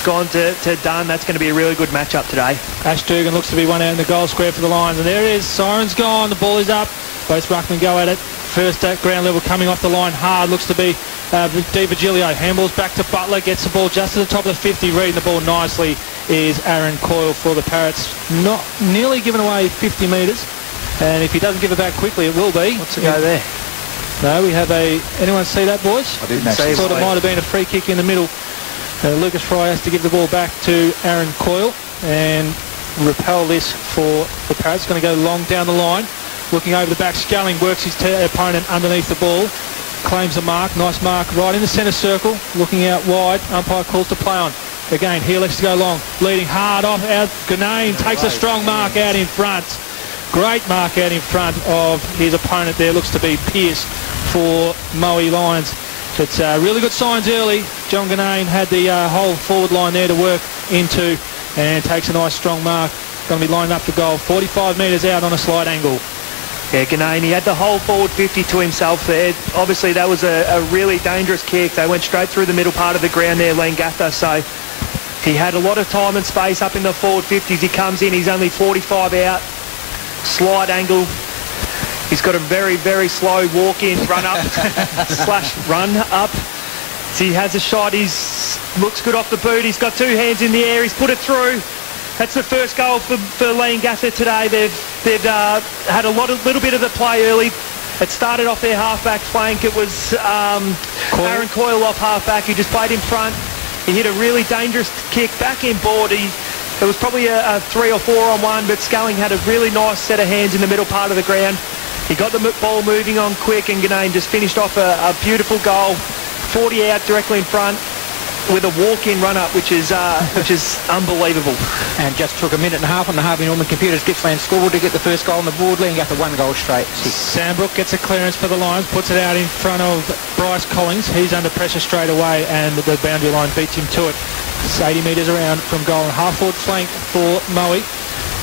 it's gone to Dunn. That's going to be a really good matchup today. Ash Dugan looks to be one out in the goal square for the Lions. And there it is. Siren's gone. The ball is up. Both ruckmen go at it. First at ground level coming off the line hard. Looks to be Di Virgilio. Handballs back to Butler. Gets the ball just to the top of the 50. Reading the ball nicely is Aaron Coyle for the Parrots. Not nearly given away 50 metres. And if he doesn't give it back quickly, it will be. What's to go there? No, we have a... Anyone see that, boys? I didn't actually. Thought it might have been a free kick in the middle. Lucas Fry has to give the ball back to Aaron Coyle and repel this for the Parrots. Going to go long down the line. Looking over the back, Sculling works his opponent underneath the ball. Claims the mark. Nice mark right in the centre circle. Looking out wide. Umpire calls to play on. Again, here lets to go long. Leading hard off out. Ganane takes a strong mark out in front. Great mark out in front of his opponent there. Looks to be Pearce for Moe Lions. It's really good signs early. John Ganane had the whole forward line there to work into and takes a nice strong mark. Going to be lining up for goal. 45 metres out on a slight angle. Yeah, Ganane, he had the whole forward 50 to himself there. Obviously, that was a really dangerous kick. They went straight through the middle part of the ground there, Leongatha. So he had a lot of time and space up in the forward 50s. He comes in, he's only 45 out. Slight angle. He's got a very, very slow walk-in, run-up, slash run-up. So he has a shot. Looks good off the boot. He's got two hands in the air. He's put it through. That's the first goal for Leongatha today. They've had a little bit of the play early. It started off their half-back flank. It was Aaron Coyle off half-back. He just played in front. He hit a really dangerous kick back in board. It was probably a 3 or 4 on 1, but Sculling had a really nice set of hands in the middle part of the ground. He got the ball moving on quick, and Ganane just finished off a beautiful goal. 40 out directly in front with a walk-in run-up, which is unbelievable. And just took a minute and a half on the Harvey Norman computers. Gippsland scored to get the first goal on the board. Leongatha 1 goal straight. Sandbrook gets a clearance for the Lions, puts it out in front of Bryce Collins. He's under pressure straight away, and the boundary line beats him to it. It's 80 metres around from goal and half-forward flank for Moe.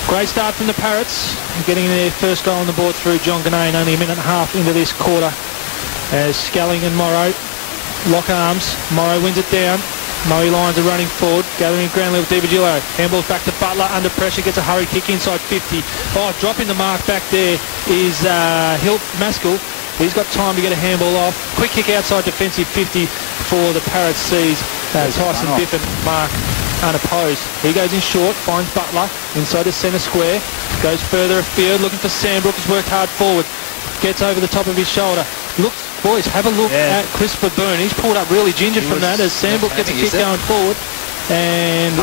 Great start from the Parrots, getting their first goal on the board through John Ganane, only a minute and a half into this quarter. As Sculling and Morrow lock arms. Morrow wins it down. Moe Lions are running forward, gathering ground level. Di Virgilio handballs back to Butler, under pressure, gets a hurry kick inside 50. Oh, dropping the mark back there is Hilt Maskell. He's got time to get a handball off. Quick kick outside defensive 50 for the Parrots. Sees Tyson Biffin mark unopposed. He goes in short, finds Butler inside the centre square, goes further afield, looking for Sandbrook. He's worked hard forward, gets over the top of his shoulder. Look, boys, have a look at Chris Baboon. He's pulled up really ginger from that as Sandbrook gets a kick going forward and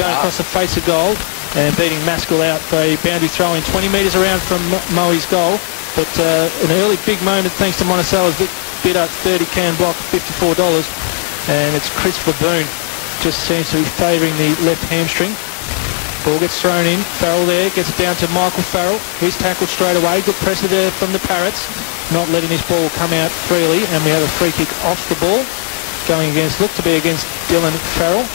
going across the face of goal and beating Maskell out for a boundary throw-in 20 metres around from Moe's goal. But an early big moment thanks to Monticello's bid up 30 can block, $54, and it's Chris Baboon. Just seems to be favouring the left hamstring. Ball gets thrown in. Farrell there gets it down to Michael Farrell. He's tackled straight away. Good pressure there from the Parrots, not letting his ball come out freely. And we have a free kick off the ball going against, look to be against Dylan Farrell.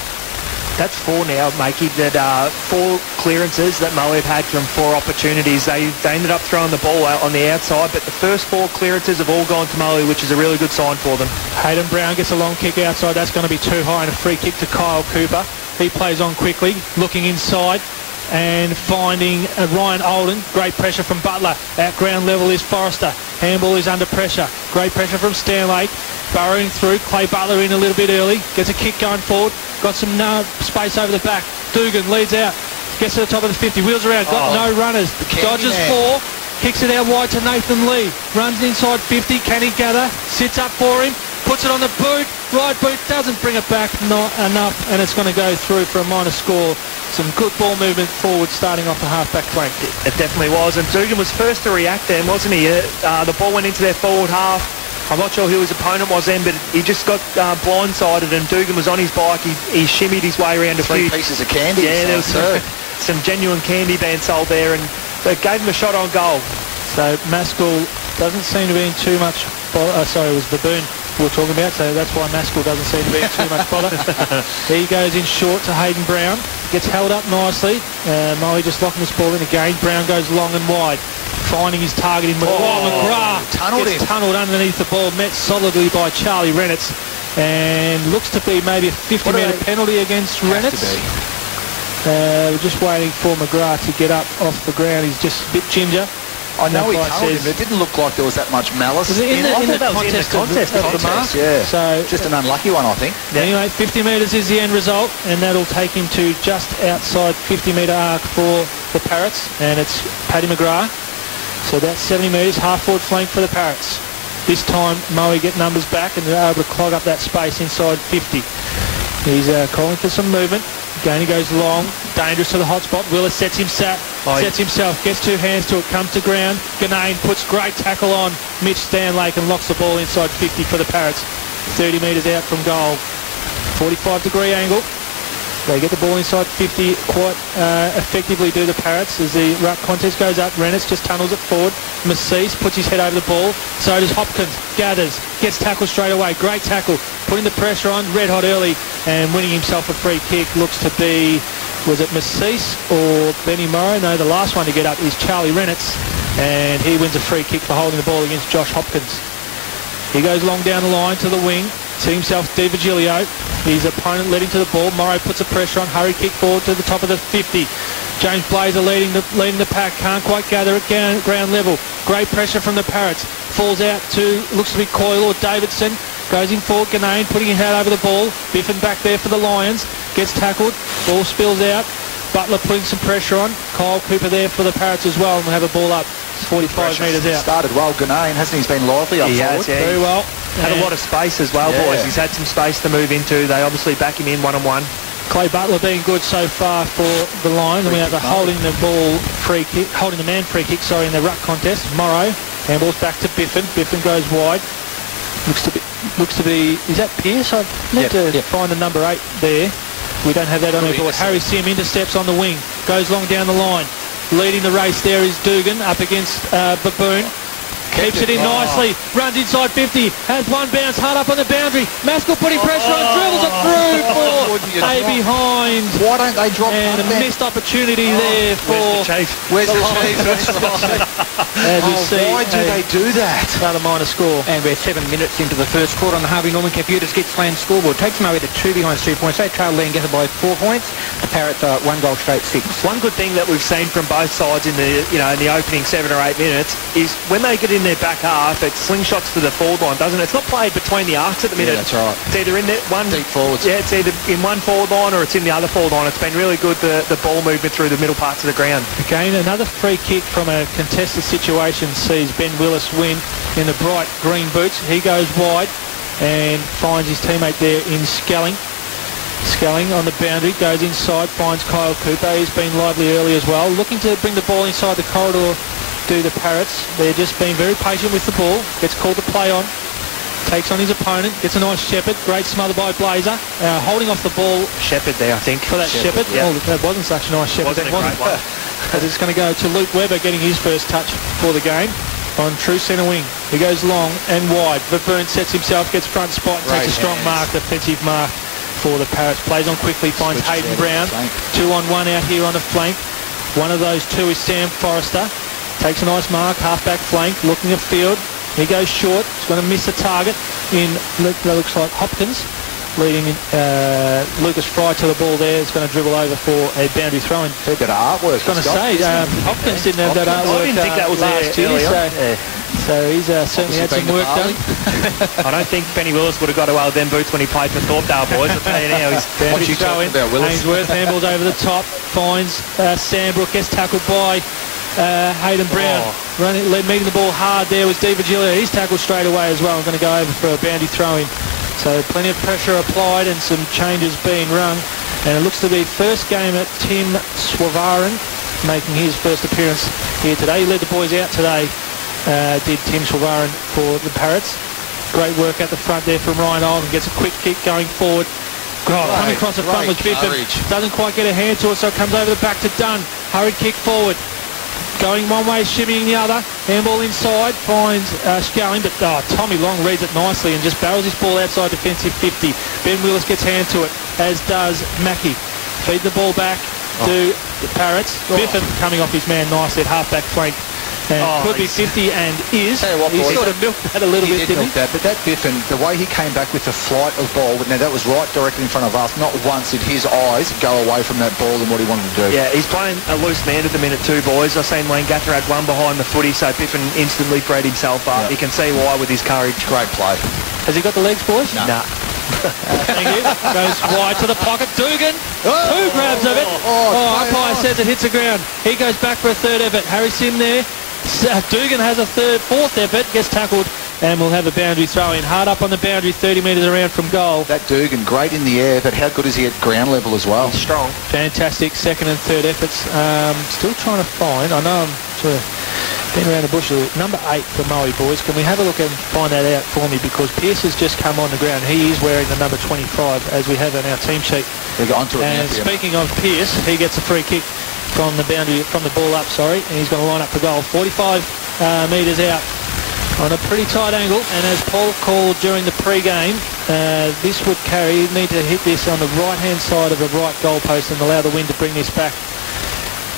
That's 4 now, Makey. That 4 clearances that Moe have had from 4 opportunities. They ended up throwing the ball out on the outside, but the first 4 clearances have all gone to Moe, which is a really good sign for them. Hayden Brown gets a long kick outside. That's going to be too high, and a free kick to Kyle Cooper. He plays on quickly, looking inside and finding Ryan Olden. Great pressure from Butler. At ground level is Forrester. Handball is under pressure. Great pressure from Stanlake. Burrowing through. Clay Butler in a little bit early. Gets a kick going forward. Got some space over the back. Dugan leads out. Gets to the top of the 50. Wheels around. Got no runners. Dodges 4. Kicks it out wide to Nathan Lee. Runs inside 50. Can he gather? Sits up for him. Puts it on the boot. Right boot. Doesn't bring it back. Not enough. And it's going to go through for a minor score. Some good ball movement forward starting off the half-back flank. It definitely was. And Dugan was first to react then, wasn't he? The ball went into their forward half. I'm not sure who his opponent was then, but he just got blindsided, and Dugan was on his bike. He shimmied his way around a few pieces of candy. Yeah, there was some genuine candy being sold there, and they gave him a shot on goal. So Maskell doesn't seem to be in too much... sorry, it was Baboon we were talking about, so that's why Maskell doesn't seem to be in too much bother. He goes in short to Hayden Brown. Gets held up nicely. Moe just locking this ball in again. Brown goes long and wide. finding his target in McGrath. Gets tunnelled underneath the ball, met solidly by Charlie Renitz, and looks to be maybe a 50-metre penalty against Renitz. We're just waiting for McGrath to get up off the ground. He's just a bit ginger. I know he told him. It didn't look like there was that much malice. Was it in the contest of the mark? Yeah. So just an unlucky one, I think. Anyway, 50 metres is the end result, and that'll take him to just outside 50-metre arc for the Parrots, and it's Paddy McGrath. So that's 70 metres, half-forward flank for the Parrots. This time, Moe get numbers back, and they're able to clog up that space inside 50. He's calling for some movement. Gainey goes long, dangerous to the hot spot. Willis sets himself, gets two hands to it, comes to ground. Ganane puts great tackle on Mitch Stanlake and locks the ball inside 50 for the Parrots. 30 metres out from goal. 45-degree angle. They get the ball inside 50 quite effectively, do the Parrots. As the ruck contest goes up, Renitz just tunnels it forward. Macice puts his head over the ball. So does Hopkins. Gathers. Gets tackled straight away. Great tackle. Putting the pressure on. Red hot early. And winning himself a free kick. Looks to be, was it Macice or Benny Morrow? No, the last one to get up is Charlie Renitz. And he wins a free kick for holding the ball against Josh Hopkins. He goes long down the line to the wing. To himself, Di Virgilio. His opponent led him to the ball. Morrow puts the pressure on. Hurry kick forward to the top of the 50. James Blazer leading the pack. Can't quite gather at ground level. Great pressure from the Parrots. Falls out to, looks to be Coyle or Davidson. Goes in forward. Ganane putting his head over the ball. Biffin back there for the Lions. Gets tackled. Ball spills out. Butler putting some pressure on. Kyle Cooper there for the Parrots as well. And we'll have a ball up. 45 metres out. Started well, Ganane, hasn't he? He's been lively up forward. Very well. Had a lot of space as well, boys. He's had some space to move into. They obviously back him in one-on-one. Clay Butler being good so far for the Lions, and we have a holding the man free kick, in the ruck contest. Morrow, handballs back to Biffin. Biffin goes wide. Looks to be, is that Pearce? I meant to find the number 8 there. We don't have that on our board. Harry Sim intercepts on the wing, goes long down the line. Leading the race there is Dugan up against Baboon. Keeps it in nicely, runs inside 50, has one bounce, hard up on the boundary. Maskell putting pressure on, dribbles it through for a behind. Why don't they drop and a missed opportunity there for... Where's the chief? As we see, why do they do that? Another minor score. And we're 7 minutes into the first quarter on the Harvey Norman Computers Gippsland scoreboard. Takes Moe to 2 behind 3 points. They trail Leongatha by 4 points. The Parrots are 1 goal straight 6. One good thing that we've seen from both sides in the in the opening 7 or 8 minutes is when they get in their back half, it slingshots to the forward line, doesn't it? It's not played between the arcs at the minute. Yeah, that's right. It's either in that one deep forwards. Yeah, it's either in one forward line or it's in the other forward line. It's been really good, the ball movement through the middle parts of the ground. Again, another free kick from a contested situation sees Ben Willis win in the bright green boots. He goes wide and finds his teammate there in Skelling. Skelling on the boundary, goes inside, finds Kyle Cooper. He's been lively early as well. Looking to bring the ball inside the corridor, do the Parrots. They're just being very patient with the ball. Gets called to play on. Takes on his opponent. Gets a nice Shepherd. Great smother by Blazer. Holding off the ball. Shepherd there, I think. For that Shepherd. Yeah. Oh, that wasn't such a nice Shepherd. Wasn't a great one. As it's going to go to Luke Webber getting his first touch for the game on true centre wing. He goes long and wide. Verboon sets himself, gets front spot, takes a strong mark, defensive mark for the Parrots. Plays on quickly, finds Hayden Brown. 2-on-1 out here on the flank. One of those two is Sam Forrester. Takes a nice mark, half-back flank, looking at field. He goes short. He's going to miss the target in, that looks like Hopkins. Leading Lucas Fry to the ball there. It's going to dribble over for a boundary throw-in. A bit of artwork. I was going to say, Hopkins didn't have that artwork. I didn't think that was last there year. Earlier. So he's certainly had some work done. I don't think Benny Willis would have got to well them boots when he played for Thorpedale, boys. I'll tell you now. He's boundary throw-in. Ainsworth handballs over the top. Finds Sandbrook. Gets tackled by Hayden Brown. Meeting the ball hard there was Di Virgilio. He's tackled straight away as well. I'm going to go over for a boundary throw-in. So plenty of pressure applied and some changes being rung. And it looks to be first game at Tim Swavaran, making his first appearance here today. He led the boys out today, did Tim Swavaran for the Parrots. Great work at the front there from Ryan Olden. Gets a quick kick going forward. Coming across the front with Biffin. Doesn't quite get a hand to it, so it comes over the back to Dunn. Hurried kick forward. Going one way, shimmying the other. Handball inside, finds Skelling, but Tommy Long reads it nicely and just barrels his ball outside defensive 50. Ben Willis gets hand to it, as does Mackie. Feed the ball back to the Parrots. Biffin coming off his man nicely at half-back flank And Oh, could be 50 and is. Tell you what, He boys, sort of milked that a little He bit, did didn't milk that, but that Biffin, the way he came back with the flight of ball, now that was right directly in front of us. Not once did his eyes go away from that ball and what he wanted to do. Yeah, he's playing a loose man at the minute too, boys. I've seen Leongatha had one behind the footy, so Biffin instantly freed himself up. Yeah. You can see why with his courage. Great play. Has he got the legs, boys? No. Nah. Thank you. Goes wide to the pocket. Dugan. Two grabs of it. Umpire says it hits the ground. He goes back for a third effort. Harry Sim there. Dugan has a fourth effort. Gets tackled. And we'll have a boundary throw in. Hard up on the boundary, 30 metres around from goal. That Dugan, great in the air, but how good is he at ground level as well? Strong. Fantastic second and third efforts. Still trying to find. I know I'm sort of been around the bush a little. Number 8 for Moe, boys. Can we have a look and find that out for me? Because Pearce has just come on the ground. He is wearing the number 25, as we have on our team sheet. We got onto it And now, speaking of Pearce, he gets a free kick from the boundary, from the ball up, sorry. And he's going to line up for goal. 45 metres out on a pretty tight angle. And as Paul called during the pre-game, this would carry. He'd need to hit this on the right-hand side of the right goalpost and allow the wind to bring this back.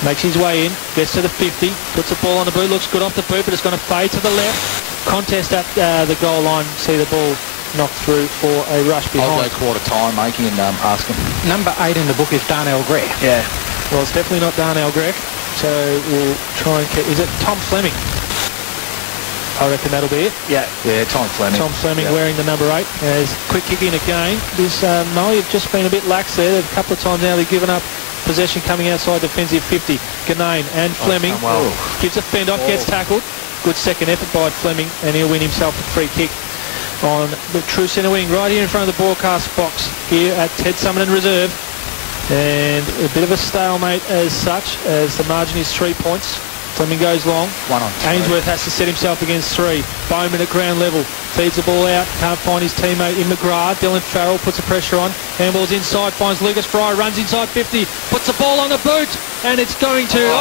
Makes his way in, gets to the 50, puts the ball on the boot, looks good off the boot, but it's going to fade to the left. Contest at the goal line, see the ball knocked through for a rush behind. I'll go quarter time, making and ask him. Number 8 in the book is Darnell Gregg. Yeah, well, it's definitely not Darnell Gregg, so we'll try and keep... Is it Tom Fleming? I reckon that'll be it. Yeah. Yeah, Tom Fleming. Tom Fleming Yeah. wearing the number 8. As quick kick in again. This Moe have just been a bit lax there. A couple of times now they've given up possession coming outside defensive 50. Ganane and Fleming gives a fend off, gets tackled. Good second effort by Fleming, and he'll win himself a free kick on the true centre wing right here in front of the broadcast box here at Ted Summerton Reserve. And a bit of a stalemate as such, as the margin is 3 points. Fleming goes long. 1 on 2. Ainsworth has to set himself against 3. Bowman at ground level. Feeds the ball out. Can't find his teammate in McGrath. Dylan Farrell puts the pressure on. Handball's inside. Finds Lucas Fry. Runs inside 50. Puts the ball on the boot. And it's going to...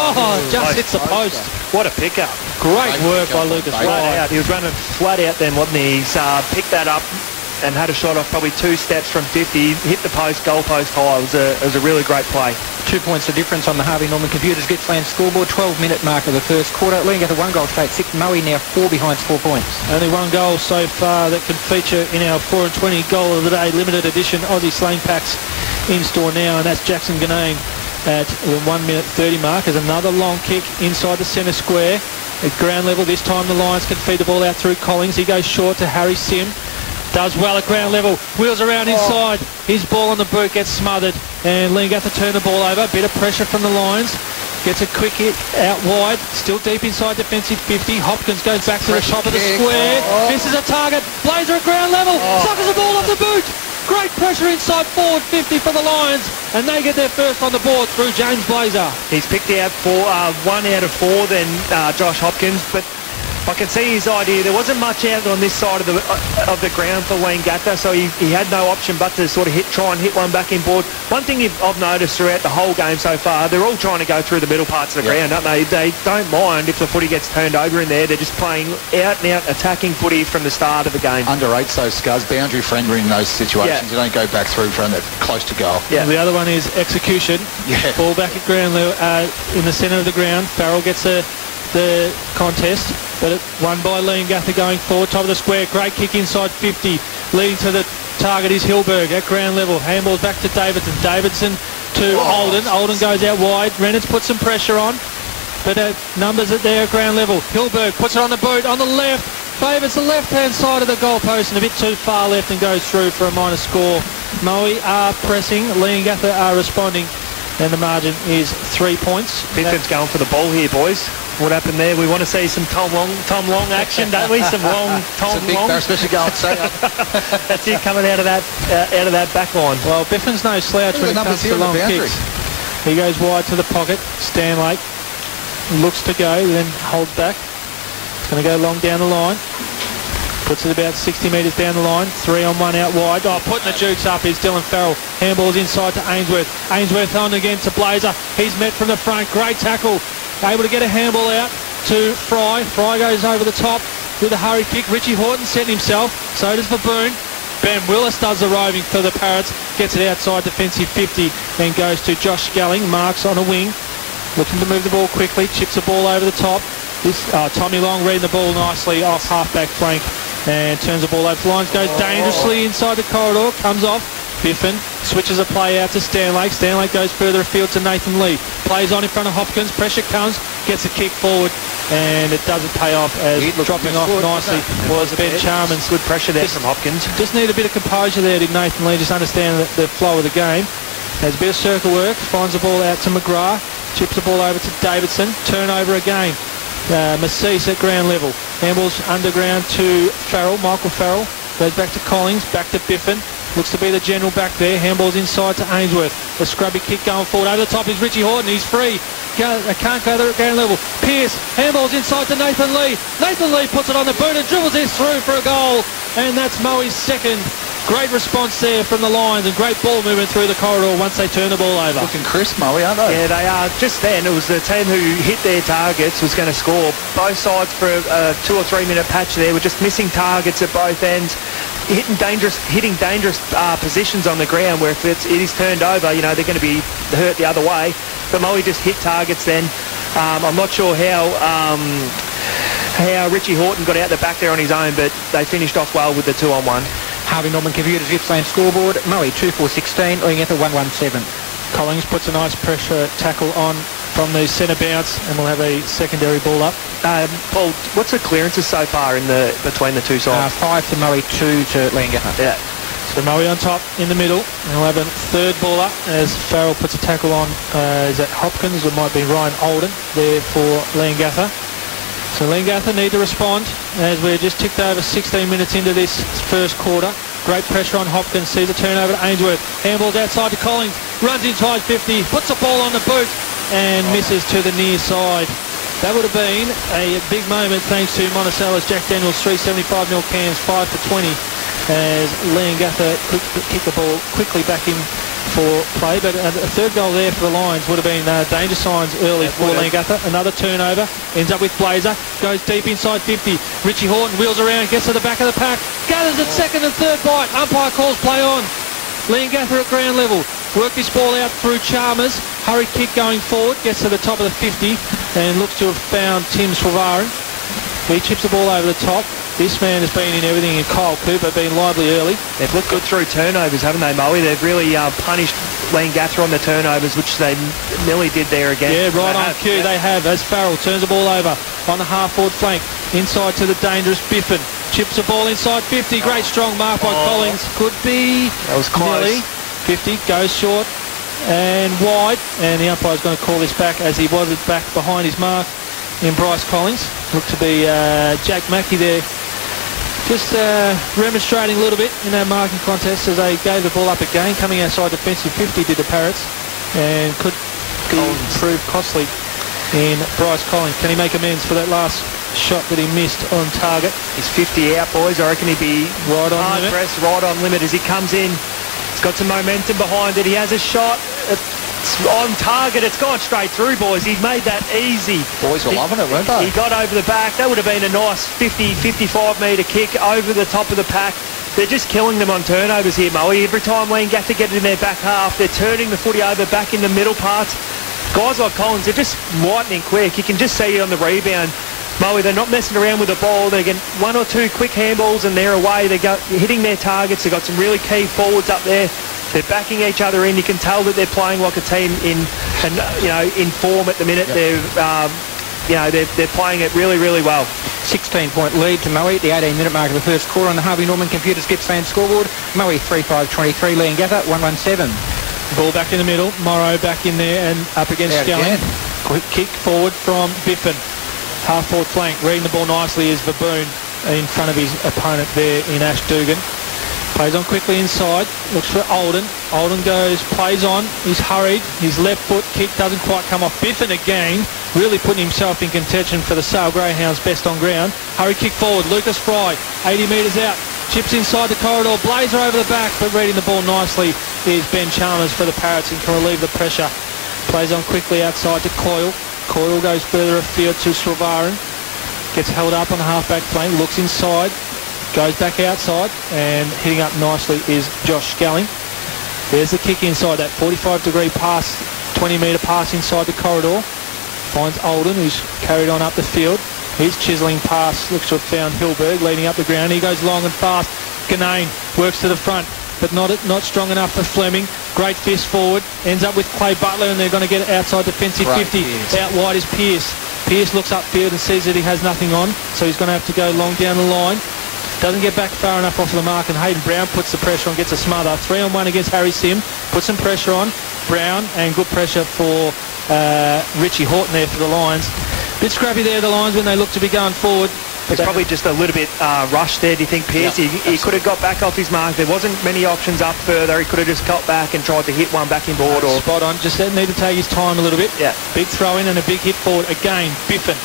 just hits the post. What a pickup. Great work by Lucas Flat Fry. out. He was running flat out then, wasn't he? He's picked that up and had a shot off probably 2 steps from 50. Hit the post, goal post high. It was a really great play. 2 points the difference on the Harvey Norman Computers Gippsland scoreboard. 12-minute mark of the first quarter. Leongatha 1 goal straight 6. Moe now 4 behind 4 points. Only 1 goal so far that can feature in our 4 and 20 goal of the day limited edition Aussie slang packs in store now, and that's Jackson Ganane at the 1 minute 30 mark. As another long kick inside the centre square at ground level. This time the Lions can feed the ball out through Collins. He goes short to Harry Sim. Does well at ground level, wheels around inside, his ball on the boot gets smothered, and Leongatha turn the ball over, bit of pressure from the Lions, gets a quick hit out wide, still deep inside defensive 50, Hopkins goes back to the top of the square, misses a target, Blazer at ground level, suckers the ball off the boot, great pressure inside forward 50 for the Lions, and they get their first on the board through James Blazer. He's picked out 1 out of 4 then, Josh Hopkins, but I can see his idea. There wasn't much out on this side of the ground for Leongatha, so he had no option but to sort of try and hit one back in board. One thing I've noticed throughout the whole game so far, they're all trying to go through the middle parts of the ground, aren't they? They don't mind if the footy gets turned over in there. They're just playing out-and-out attacking footy from the start of the game. Under 8's those Scuzz, boundary friendly in those situations. You don't go back through from that close to goal. Yeah. The other one is execution. Yeah. Ball back at ground level, in the centre of the ground. Farrell gets the contest, but won by Leongatha going forward, top of the square, great kick inside 50, leading to the target is Hilberg at ground level, handballs back to Davidson to Olden goes out wide, Reynolds puts some pressure on, but numbers at there at ground level, Hilberg puts it on the boot, on the left, favours the left-hand side of the goalpost and a bit too far left and goes through for a minor score. Moe are pressing, Leongatha are responding, and the margin is 3 points. Biffin's going for the ball here, boys. What happened there? We want to see some Tom Long action, don't we? Some long Tom It's a big Long. barrel, especially going straight up. That's it coming out of that back line. Well, Biffin's no slouch when it comes to long kicks. He goes wide to the pocket. Stanlake looks to go, then holds back. He's going to go long down the line. Puts it about 60 metres down the line. 3 on 1 out wide. Putting the jukes up is Dylan Farrell. Handball's inside to Ainsworth. Ainsworth on again to Blazer. He's met from the front. Great tackle. Able to get a handball out to Fry. Fry goes over the top with a hurry kick. Richie Horton setting himself. So does Baboon. Ben Willis does the roving for the Parrots. Gets it outside defensive 50 and goes to Josh Skelling. Marks on a wing. Looking to move the ball quickly. Chips the ball over the top. Tommy Long reading the ball nicely off half-back flank and turns the ball over the lines, goes dangerously inside the corridor, comes off. Biffin switches a play out to Stanlake. Stanlake goes further afield to Nathan Lee. Plays on in front of Hopkins. Pressure comes, gets a kick forward, and it doesn't pay off as dropping off nicely was Ben Charmans. Good pressure there from Hopkins. Just need a bit of composure there, did Nathan Lee, just understand the flow of the game. Has a bit of circle work, finds the ball out to McGrath, chips the ball over to Davidson, turnover again. Massis at ground level. Handballs underground to Farrell, Michael Farrell. Goes back to Collins, back to Biffin. Looks to be the general back there. Handballs inside to Ainsworth. A scrubby kick going forward. Over the top is Richie Horton. He's free. Can't go there at ground level. Pearce. Handballs inside to Nathan Lee. Nathan Lee puts it on the boot and dribbles this through for a goal. And that's Moe's second. Great response there from the Lions and great ball movement through the corridor once they turn the ball over. Looking crisp, Moe, aren't they? Yeah, they are. Just then, it was the team who hit their targets was going to score. Both sides for a 2 or 3 minute patch there were just missing targets at both ends. Hitting dangerous positions on the ground where if it is turned over, you know, they're going to be hurt the other way. But Moe just hit targets then. I'm not sure how Richie Horton got out the back there on his own, but they finished off well with the 2-on-1. Harvey Norman Computers Gippsland scoreboard. Moe 2-4-16, Leongatha 1-1-7. Collins puts a nice pressure tackle on from the centre bounce and we'll have a secondary ball up. Paul, what's the clearances so far between the two sides? 5 to Moe, 2 to Leongatha. Yeah. So Moe on top in the middle, and we'll have a third ball up as Farrell puts a tackle on. Is that Hopkins? It might be Ryan Olden there for Leongatha. So Leongatha need to respond as we're just ticked over 16 minutes into this first quarter. Great pressure on Hopkins, sees a turnover to Ainsworth. Handballs outside to Collins, runs inside 50, puts the ball on the boot and misses to the near side. That would have been a big moment thanks to Monticello's Jack Daniels 375ml cans 5 for 20 as Leongatha kicked the ball quickly back in for play, but a third goal there for the Lions would have been danger signs early for Leongatha. Another turnover, ends up with Blazer, goes deep inside 50. Richie Horton wheels around, gets to the back of the pack, gathers at second and third bite. Umpire calls play on. Leongatha at ground level. Work this ball out through Chalmers. Hurry kick going forward, gets to the top of the 50 and looks to have found Tim Swavaran. He chips the ball over the top. This man has been in everything, and Kyle Cooper been lively early. They've looked good through turnovers, haven't they, Moe? They've really punished Leongatha on the turnovers, which they nearly did there again. Yeah, right on cue, they have, as Farrell turns the ball over on the half-forward flank, inside to the dangerous Biffin. Chips the ball inside 50, great strong mark by Collins. Could be that was close. Nearly. 50, goes short and wide, and the umpire's going to call this back as he was back behind his mark in Bryce Collins. Looked to be Jack Mackey there, just remonstrating a little bit in that marking contest as they gave the ball up again, coming outside defensive 50 did the Parrots, and could prove costly in Bryce Collins. Can he make amends for that last shot that he missed on target? He's 50 out, boys. I reckon he'd be right on hard limit. pressed, right on limit as he comes in. He's got some momentum behind it. He has a shot. It's on target. It's gone straight through, boys. He made that easy. Boys were loving it, weren't they? He got over the back. That would have been a nice 50, 55 metre kick over the top of the pack. They're just killing them on turnovers here, Moe. Every time Leongatha get it in their back half, they're turning the footy over back in the middle parts. Guys like Collins, they're just lightning quick. You can just see it on the rebound. Moe, they're not messing around with the ball. They get 1 or 2 quick handballs and they're away. They're hitting their targets. They've got some really key forwards up there. They're backing each other in. You can tell that they're playing like a team in form at the minute. Yeah. They're playing it really, really well. 16-point lead to Moe at the 18-minute mark of the first quarter on the Harvey Norman Computers Gippsland scoreboard. Moe 3-5-23, Leongatha 1-1-7. Ball back in the middle. Morrow back in there and up against Skelling. Quick kick forward from Biffin. Half-forward flank. Reading the ball nicely is Baboon in front of his opponent there in Ash Dugan. Plays on quickly inside, looks for Olden. Olden plays on, he's hurried, his left foot kick doesn't quite come off. Biffin again, really putting himself in contention for the Sale Greyhounds best on ground. Hurry kick forward, Lucas Fry, 80 metres out, chips inside the corridor, Blazer over the back, but reading the ball nicely is Ben Chalmers for the Parrots and can relieve the pressure. Plays on quickly outside to Coyle. Coyle goes further afield to Swavaran, gets held up on the half-back flank, looks inside, goes back outside, and hitting up nicely is Josh Skelling. There's the kick inside, that 45-degree pass, 20-metre pass inside the corridor. Finds Olden, who's carried on up the field. His chiselling pass looks to have found Hilberg leading up the ground. He goes long and fast. Ganane works to the front, but not strong enough for Fleming. Great fist forward. Ends up with Clay Butler, and they're going to get outside defensive 50. Out wide is Pearce. Pearce looks upfield and sees that he has nothing on, so he's going to have to go long down the line. Doesn't get back far enough off the mark, and Hayden Brown puts the pressure on, gets a smother. 3-on-1 against Harry Sim. Puts some pressure on Brown, and good pressure for Richie Horton there for the Lions. Bit scrappy there, the Lions, when they look to be going forward. It's probably just a little bit rushed there, do you think, Pearce? Yeah, he could have got back off his mark. There wasn't many options up further. He could have just cut back and tried to hit one back in board. Or Spot on. Just need to take his time a little bit. Yeah. Big throw in and a big hit forward. Again, Biffin.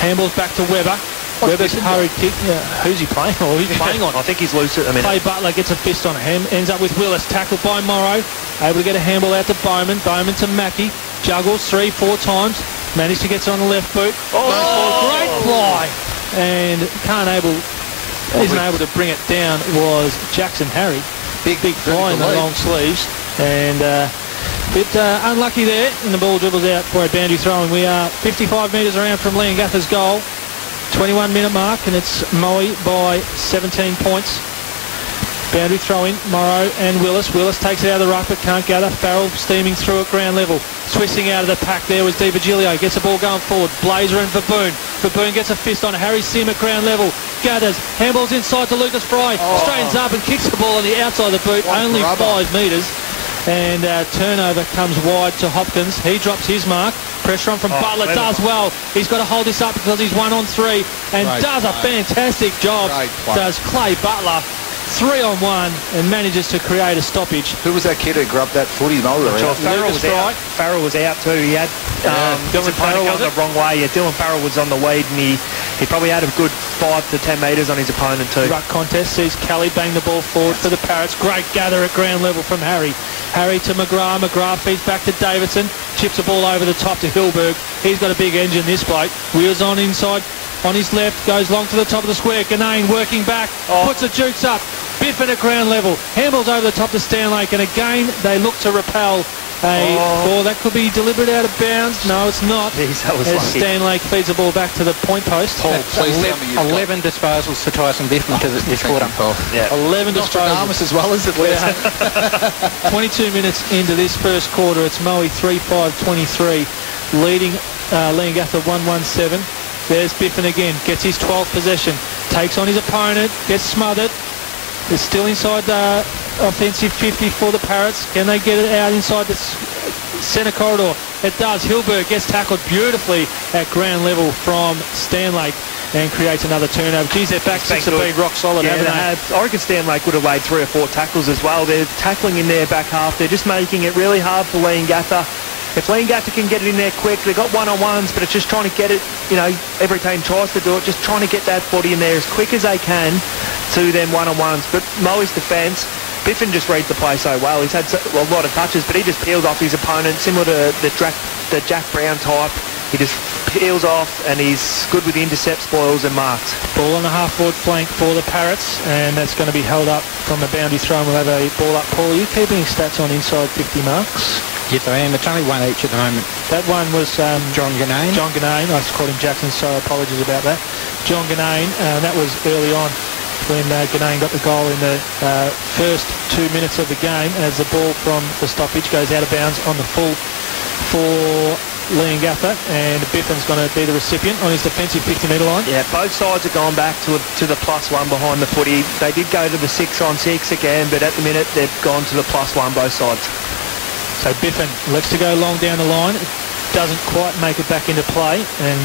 Handballs back to Weber. Weber's hurried kick. Yeah. Who's he playing? Or who's he playing on? I think he's loose at the minute. Clay Butler gets a fist on him. Ends up with Willis. Tackled by Morrow. Able to get a handball out to Bowman. Bowman to Mackey. Juggles 3-4 times. Managed to get on the left boot. Oh, great fly. And isn't able to bring it down was Jackson Harry. Big fly in the long sleeves. And bit unlucky there. And the ball dribbles out for a boundary throw. And we are 55 metres around from Leongatha's goal. 21-minute mark, and it's Moe by 17 points. Boundary throw-in, Morrow and Willis. Willis takes it out of the ruck but can't gather. Farrell steaming through at ground level. Swissing out of the pack there was Di Virgilio. Gets the ball going forward. Blazer and Verboon. Verboon gets a fist on Harry Sim at ground level. Gathers. Handballs inside to Lucas Fry. Straightens up and kicks the ball on the outside of the boot. Only 5 metres. And turnover comes wide to Hopkins. He drops his mark. Pressure on from Butler. Does well. He's got to hold this up because he's 1-on-3 and does a fantastic job. Does Clay Butler. 3-on-1 and manages to create a stoppage. Who was that kid who grabbed that footy? Farrell was out too. He had Dylan Farrell going the wrong way. Yeah, Dylan Farrell was on the lead, and he probably had a good 5 to 10 metres on his opponent too. Ruck contest sees Kelly bang the ball forward for the Parrots. Great gather at ground level from Harry. Harry to McGrath. McGrath feeds back to Davidson. Chips the ball over the top to Hilberg. He's got a big engine, this bloke. Wheels on inside. On his left, goes long to the top of the square. Ganane working back, puts the jukes up. Biffin at ground level. Handballs over the top to Stanlake, and again they look to repel a ball. That could be deliberate out of bounds. No, it's not. Jeez, that was as lucky. Stanlake feeds the ball back to the point post. 11 disposals for Tyson Biffin to this quarter. Yeah. 11 disposals. As well as it was. 22 minutes into this first quarter. It's Moe 3-5-23, leading Leongatha 1-1-7. There's Biffin again, gets his 12th possession, takes on his opponent, gets smothered. It's still inside the offensive 50 for the Parrots. Can they get it out inside the centre corridor? It does. Hilberg gets tackled beautifully at ground level from Stanlake and creates another turnover. Geez, their back six have been rock solid, haven't they? I reckon Stanlake would have laid 3 or 4 tackles as well. They're tackling in their back half. They're just making it really hard for Leongatha. If Leongatha can get it in there quick, they've got 1-on-1s, but it's just trying to get it, every team tries to do it, just trying to get that footy in there as quick as they can to them 1-on-1s. But Moe's defence, Biffin just reads the play so well. He's had a lot of touches, but he just peels off his opponent, similar to the Jack Brown type. He just peels off, and he's good with the intercept, spoils and marks. Ball on the half-forward flank for the Parrots, and that's going to be held up from a boundary throw, and we'll have a ball up. Paul, are you keeping stats on inside 50 marks? Yes, I am. It's only one each at the moment. That one was John Ganane. John Ganane. I called him Jackson, so apologies about that. John Ganane, that was early on when Ganane got the goal in the first 2 minutes of the game, as the ball from the stoppage goes out of bounds on the full for Leongatha, and Biffin's going to be the recipient on his defensive 50-metre line. Yeah, both sides are going back to the +1 behind the footy. They did go to the 6-on-6 again, but at the minute they've gone to the +1 both sides. So Biffin looks to go long down the line. It doesn't quite make it back into play and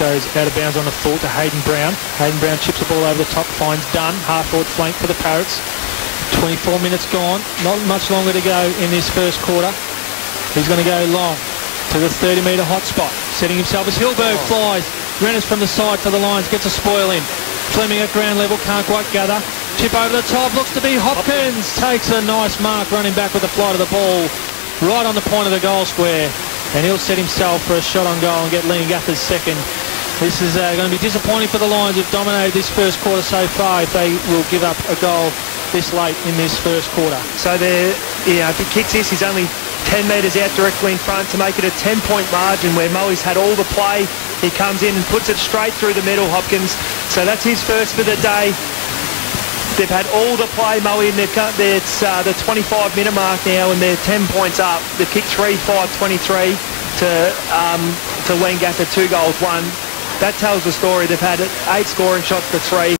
goes out of bounds on the full to Hayden Brown. Hayden Brown chips the ball over the top, finds Dunn, half-forward flank for the Parrots. 24 minutes gone, not much longer to go in this first quarter. He's going to go long to the 30-metre hotspot, setting himself as Hilberg flies. Rennes from the side for the Lions, gets a spoil in. Fleming at ground level, can't quite gather. Chip over the top, looks to be Hopkins. Takes a nice mark, running back with the flight of the ball. Right on the point of the goal square, and he'll set himself for a shot on goal and get Leongatha's second. This is going to be disappointing for the Lions, who've dominated this first quarter so far, if they will give up a goal this late in this first quarter. So if he kicks this, he's only 10 metres out directly in front to make it a 10-point margin, where Moe's had all the play. He comes in and puts it straight through the middle, Hopkins. So that's his first for the day. They've had all the play, Moe, and it's the 25-minute mark now, and they're 10 points up. They've kicked 3-5-23 to Leongatha, 2 goals, 1. That tells the story. They've had 8 scoring shots to 3.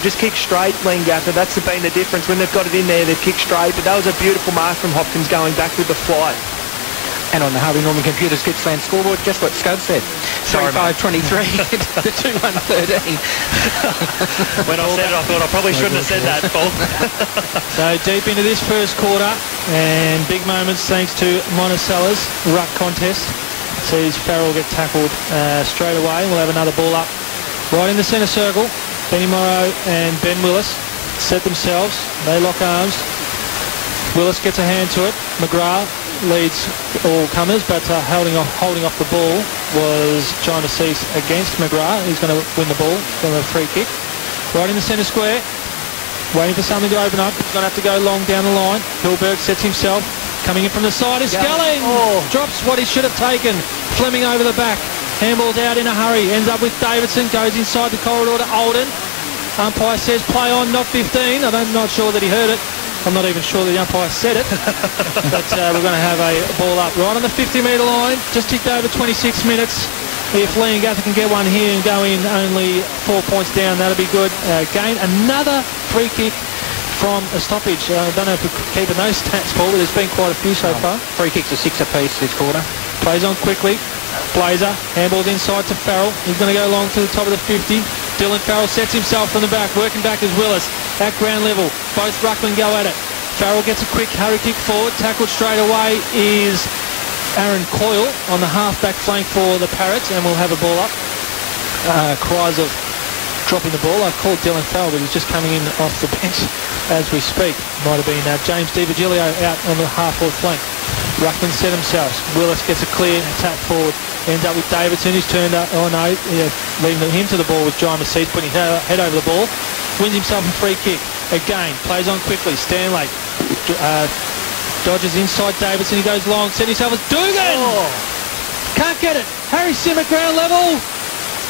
Just kicked straight, Leongatha. That's been the difference. When they've got it in there, they've kicked straight. But that was a beautiful mark from Hopkins going back with the flight. And on the Harvey Norman Computers Gippsland scoreboard, just what Scud said. 3-5-23 to 2-1-13. When I said it, I thought I probably shouldn't have said that, Paul. So deep into this first quarter, and big moments thanks to Monticello's ruck contest. Sees Farrell get tackled straight away. We'll have another ball up right in the centre circle. Benny Morrow and Ben Willis set themselves. They lock arms. Willis gets a hand to it. McGrath leads all comers, but holding off the ball was trying to cease against McGrath. He's going to win the ball from a free kick. Right in the centre square, waiting for something to open up. He's going to have to go long down the line. Hilberg sets himself. Coming in from the side is Sculling. Drops what he should have taken. Fleming over the back. Handball's out in a hurry. Ends up with Davidson. Goes inside the corridor to Olden. Umpire says play on, not 15. I'm not sure that he heard it. I'm not even sure the umpire said it. But we're going to have a ball up right on the 50-metre line. Just ticked over 26 minutes. If Leongatha can get one here and go in only 4 points down, that'll be good. Again, another free kick from a stoppage. I don't know if we're keeping those stats, Paul, but there's been quite a few so far. Free kicks are 6 apiece this quarter. Plays on quickly. Blazer, handballs inside to Farrell. He's going to go long to the top of the 50. Dylan Farrell sets himself from the back. Working back is Willis. At ground level. Both ruckmen go at it. Farrell gets a quick hurry kick forward. Tackled straight away is Aaron Coyle on the half-back flank for the Parrots, and we'll have a ball up. Cries of dropping the ball. I've called Dylan Farrell, but he's just coming in off the bench as we speak. Might have been James DiVigilio out on the half-forward flank. Ruckman set themselves. Willis gets a clear tap forward. Ends up with Davidson, who's turned up. Oh no, leading him to the ball was John Masseed, putting his head over the ball. Wins himself a free kick. Again, plays on quickly. Stanley dodges inside Davidson. He goes long. Set himself as Dugan. Can't get it. Harry Sim at ground level.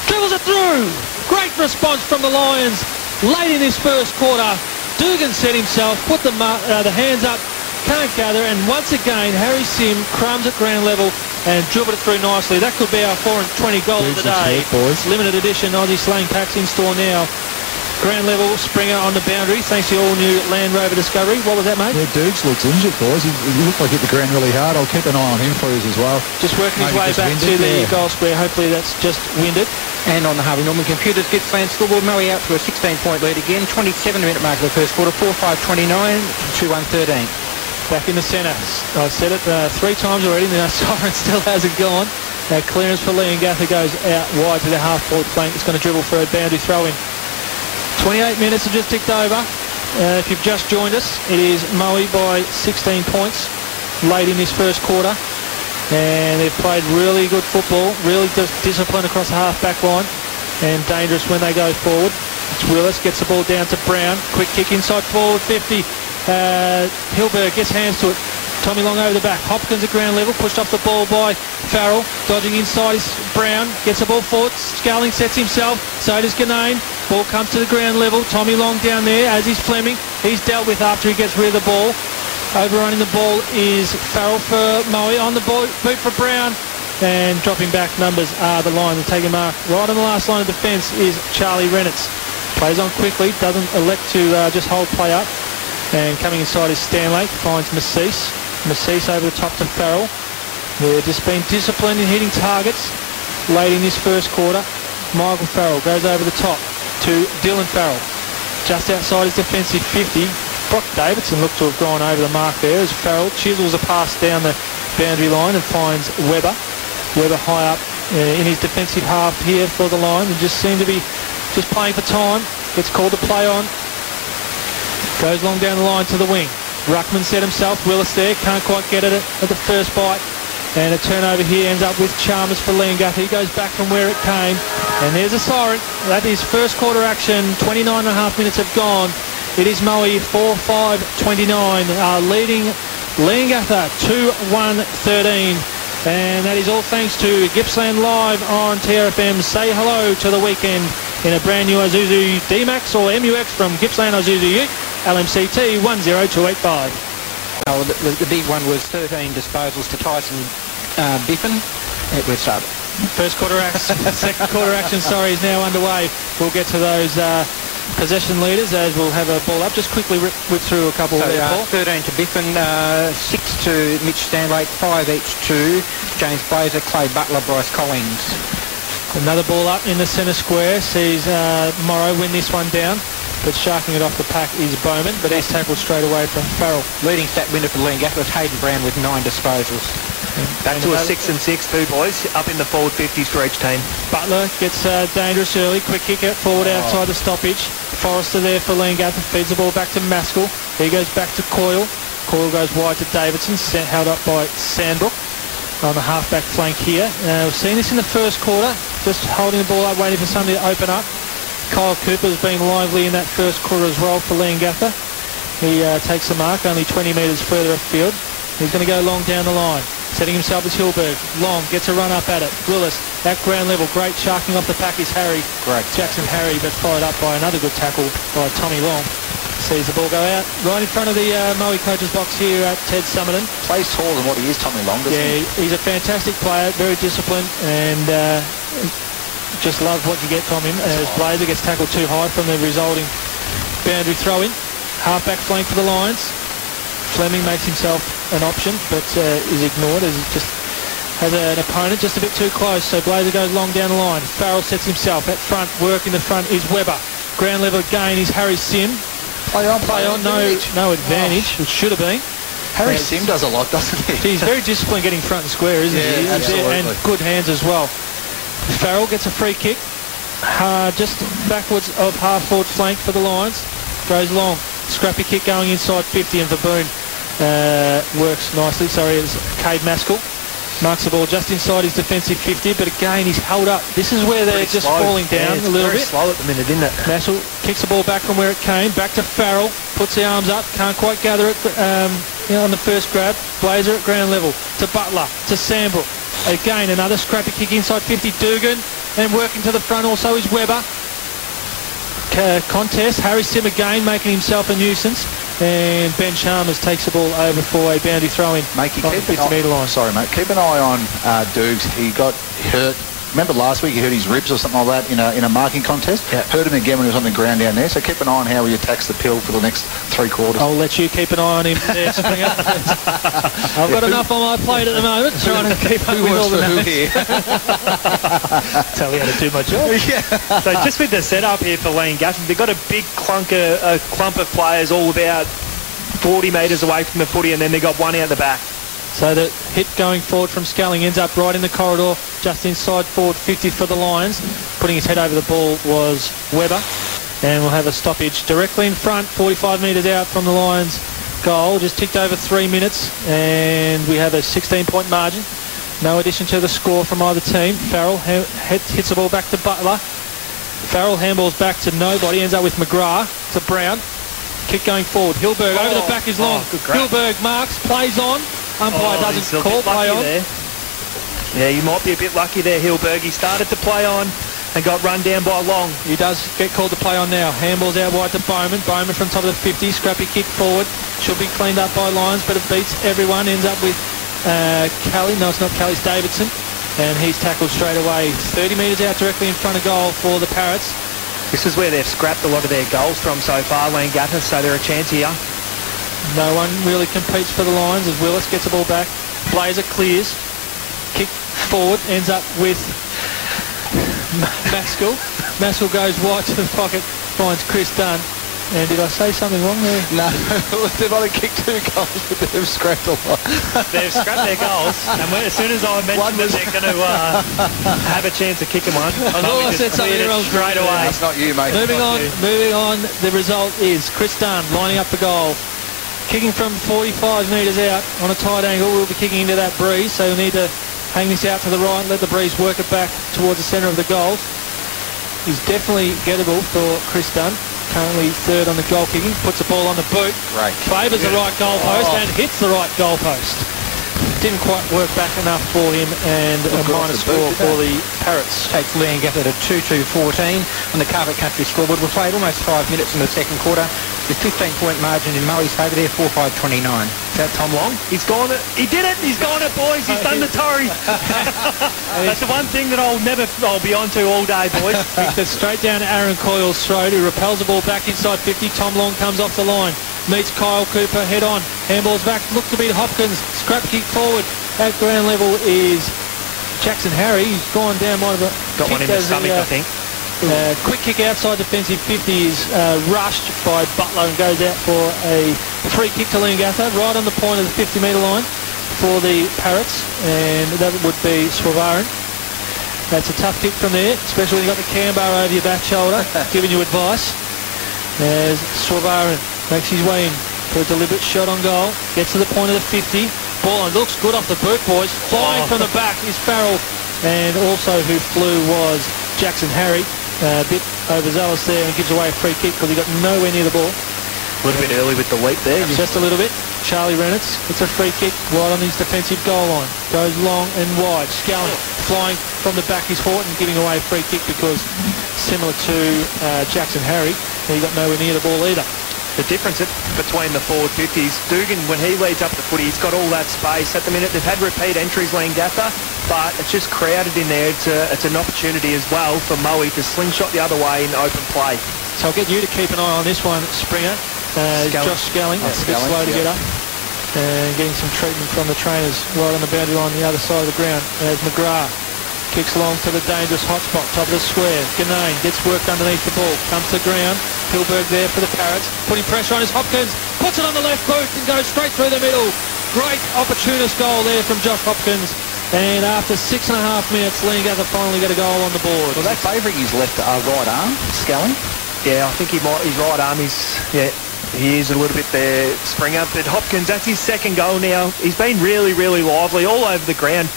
Dribbles it through. Great response from the Lions late in this first quarter. Dugan set himself, put the hands up, can't gather, and once again Harry Sim crumbs at ground level and dribbled it through nicely. That could be our 420 goal of the day. Limited edition Aussie Slang packs in store now. Ground level, Springer on the boundary, thanks to the all-new Land Rover Discovery. What was that, mate? Yeah, Dukes looks injured, boys. He looked like he hit the ground really hard. I'll keep an eye on him for us as well. Just working his way back to the goal square. Hopefully that's just winded. And on the Harvey Norman Computers Gippsland scoreboard, Moe out to a 16-point lead again. 27-minute mark of the first quarter, 4-5-29 to 2-1-13. Back in the centre. I said it 3 times already. The siren still hasn't gone. Clearance for Leongatha goes out wide to the half-forward flank. It's going to dribble for a boundary throw-in. 28 minutes have just ticked over. If you've just joined us, it is Moe by 16 points late in this first quarter. And they've played really good football, really disciplined across the half-back line and dangerous when they go forward. It's Willis, gets the ball down to Brown. Quick kick inside forward, 50. Hilberg gets hands to it. Tommy Long over the back. Hopkins at ground level, pushed off the ball by Farrell. Dodging inside is Brown. Gets the ball forward. Scarling sets himself. So does Ganane. Ball comes to the ground level. Tommy Long down there, as is Fleming. He's dealt with after he gets rid of the ball. Overrunning the ball is Farrell for Moe. On the ball, boot for Brown. And dropping back numbers are the line. They're taking mark. Right on the last line of defence is Charlie Renitz. Plays on quickly. Doesn't elect to just hold play up. And coming inside is Stanley. Finds Masseed. Masseed over the top to Farrell. They've just been disciplined in hitting targets late in this first quarter. Michael Farrell goes over the top to Dylan Farrell. Just outside his defensive 50. Brock Davidson looked to have gone over the mark there as Farrell chisels a pass down the boundary line and finds Webber. Webber high up in his defensive half here for the line and just seemed to be just playing for time. Gets called to play on. Goes long down the line to the wing. Ruckman set himself. Willis there. Can't quite get it at the first bite. And a turnover here ends up with Chalmers for Leongatha. He goes back from where it came. And there's a siren. That is first quarter action. 29.5 minutes have gone. It is Moe 4-5-29 leading Leongatha 2-1-13. And that is all thanks to Gippsland Live on TRFM. Say hello to the weekend in a brand new Isuzu D-Max or MUX from Gippsland Isuzu Ute, LMCT 10285. Oh, the big one was 13 disposals to Tyson Biffin. We've started. First quarter action, second quarter action, sorry, is now underway. We'll get to those possession leaders as we'll have a ball up. Just quickly whip through a couple there, Paul. 13 to Biffin, 6 to Mitch Stanlake, 5 each to James Blazer, Clay Butler, Bryce Collins. Another ball up in the centre square. Sees Morrow win this one down, but sharking it off the pack is Bowman, but he's tackled straight away from Farrell. Leading stat winner for Leongatha was Hayden Brown with 9 disposals. Back to a 6 and 6 too, boys, up in the forward 50s for each team. Butler gets dangerous early, quick kick out forward outside the stoppage. Forrester there for Leongatha, feeds the ball back to Maskell. He goes back to Coyle. Coyle goes wide to Davidson, held up by Sandbrook on the half-back flank here. We've seen this in the first quarter, just holding the ball up, waiting for somebody to open up. Kyle Cooper's been lively in that first quarter as well for Leongatha. He takes the mark, only 20 metres further upfield. He's going to go long down the line. Setting himself as Hilberg. Long, gets a run up at it. Willis, at ground level. Great sharking off the pack is Harry. Great. Jackson Harry, but followed up by another good tackle by Tommy Long. Sees the ball go out. Right in front of the Moe coach's box here at Ted Summerton. Plays taller than what he is, Tommy Long, doesn't he? He's a fantastic player, very disciplined, and just love what you get from him. As Blazer gets tackled too high from the resulting boundary throw-in. Half-back flank for the Lions. Fleming makes himself an option, but is ignored as he just has an opponent just a bit too close. So Blazer goes long down the line. Farrell sets himself at front. Work in the front is Webber. Ground level again is Harry Sim. Play on. No advantage. It should have been. Harry Sim does a lot, doesn't he? He's very disciplined getting front and square, isn't he? Absolutely. And good hands as well. Farrell gets a free kick. Just backwards of half-forward flank for the Lions. Goes long. Scrappy kick going inside 50, and Verboon works nicely. Sorry, it's Cade Maskell. Marks the ball just inside his defensive 50, but again, he's held up. This is where they're just falling down a little bit. It's very slow at the minute, isn't it? Maskell kicks the ball back from where it came. Back to Farrell. Puts the arms up. Can't quite gather it on the first grab. Blazer at ground level. To Butler. To Sandbrook. Again, another scrappy kick inside 50. Dugan. And working to the front also is Webber. Contest. Harry Sim again making himself a nuisance. And Ben Chalmers takes the ball over for a boundary throw-in. Mate, keep an eye. Sorry, mate. Keep an eye on Dukes. He got hurt. Remember last week he hurt his ribs or something like that in a marking contest? Yeah. Hurt him again when he was on the ground down there. So keep an eye on how he attacks the pill for the next 3 quarters. I'll let you keep an eye on him there, Springer. I've got enough on my plate at the moment, trying to keep up with all the names. Tell me how to do my job. Yeah. So just with the setup here for Leongatha, they've got a big clump of players all about 40 metres away from the footy, and then they've got one out the back. So the hit going forward from Sculling ends up right in the corridor, just inside forward 50 for the Lions. Putting his head over the ball was Webber. And we'll have a stoppage directly in front, 45 metres out from the Lions goal. Just ticked over 3 minutes, and we have a 16-point margin. No addition to the score from either team. Farrell hits the ball back to Butler. Farrell handballs back to nobody, ends up with McGrath to Brown. Kick going forward. Hilberg over the back is long. Hilberg marks, plays on. Umpire doesn't call play on. There. Yeah, you might be a bit lucky there, Hilberg. He started to play on and got run down by Long. He does get called to play on now. Handballs out wide to Bowman. Bowman from top of the 50. Scrappy kick forward. Should be cleaned up by Lions, but it beats everyone. Ends up with Kelly. No, it's not Kelly. It's Davidson. And he's tackled straight away. 30 metres out directly in front of goal for the Parrots. This is where they've scrapped a lot of their goals from so far, Leongatha, so they're a chance here. No one really competes for the Lions as Willis gets the ball back. Blazer clears. Kick forward. Ends up with Maskell. Maskell goes wide to the pocket. Finds Chris Dunn. And did I say something wrong there? No, they've only kicked 2 goals, but they've scrapped a lot. They've scrapped their gols, and as soon as I mentioned that they're going to have a chance of kicking one, I thought I said something wrong straight away. That's not you, mate. Moving on, the result is Chris Dunn lining up the goal. Kicking from 45 metres out on a tight angle. We'll be kicking into that breeze, so we'll need to hang this out to the right, let the breeze work it back towards the centre of the goal. He's definitely gettable for Chris Dunn. Currently third on the goal kicking. Puts the ball on the boot. Great. Favours the right goalpost and hits the right goalpost. didn't quite work back enough for him, and a minor score for the Parrots. Takes Leongatha to 2-2-14 on the Carpet Country scoreboard. We played almost 5 minutes in the second quarter. The 15-point margin in Murray's favour there, 4-5-29. Is that Tom Long? He's gone it. He did it. He's gone it, boys. He's done the Tory. That's the one thing that I'll be on to all day, boys. Kicked it straight down to Aaron Coyle's throat, who repels the ball back inside 50. Tom Long comes off the line. Meets Kyle Cooper head on. Handball's back. Look to beat Hopkins. Scrap kick forward. At ground level is Jackson Harry. He's gone down. Might have got one in the stomach, I think. Quick kick outside defensive 50 is rushed by Butler and goes out for a free kick to Leongatha right on the point of the 50-metre line for the Parrots, and that would be Swavarin. That's a tough kick from there, especially when you've got the cam bar over your back shoulder giving you advice. As Swavarin makes his way in for a deliberate shot on goal, gets to the point of the 50. Ball and looks good off the boot, boys. Flying from the back is Farrell, and also who flew was Jackson Harry. A bit overzealous there and gives away a free kick because he got nowhere near the ball. A little bit early with the leap there. Just a little bit. Charlie Renitz, it's a free kick right on his defensive goal line. Goes long and wide. Scullen flying from the back is Horton, giving away a free kick because similar to Jackson Harry, he got nowhere near the ball either. The difference between the forward 50s, Dugan, when he leads up the footy, he's got all that space. At the minute, they've had repeat entries, Leongatha, but it's just crowded in there. It's an opportunity as well for Moe to slingshot the other way in open play. So I'll get you to keep an eye on this one, Springer. Josh Sculling, a bit slow to get up. And getting some treatment from the trainers right on the boundary line on the other side of the ground. As McGrath kicks along to the dangerous hot spot, top of the square. Ganane gets worked underneath the ball, comes to the ground. Hilberg there for the Parrots, putting pressure on his Hopkins, puts it on the left boot and goes straight through the middle. Great opportunist goal there from Josh Hopkins. And after 6.5 minutes, Leongatha finally got a goal on the board. Well, that's favouring his left right arm, Sculling. Yeah, I think his right arm is, he is a little bit there, Springer. But Hopkins, that's his second goal now. He's been really, really lively all over the ground.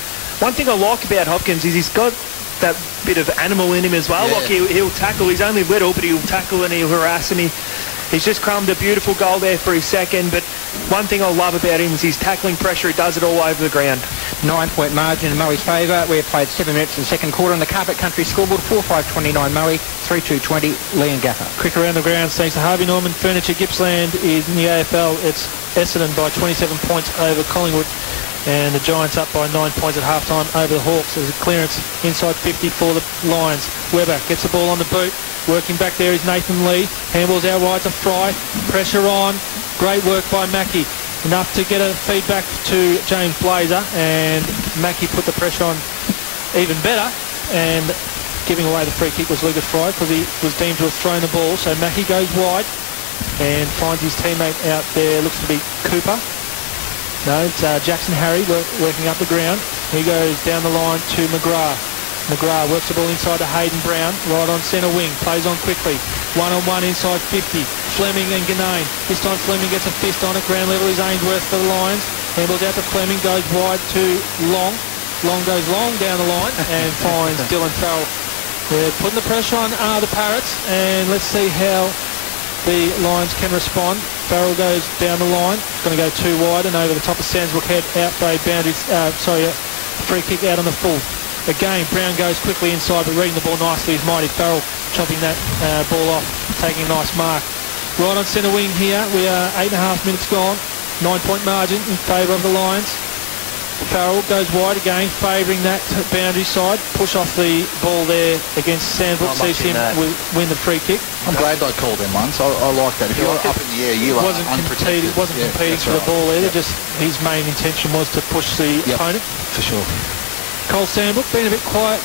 One thing I like about Hopkins is he's got that bit of animal in him as well. Yeah. Like he'll tackle. He's only little, but he'll tackle and he'll harass, and he's just crumbed a beautiful goal there for his second. But one thing I love about him is his tackling pressure. He does it all over the ground. 9-point margin in Murray's favour. We have played 7 minutes in the second quarter on the Carpet Country scoreboard. 4-5-29 Murray, 3-2-20 Leongatha. Quick around the ground thanks to Harvey Norman Furniture. Gippsland is in the AFL. It's Essendon by 27 points over Collingwood. And the Giants up by 9 points at halftime over the Hawks. There's a clearance inside 50 for the Lions. Webber gets the ball on the boot. Working back there is Nathan Lee. Handballs out wide to Fry. Pressure on. Great work by Mackie. Enough to get a feedback to James Blazer. And Mackie put the pressure on even better. And giving away the free kick was Lucas Fry because he was deemed to have thrown the ball. So Mackie goes wide and finds his teammate out there. Looks to be Cooper. No, it's Jackson Harry working up the ground. He goes down the line to McGrath. McGrath works the ball inside to Hayden Brown, right on centre wing, plays on quickly. One-on-one inside 50. Fleming and Ganane. This time Fleming gets a fist on it. Ground level is Ainsworth for the Lions. Handballs out to Fleming, goes wide to Long. Long goes long down the line and finds Dylan Farrell. They're putting the pressure on the Parrots, and let's see how the Lions can respond. Farrell goes down the line. It's going to go too wide and over the top of Sandsbrook head out by boundary. Free kick out on the full. Again, Brown goes quickly inside, but reading the ball nicely is Mighty Farrell, chopping that ball off, taking a nice mark. Right on centre wing here, we are 8.5 minutes gone. 9-point margin in favour of the Lions. Farrell goes wide again, favouring that boundary side. Push off the ball there against Sandbrook. Sees him win the free kick. I'm glad they called them once. I like that. If you're up in the air, you are unprotected. Wasn't competing for the ball either. Just his main intention was to push the opponent. For sure. Cole Sandbrook been a bit quiet.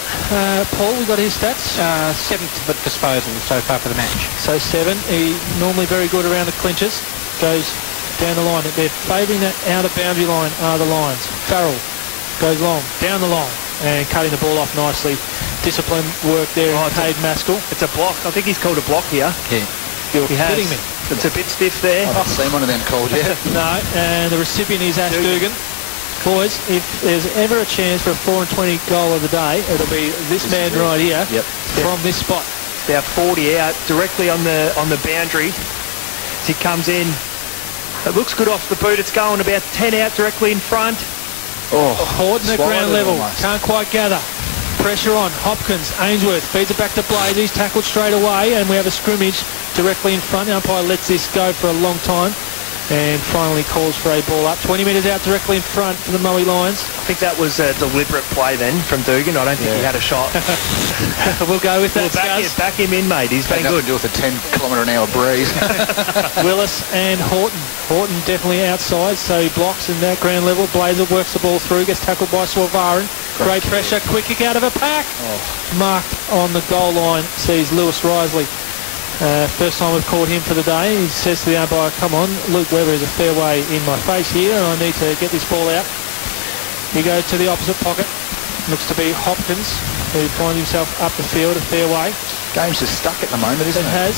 Paul, we got his stats. 7th but disposal so far for the match. So 7. He normally very good around the clinches. Goes down the line. They're favouring that outer boundary line are the Lions. Farrell goes long, down the line, and cutting the ball off nicely. Disciplined work there in Cade Maskell. It's a block. I think he's called a block here. Yeah. You're kidding me. It's a bit stiff there. I've seen one of them called, yeah. No, and the recipient is Ash Dugan. Boys, if there's ever a chance for a 4-20 goal of the day, it'll be this man right here from this spot. About 40 out, directly on the boundary. As he comes in, it looks good off the boot. It's going about 10 out directly in front. Horton at swallowed ground it level. almost. Can't quite gather. Pressure on. Hopkins, Ainsworth feeds it back to Blaze. He's tackled straight away, and we have a scrimmage directly in front. The umpire lets this go for a long time and finally calls for a ball up. 20 metres out directly in front for the Moe Lions. I think that was a deliberate play then from Dugan. I don't think he had a shot. We'll go with that. Back him in, mate. He's been good. To do with a 10-kilometre-an-hour breeze. Willis and Horton. Horton definitely outside, so he blocks in that ground level. Blazer works the ball through, gets tackled by Swarvaran. Great pressure, quick kick out of a pack. Marked on the goal line, sees Lewis Risley. First time we've caught him for the day. He says to the umpire, come on, Luke Webber is a fair way in my face here and I need to get this ball out. He goes to the opposite pocket. Looks to be Hopkins, who finds himself up the field a fair way. Game's just stuck at the moment, isn't it? It has.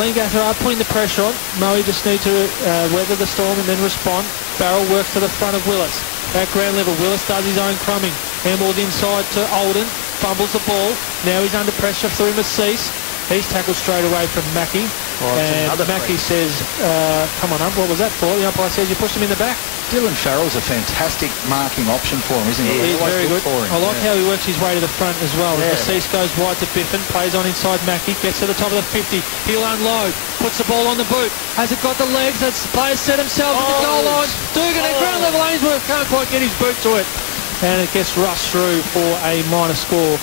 Leongatha are putting the pressure on. Moe just need to weather the storm and then respond. Barrel works to the front of Willis. At ground level, Willis does his own crumbing. Handballed inside to Olden. Fumbles the ball. Now he's under pressure through Maceese. He's tackled straight away from Mackie. And Mackie says, come on, what was that for? The umpire says you pushed him in the back. Dylan Farrell's a fantastic marking option for him, isn't he? He's very good. For him. I like how he works his way to the front as well. Yeah. Maceese goes wide to Biffin, plays on inside Mackie, gets to the top of the 50. He'll unload, puts the ball on the boot. Has it got the legs? That player set himself at the goal line. Dugan at ground level, Ainsworth can't quite get his boot to it. And it gets rushed through for a minor score.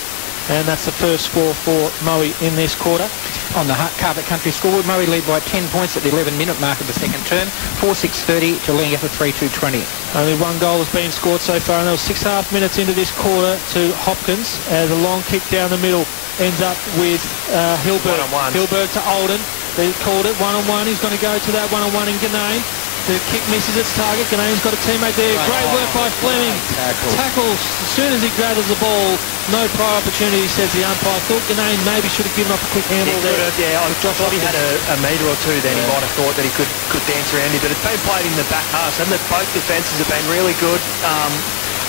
And that's the first score for Moe in this quarter. On the Carpet Country scoreboard, Moe lead by 10 points at the 11-minute mark of the second term. 4-6-30 to Leongatha 3-2-20. Only one goal has been scored so far, and there was 6.5 minutes into this quarter to Hopkins as a long kick down the middle ends up with Hilberg. One-on-one. Hilberg to Olden. They called it one-on-one. He's going to go to that one-on-one in Ganane. The kick misses its target. Ganane's got a teammate there. Great work by Fleming. Tackles as soon as he gathers the ball. No prior opportunity, says the umpire. Thought Ganane maybe should have given off a quick handle there. Yeah, I thought he had a metre or two then. He might have thought that he could dance around him. But it's been played in the back half. And both defences have been really good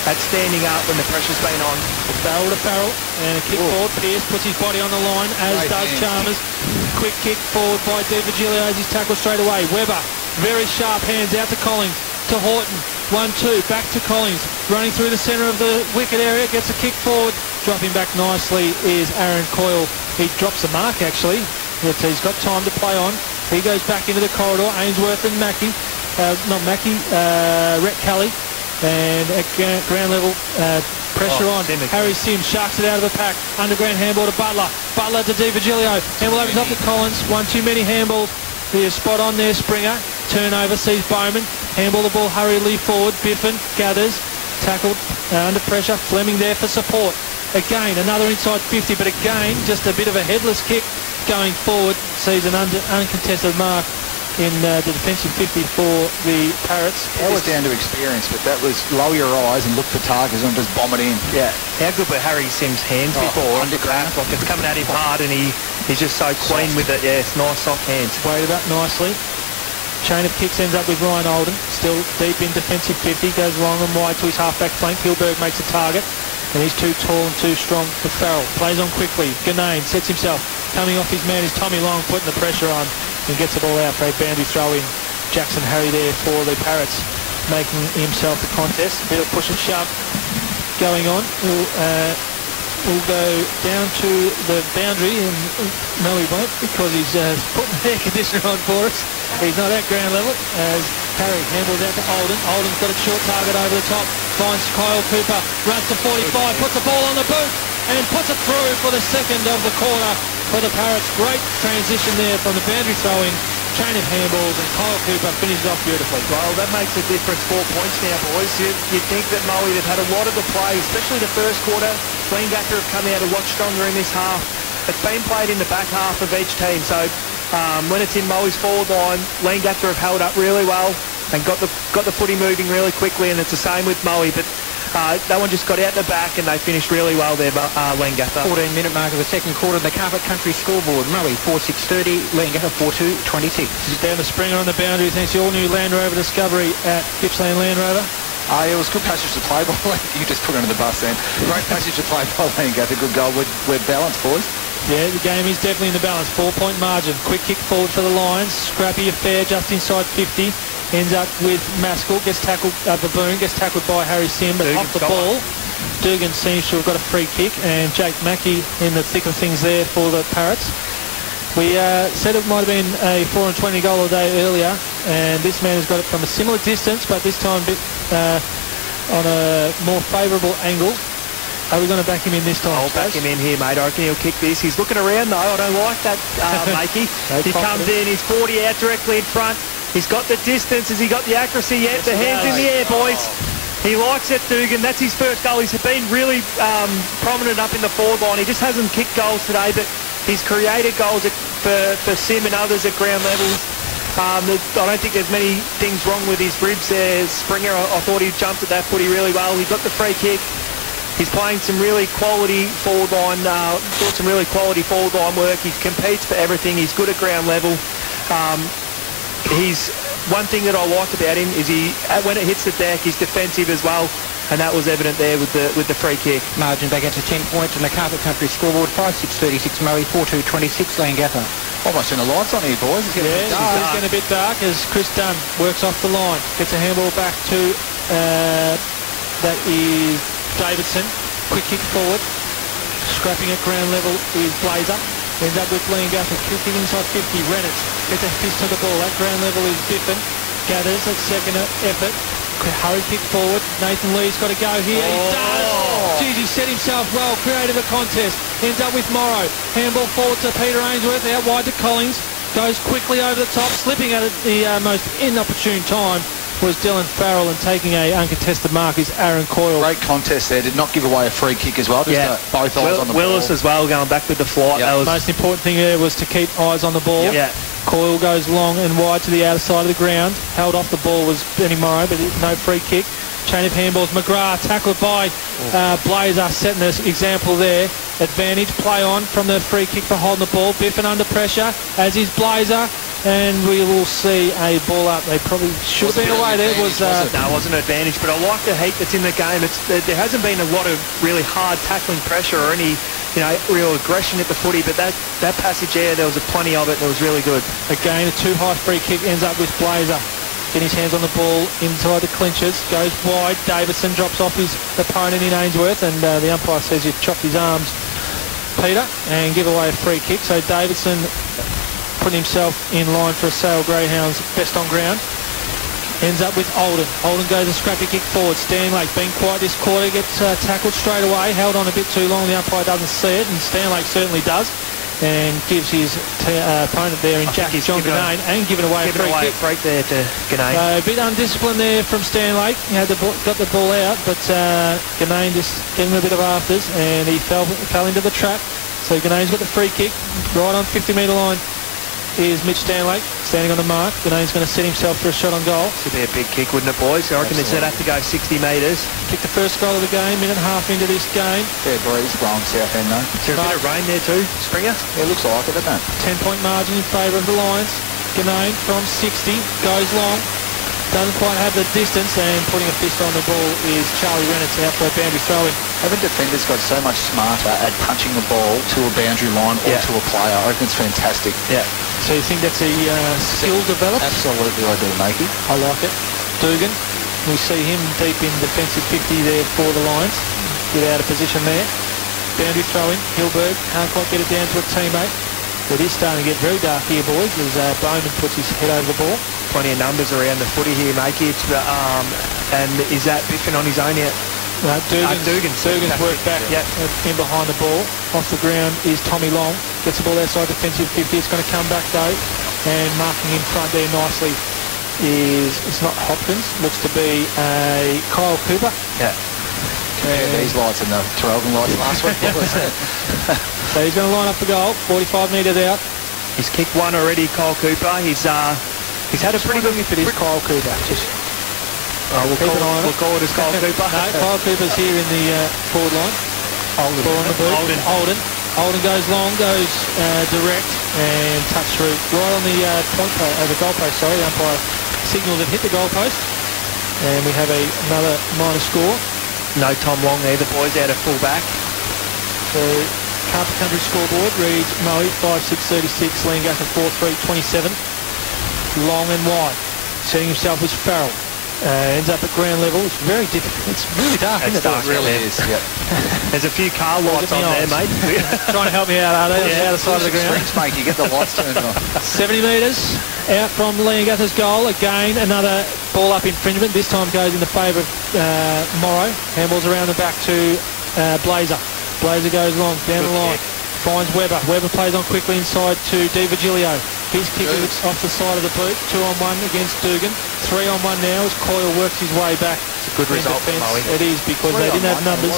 at standing up when the pressure's been on. Barrel to barrel and a kick forward. Pearce puts his body on the line, as does Chalmers. Quick kick forward by Di Virgilio as he's tackled straight away. Webber, very sharp hands out to Collins, to Horton. 1-2, back to Collins, running through the centre of the wicket area, gets a kick forward. Dropping back nicely is Aaron Coyle. He drops the mark actually, but he's got time to play on. He goes back into the corridor. Ainsworth and Mackie, Rhett Kelly. And at ground level, pressure on. Harry Sims sharks it out of the pack. Underground handball to Butler. Butler to Di Virgilio. Handball over top to Collins. One too many handballs. He's spot on there, Springer. Turnover, sees Bowman. Handball the ball hurriedly forward. Biffin gathers. Tackled under pressure. Fleming there for support. Again, another inside 50, but again, just a bit of a headless kick going forward. Sees an uncontested mark in the defensive 50 for the Parrots. That was down to experience, but that was lower your eyes and look for targets and just bomb it in. Yeah. How good were Harry Sims' hands before? Underground. Like it's coming at him hard and he's just so clean with it. Yeah, it's nice, soft hands. Weighted up nicely. Chain of kicks ends up with Ryan Olden. Still deep in defensive 50. Goes long and wide to his half-back flank. Hilberg makes a target. And he's too tall and too strong for Farrell. Plays on quickly. Ganane sets himself. Coming off his man is Tommy Long, putting the pressure on. And gets the ball out for a boundary throw in. Jackson Harry there for the Parrots, making himself the contest. A bit of push and shove going on. We'll go down to the boundary, and no he won't, because he's putting the air conditioner on for us. He's not at ground level as Harry handles out to Olden. Olden's got a short target over the top. Finds Kyle Cooper, runs to 45, puts the ball on the boot and puts it through for the second of the quarter for the Parrots. Great transition there from the boundary throw-in. Chain of handballs, and Kyle Cooper finishes off beautifully. Well, that makes a difference. 4 points now, boys. You'd think that Moe have had a lot of the play, especially the first quarter. Leongatha have come out a lot stronger in this half. It's been played in the back half of each team, so when it's in Moe's forward line, Leongatha have held up really well and got the footy moving really quickly, and it's the same with Moe, but that one just got out the back and they finished really well there, Leongatha. 14-minute mark of the second quarter, the Carpet Country scoreboard. Moe 4-6-30, Leongatha 4-2-26. Down to Springer on the boundary, thanks to the all-new Land Rover Discovery at Gippsland Land Rover. It was good passage to play by. You just put it under the bus then. Great passage to play by Leongatha. Good goal. We're balanced, boys. Yeah, the game is definitely in the balance. 4-point margin. Quick kick forward for the Lions. Scrappy affair just inside 50. ends up with Maskell, gets tackled, Baboon gets tackled by Harry Sim, but off the ball. Dugan seems to have got a free kick, and Jake Mackey in the thick of things there for the Parrots. We said it might have been a 4-20 goal a day earlier, and this man has got it from a similar distance, but this time a bit on a more favourable angle. Are we going to back him in this time? I'll back him in here, mate. I reckon he'll kick this. He's looking around, though. I don't like that, Makey. He comes in. He's 40 out directly in front. He's got the distance. Has he got the accuracy yet? The hands in the air, boys. He likes it, Dugan. That's his first goal. He's been really prominent up in the forward line. He just hasn't kicked goals today, but he's created goals for Sim and others at ground levels. I don't think there's many things wrong with his ribs there. Springer, I thought he jumped at that footy really well. He got the free kick. He's playing some really quality forward line, doing some really quality forward line work. He competes for everything. He's good at ground level. One thing that I like about him is when it hits the deck, he's defensive as well, and that was evident there with the free kick. Margin back out to 10 points on the Carpet Country scoreboard. 5-6-36 Murray, 4-2-26 Leongatha. Almost in the lights on here, boys. It's getting a bit dark as Chris Dunn works off the line. Gets a handball back to, that is Davidson. Quick kick forward. Scrapping at ground level is Blazer. Ends up with Leongatha kicking inside 50. Reynolds gets a fist to the ball. At ground level is Biffin. Gathers at second effort. Hurry kick forward. Nathan Lee's got to go here. He does. Geez, he set himself well. Created a contest. Ends up with Morrow. Handball forward to Peter Ainsworth. Out wide to Collins. Goes quickly over the top. Slipping at the most inopportune time was Dylan Farrell, and taking a uncontested mark is Aaron Coyle. Great contest there. Did not give away a free kick as well. Just both eyes on the Willis ball. as well, going back with the flight. Yep. The most important thing there was to keep eyes on the ball. Yep. Yeah. Coyle goes long and wide to the outer side of the ground. Held off the ball was Benny Morrow, but no free kick. Chain of handballs. McGrath tackled by Blazer, setting an example there. Advantage, play on from the free kick for holding the ball. Biffin under pressure, as is Blazer. And we will see a ball up. They probably should have been away there. No, it wasn't an advantage, but I like the heat that's in the game. There hasn't been a lot of really hard tackling pressure or any real aggression at the footy, but that passage there was plenty of it, and it was really good. Again, a too high free kick ends up with Blazer. Getting his hands on the ball inside the clinches. Goes wide. Davidson drops off his opponent in Ainsworth, and the umpire says you've chopped his arms, Peter, and give away a free kick. So Davidson putting himself in line for a Sale Greyhounds best on ground. Ends up with Olden. Olden goes a scrappy kick forward. Stanlake being quiet this quarter, gets tackled straight away. Held on a bit too long. The umpire doesn't see it, and Stanlake certainly does, and gives his opponent there in Jack John Ganane, and giving away a free kick. Break there to Ganane. A bit undisciplined there from Stanlake. He had got the ball out, but Ganane just gave him a bit of afters, and he fell into the trap. So Ganane's got the free kick right on 50-metre line. Is Mitch Stanlake standing on the mark. Ganane's going to set himself for a shot on goal. This would be a big kick, wouldn't it, boys? I reckon they'd have to go 60 metres. Kicked the first goal of the game, minute and a half into this game. Fair breeze blowing south end, though. Is there a bit of rain there too, Springer? Yeah, looks like it, doesn't it? 10-point margin in favour of the Lions. Ganane from 60, goes long. Doesn't quite have the distance, and putting a fist on the ball is Charlie Reynolds out for a boundary throw-in. Haven't defenders got so much smarter at punching the ball to a boundary line or to a player? I reckon it's fantastic. Yeah. So you think that's a skill developed? Absolutely, I do, Makey. I like it. Dugan, we see him deep in defensive 50 there for the Lions. Get out of position there. Boundary throw-in. Hilberg can't quite get it down to a teammate. It is starting to get very dark here, boys, as Bowman puts his head over the ball. Plenty of numbers around the footy here, Makey. And is that Biffin on his own yet? No, Dugan's worked back in behind the ball. Off the ground is Tommy Long. Gets the ball outside defensive 50. It's going to come back, though. And marking in front there nicely it's not Hopkins. Looks to be a Kyle Cooper. Yeah. These lights and the Traralgon lights last week. So he's going to line up the goal. 45 metres out. He's kicked one already, Kyle Cooper. He's had a pretty good... If it is Kyle Cooper. We'll call it as Kyle Cooper. No, Kyle Cooper's here in the forward line. Olden goes long, goes direct, and touch through right on the the goalpost. Sorry, the umpire signalled it hit the goalpost, and we have another minor score. No Tom Long there. The boys out of full back. The Carpet Country scoreboard reads Moe 5-6-36, Leongatha 4-3-27. Long and wide. Setting himself was Farrell. Ends up at ground level. It's very difficult. It's really dark, isn't it? Dark, It really is, yeah. There's a few car lights on there, mate. Trying to help me out, are they? On the outer side of the ground. Strings, mate, you get the lights turned on. 70 metres out from Leongatha's goal. Again, another ball up infringement. This time goes in the favour of Morrow. Handballs around the back to Blazer. Blazer goes long, down the line. Finds Webber. Webber plays on quickly inside to Di Virgilio. His kick is off the side of the boot. 2-on-1 against Dugan. 3-on-1 now as Coyle works his way back. It's a good result for Moe. It is, because they didn't have numbers.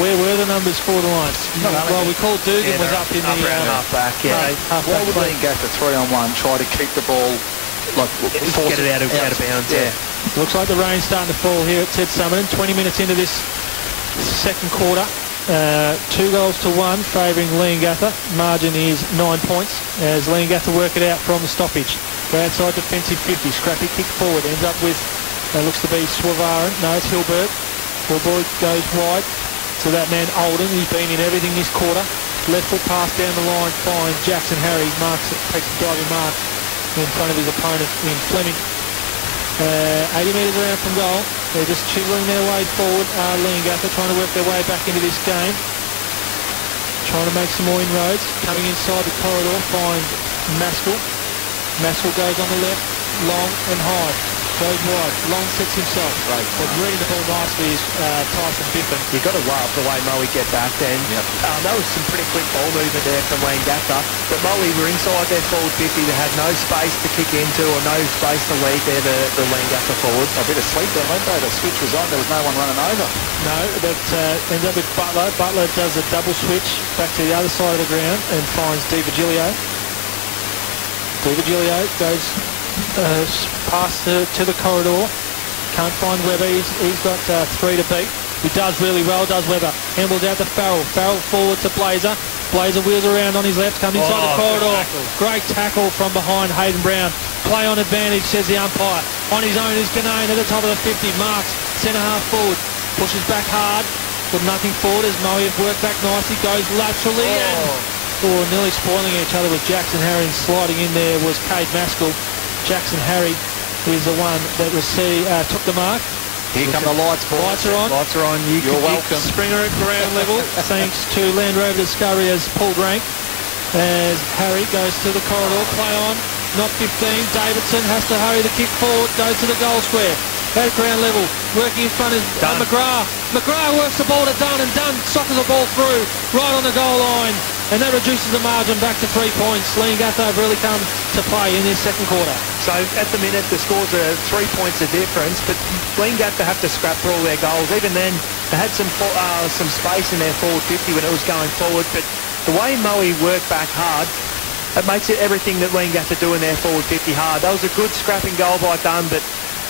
Where were the numbers for the Lions? Well, we called Dugan was up in the half-back, yeah. Why would Leongatha 3-on-1 try to keep the ball, like, get it out of bounds? Yeah. Looks like the rain's starting to fall here at Ted Summerton. 20 minutes into this second quarter. 2 goals to 1 favouring Leongatha. Margin is 9 points as Leongatha work it out from the stoppage. Go outside defensive 50. Scrappy kick forward. Ends up with, looks to be Swavaran. No, it's Hilberg. Hilberg goes wide to that man Olden. He's been in everything this quarter. Left foot pass down the line. Finds Jackson Harry. Marks it, takes a diving mark in front of his opponent in Fleming. 80 metres around from goal. They're just chiseling their way forward. Leongatha trying to work their way back into this game. Trying to make some more inroads. Coming inside the corridor, finds Maskell. Maskell goes on the left, long and high. Goes wide. Long sets himself. Right. But reading the ball nicely is Tyson Biffin. You've got to love the way Moe get back then. Yep. That was some pretty quick ball movement there from Leongatha. But Moe were inside their forward 50. They had no space to kick into or no space to lead there, the Leongatha forwards. A bit of sleep there, weren't they? The switch was on. There was no one running over. No, that ends up with Butler. Butler does a double switch back to the other side of the ground and finds Di Virgilio. Di Virgilio goes pass to the corridor. Can't find Webber. He's got 3 to beat. He does really well, does Webber. Handballs out to Farrell. Farrell forward to Blazer. Blazer wheels around on his left, comes inside the corridor. Great tackle from behind Hayden Brown. Play on advantage, says the umpire. On his own is Ganane at the top of the 50. Marks, centre half forward. Pushes back hard, but nothing forward as Moe have worked back nicely. Goes laterally and nearly spoiling each other with Jackson Harry. Sliding in there was Cade Maskell. Jackson Harry is the one that took the mark. Here come the lights, boys. Lights are on. Lights are on. You're welcome. Springer at ground level, thanks to Land Rover Discovery has pulled rank. As Harry goes to the corridor, play on, not 15. Davidson has to hurry the kick forward, goes to the goal square. At ground level, working in front is McGrath. McGrath works the ball to Dunn, and Dunn sockers the ball through, right on the goal line. And that reduces the margin back to 3 points. Leongatha have really come to play in this second quarter. So at the minute, the scores are 3 points of difference, but Leongatha have to scrap for all their goals. Even then, they had some space in their forward 50 when it was going forward, but the way Moe worked back hard, it makes it everything that Leongatha do in their forward 50 hard. That was a good scrapping goal by Dunn, but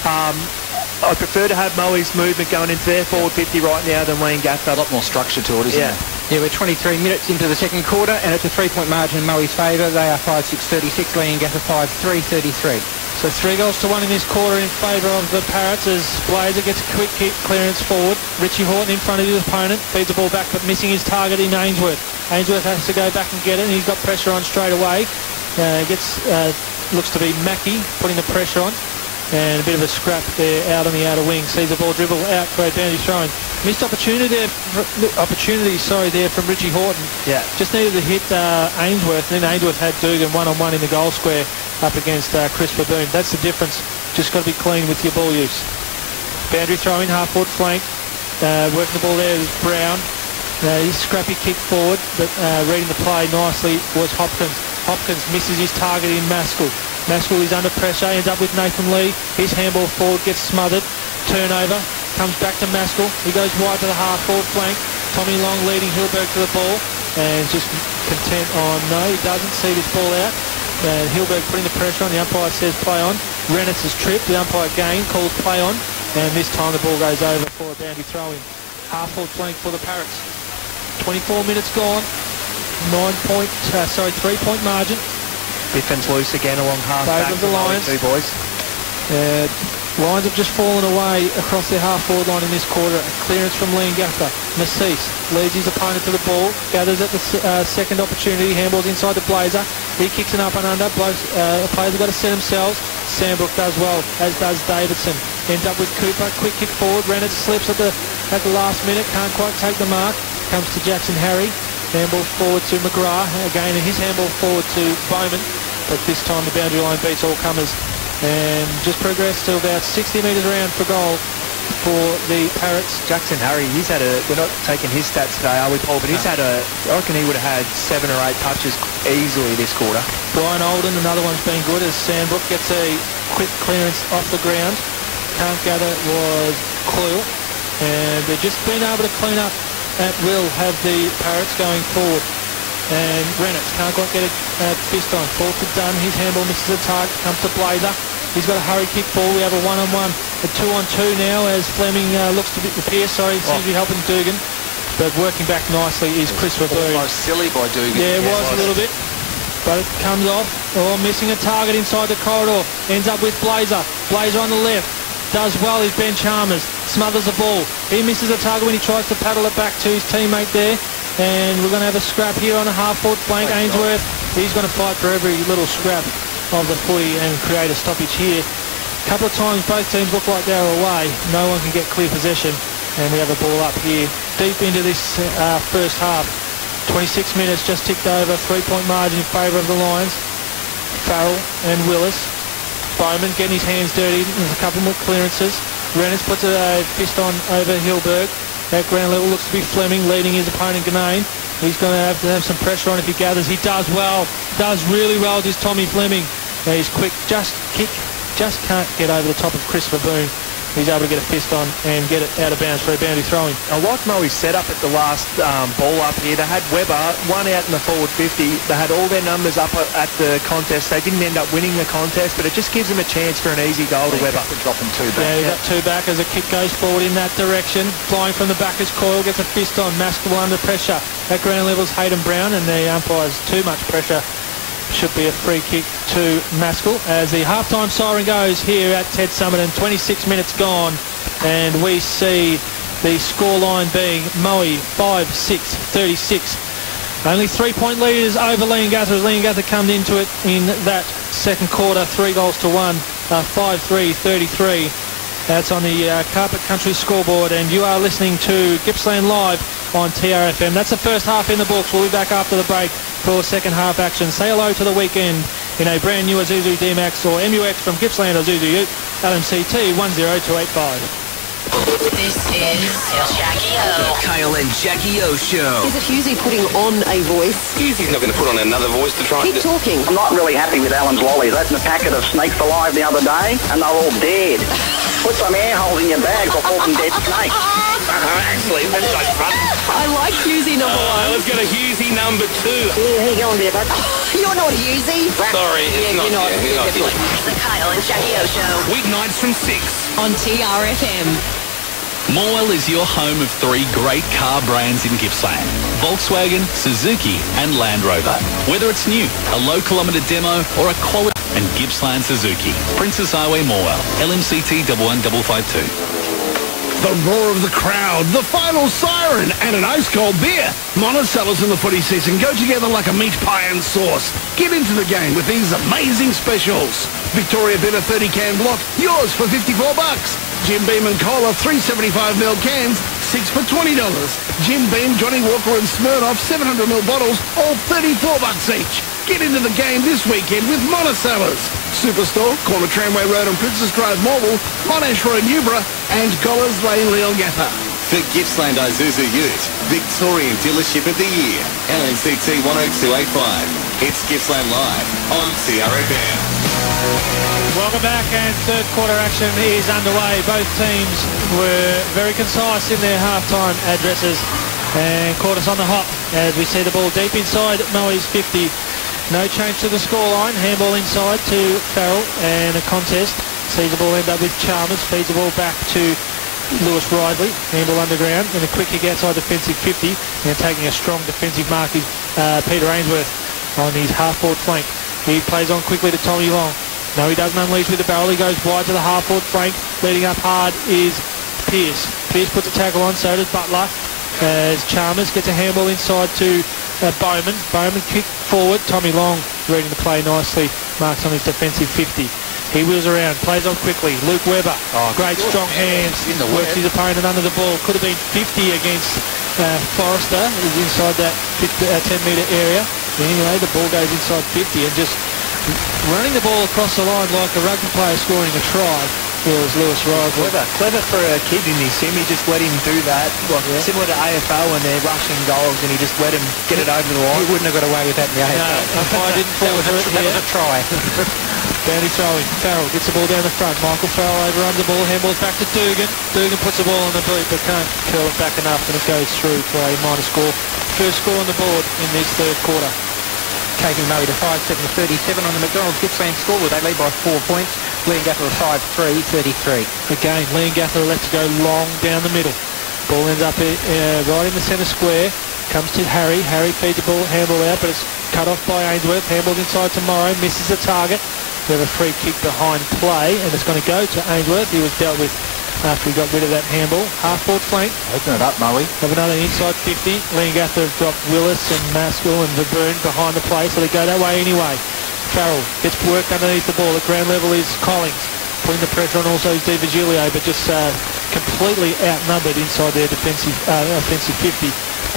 I prefer to have Moe's movement going into their forward 50 right now than Leongatha. A lot more structure to it, isn't it? Yeah, we're 23 minutes into the second quarter, and it's a 3-point margin in Moe's favour. They are 5-6-36, Leongatha 5-3-33. So 3 goals to 1 in this quarter in favour of the Parrots as Blazer gets a quick kick clearance forward. Richie Horton in front of his opponent, feeds the ball back but missing his target in Ainsworth. Ainsworth has to go back and get it, and he's got pressure on straight away. Looks to be Mackie putting the pressure on. And a bit of a scrap there out on the outer wing. Sees the ball dribble out for a boundary throwing. Missed opportunity there from Richie Horton. Yeah. Just needed to hit Ainsworth, and then Ainsworth had Dugan one-on-one in the goal square up against Chris Baboon. That's the difference. Just got to be clean with your ball use. Boundary throwing, half-forward flank. Working the ball there is Brown. His scrappy kick forward, but reading the play nicely was Hopkins. Hopkins misses his target in Maskell. Maskell is under pressure, ends up with Nathan Lee. His handball forward gets smothered. Turnover, comes back to Maskell. He goes wide to the half-forward flank. Tommy Long leading Hilberg to the ball. And just content on, no, he doesn't see this ball out. And Hilberg putting the pressure on. The umpire says play on. Rennis is tripped. The umpire again called play on. And this time the ball goes over for a boundary throw-in. Half-forward flank for the Parrots. 24 minutes gone. 3-point margin. Biffin's loose again along half-back. Favour of the Lions. Two boys. Lions have just fallen away across their half-forward line in this quarter. A clearance from Leongatha. Macice leads his opponent to the ball. Gathers at the second opportunity. Handballs inside the Blazer. He kicks it up and under. Players have got to set themselves. Sandbrook does well, as does Davidson. Ends up with Cooper. Quick kick forward. Rennet slips at the last minute. Can't quite take the mark. Comes to Jackson Harry. Handball forward to McGrath. Again, and his handball forward to Bowman. But this time the boundary line beats all comers. And just progressed to about 60 metres around for goal for the Parrots. Jackson Harry, he's had we're not taking his stats today, are we, Paul? But he's had I reckon he would have had 7 or 8 touches easily this quarter. Brian Olden, another one's been good as Sandbrook gets a quick clearance off the ground. Can't gather was Coyle. And they've just been able to clean up at will, have the Parrots going forward. And Rennet can't quite get a fist on. Ball to Dunn. His handball misses the target. Comes to Blazer. He's got a hurry kick ball. We have a 1-on-1, a 2-on-2 now as Fleming looks to be Pierce. Seems to be helping Dugan. But working back nicely is Christopher Boone. Almost silly by Dugan. Yeah, it was a little bit. But it comes off. Missing a target inside the corridor. Ends up with Blazer. Blazer on the left. Does well is Ben Chalmers. Smothers the ball. He misses a target when he tries to paddle it back to his teammate there. And we're going to have a scrap here on the half-forward flank. Ainsworth, he's going to fight for every little scrap of the footy and create a stoppage here. A couple of times both teams look like they're away. No one can get clear possession. And we have a ball up here deep into this first half. 26 minutes just ticked over. 3-point margin in favour of the Lions. Farrell and Willis. Bowman getting his hands dirty. There's a couple more clearances. Rennes puts a fist on over Hilberg. At ground level looks to be Fleming leading his opponent Ganane. He's going to have some pressure on if he gathers. He does well. Does really well, this Tommy Fleming. He's quick. Just can't get over the top of Christopher Boone. He's able to get a fist on and get it out of bounds for a boundary throwing. I like Moe's setup at the last ball up here. They had Webber, one out in the forward 50. They had all their numbers up at the contest. They didn't end up winning the contest, but it just gives them a chance for an easy goal to Webber. Dropping 2 back. Yeah, he's got 2 back as a kick goes forward in that direction. Flying from the back is Coyle, gets a fist on. Maskell under pressure. At ground levels, Hayden Brown, and the umpire's too much pressure. Should be a free kick to Maskell as the halftime siren goes here at Ted Summerton. 26 minutes gone, and we see the scoreline being Moe 5-6-36. Only 3-point leaders over Leongatha as Leongatha come into it in that second quarter. 3 goals to 1, 5-3-33. That's on the Carpet Country scoreboard, and you are listening to Gippsland Live on TRFM. That's the first half in the books. We'll be back after the break for second half action. Say hello to the weekend in a brand new Isuzu D-Max or MUX from Gippsland Isuzu Ute, LMCT 10285. This is Jackie O. The Kyle and Jackie O Show. Is it Husey putting on a voice? Husey's not going to put on another voice to try Keep and... talking. I'm not really happy with Alan's lollies. I opened a packet of snakes alive the other day, and they're all dead. Put some air holes in your bag before some dead snakes. Actually, that's like fun. I like Husey number 1. Let's get a Husey number 2. Yeah, how you going there, bud? You're not Husey. Sorry, it's not. You're not. You're not. It's the Kyle and Jackie O Show Weeknights from 6. on TRFM. Morwell is your home of 3 great car brands in Gippsland: Volkswagen, Suzuki and Land Rover. Whether it's new, a low kilometre demo or a quality, and Gippsland Suzuki. Princess Highway Morwell, LMCT 11552. The roar of the crowd, the final siren, and an ice-cold beer. Monticello's and the footy season go together like a meat pie and sauce. Get into the game with these amazing specials. Victoria Bitter 30-can block, yours for $54. Jim Beam and Cola 375ml cans, 6 for $20. Jim Beam, Johnny Walker and Smirnoff 700ml bottles, all $34 each. Get into the game this weekend with Monticello's. Superstore, corner Tramway Road and Princess Drive Morwell, Monash Road Newborough, and Collars Lane Leongatha. For Gippsland Isuzu Ute, Victorian Dealership of the Year, LNCT 10285. It's Gippsland Live on TRFM. Welcome back, and third quarter action is underway. Both teams were very concise in their halftime addresses and caught us on the hop as we see the ball deep inside Moe's 50. No change to the scoreline. Handball inside to Farrell, and a contest. Sees the ball end up with Chalmers. Feeds the ball back to Lewis Ridley. Handball underground, and a quick kick outside defensive 50. And taking a strong defensive mark is Peter Ainsworth on his half-forward flank. He plays on quickly to Tommy Long. No, he doesn't unleash with the barrel. He goes wide to the half-forward flank. Leading up hard is Pearce. Pearce puts a tackle on, so does Butler. As Chalmers gets a handball inside to Bowman. Bowman kick forward. Tommy Long reading the play nicely. Marks on his defensive 50. He wheels around, plays on quickly. Luke Webber, great strong hands, works his opponent under the ball. Could have been 50 against Forrester, who's inside that 10-metre area. Anyway, the ball goes inside 50 and just running the ball across the line like a rugby player scoring a try was Lewis Risley. Clever for a kid in his sim. He just let him do that, similar to AFL when they're rushing goals, and he just let him get it over the line. He wouldn't have got away with that in the AFL. No, umpire didn't fall for it. That was a try. Bounty throwing. Farrell gets the ball down the front. Michael Farrell overruns the ball. Handballs back to Dugan. Dugan puts the ball on the boot but can't curl it back enough, and it goes through for a minor score. First score on the board in this third quarter. Taking Murray to 5-7-37 on the McDonald's Gippsland scoreboard. They lead by 4 points. Leongatha 5-3-33. Again, Leongatha lets go long down the middle. Ball ends up right in the centre square. Comes to Harry. Harry feeds the ball, handball out, but it's cut off by Ainsworth. Handball's inside to Morrow. Misses the target. We have a free kick behind play, and it's going to go to Ainsworth. He was dealt with after he got rid of that handball. Half-forward flank. Open it up, Moe. Have another inside 50. Leongatha have dropped Willis and Maskell and Verboon behind the play, so they go that way anyway. Farrell gets work underneath the ball. At ground level is Collins, putting the pressure on also is Di Virgilio, but just completely outnumbered inside their defensive offensive 50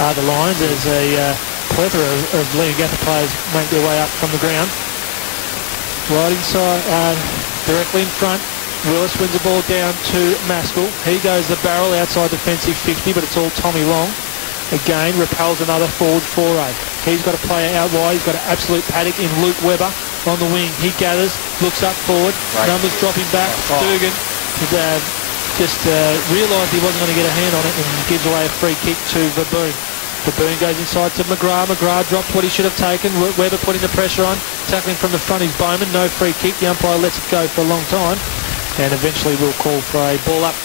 are the Lions as a plethora of Leongatha players make their way up from the ground. Right inside, directly in front. Willis wins the ball down to Maskell. He goes the barrel outside defensive 50, but it's all Tommy Long. Again, repels another forward foray. He's got a player out wide. He's got an absolute paddock in Luke Webber on the wing. He gathers, looks up forward. Right. Numbers dropping back. Dugan just realised he wasn't going to get a hand on it and gives away a free kick to Verboon. Verboon goes inside to McGrath. McGrath drops what he should have taken. Webber putting the pressure on. Tackling from the front is Bowman. No free kick. The umpire lets it go for a long time. And eventually we'll call for a ball up.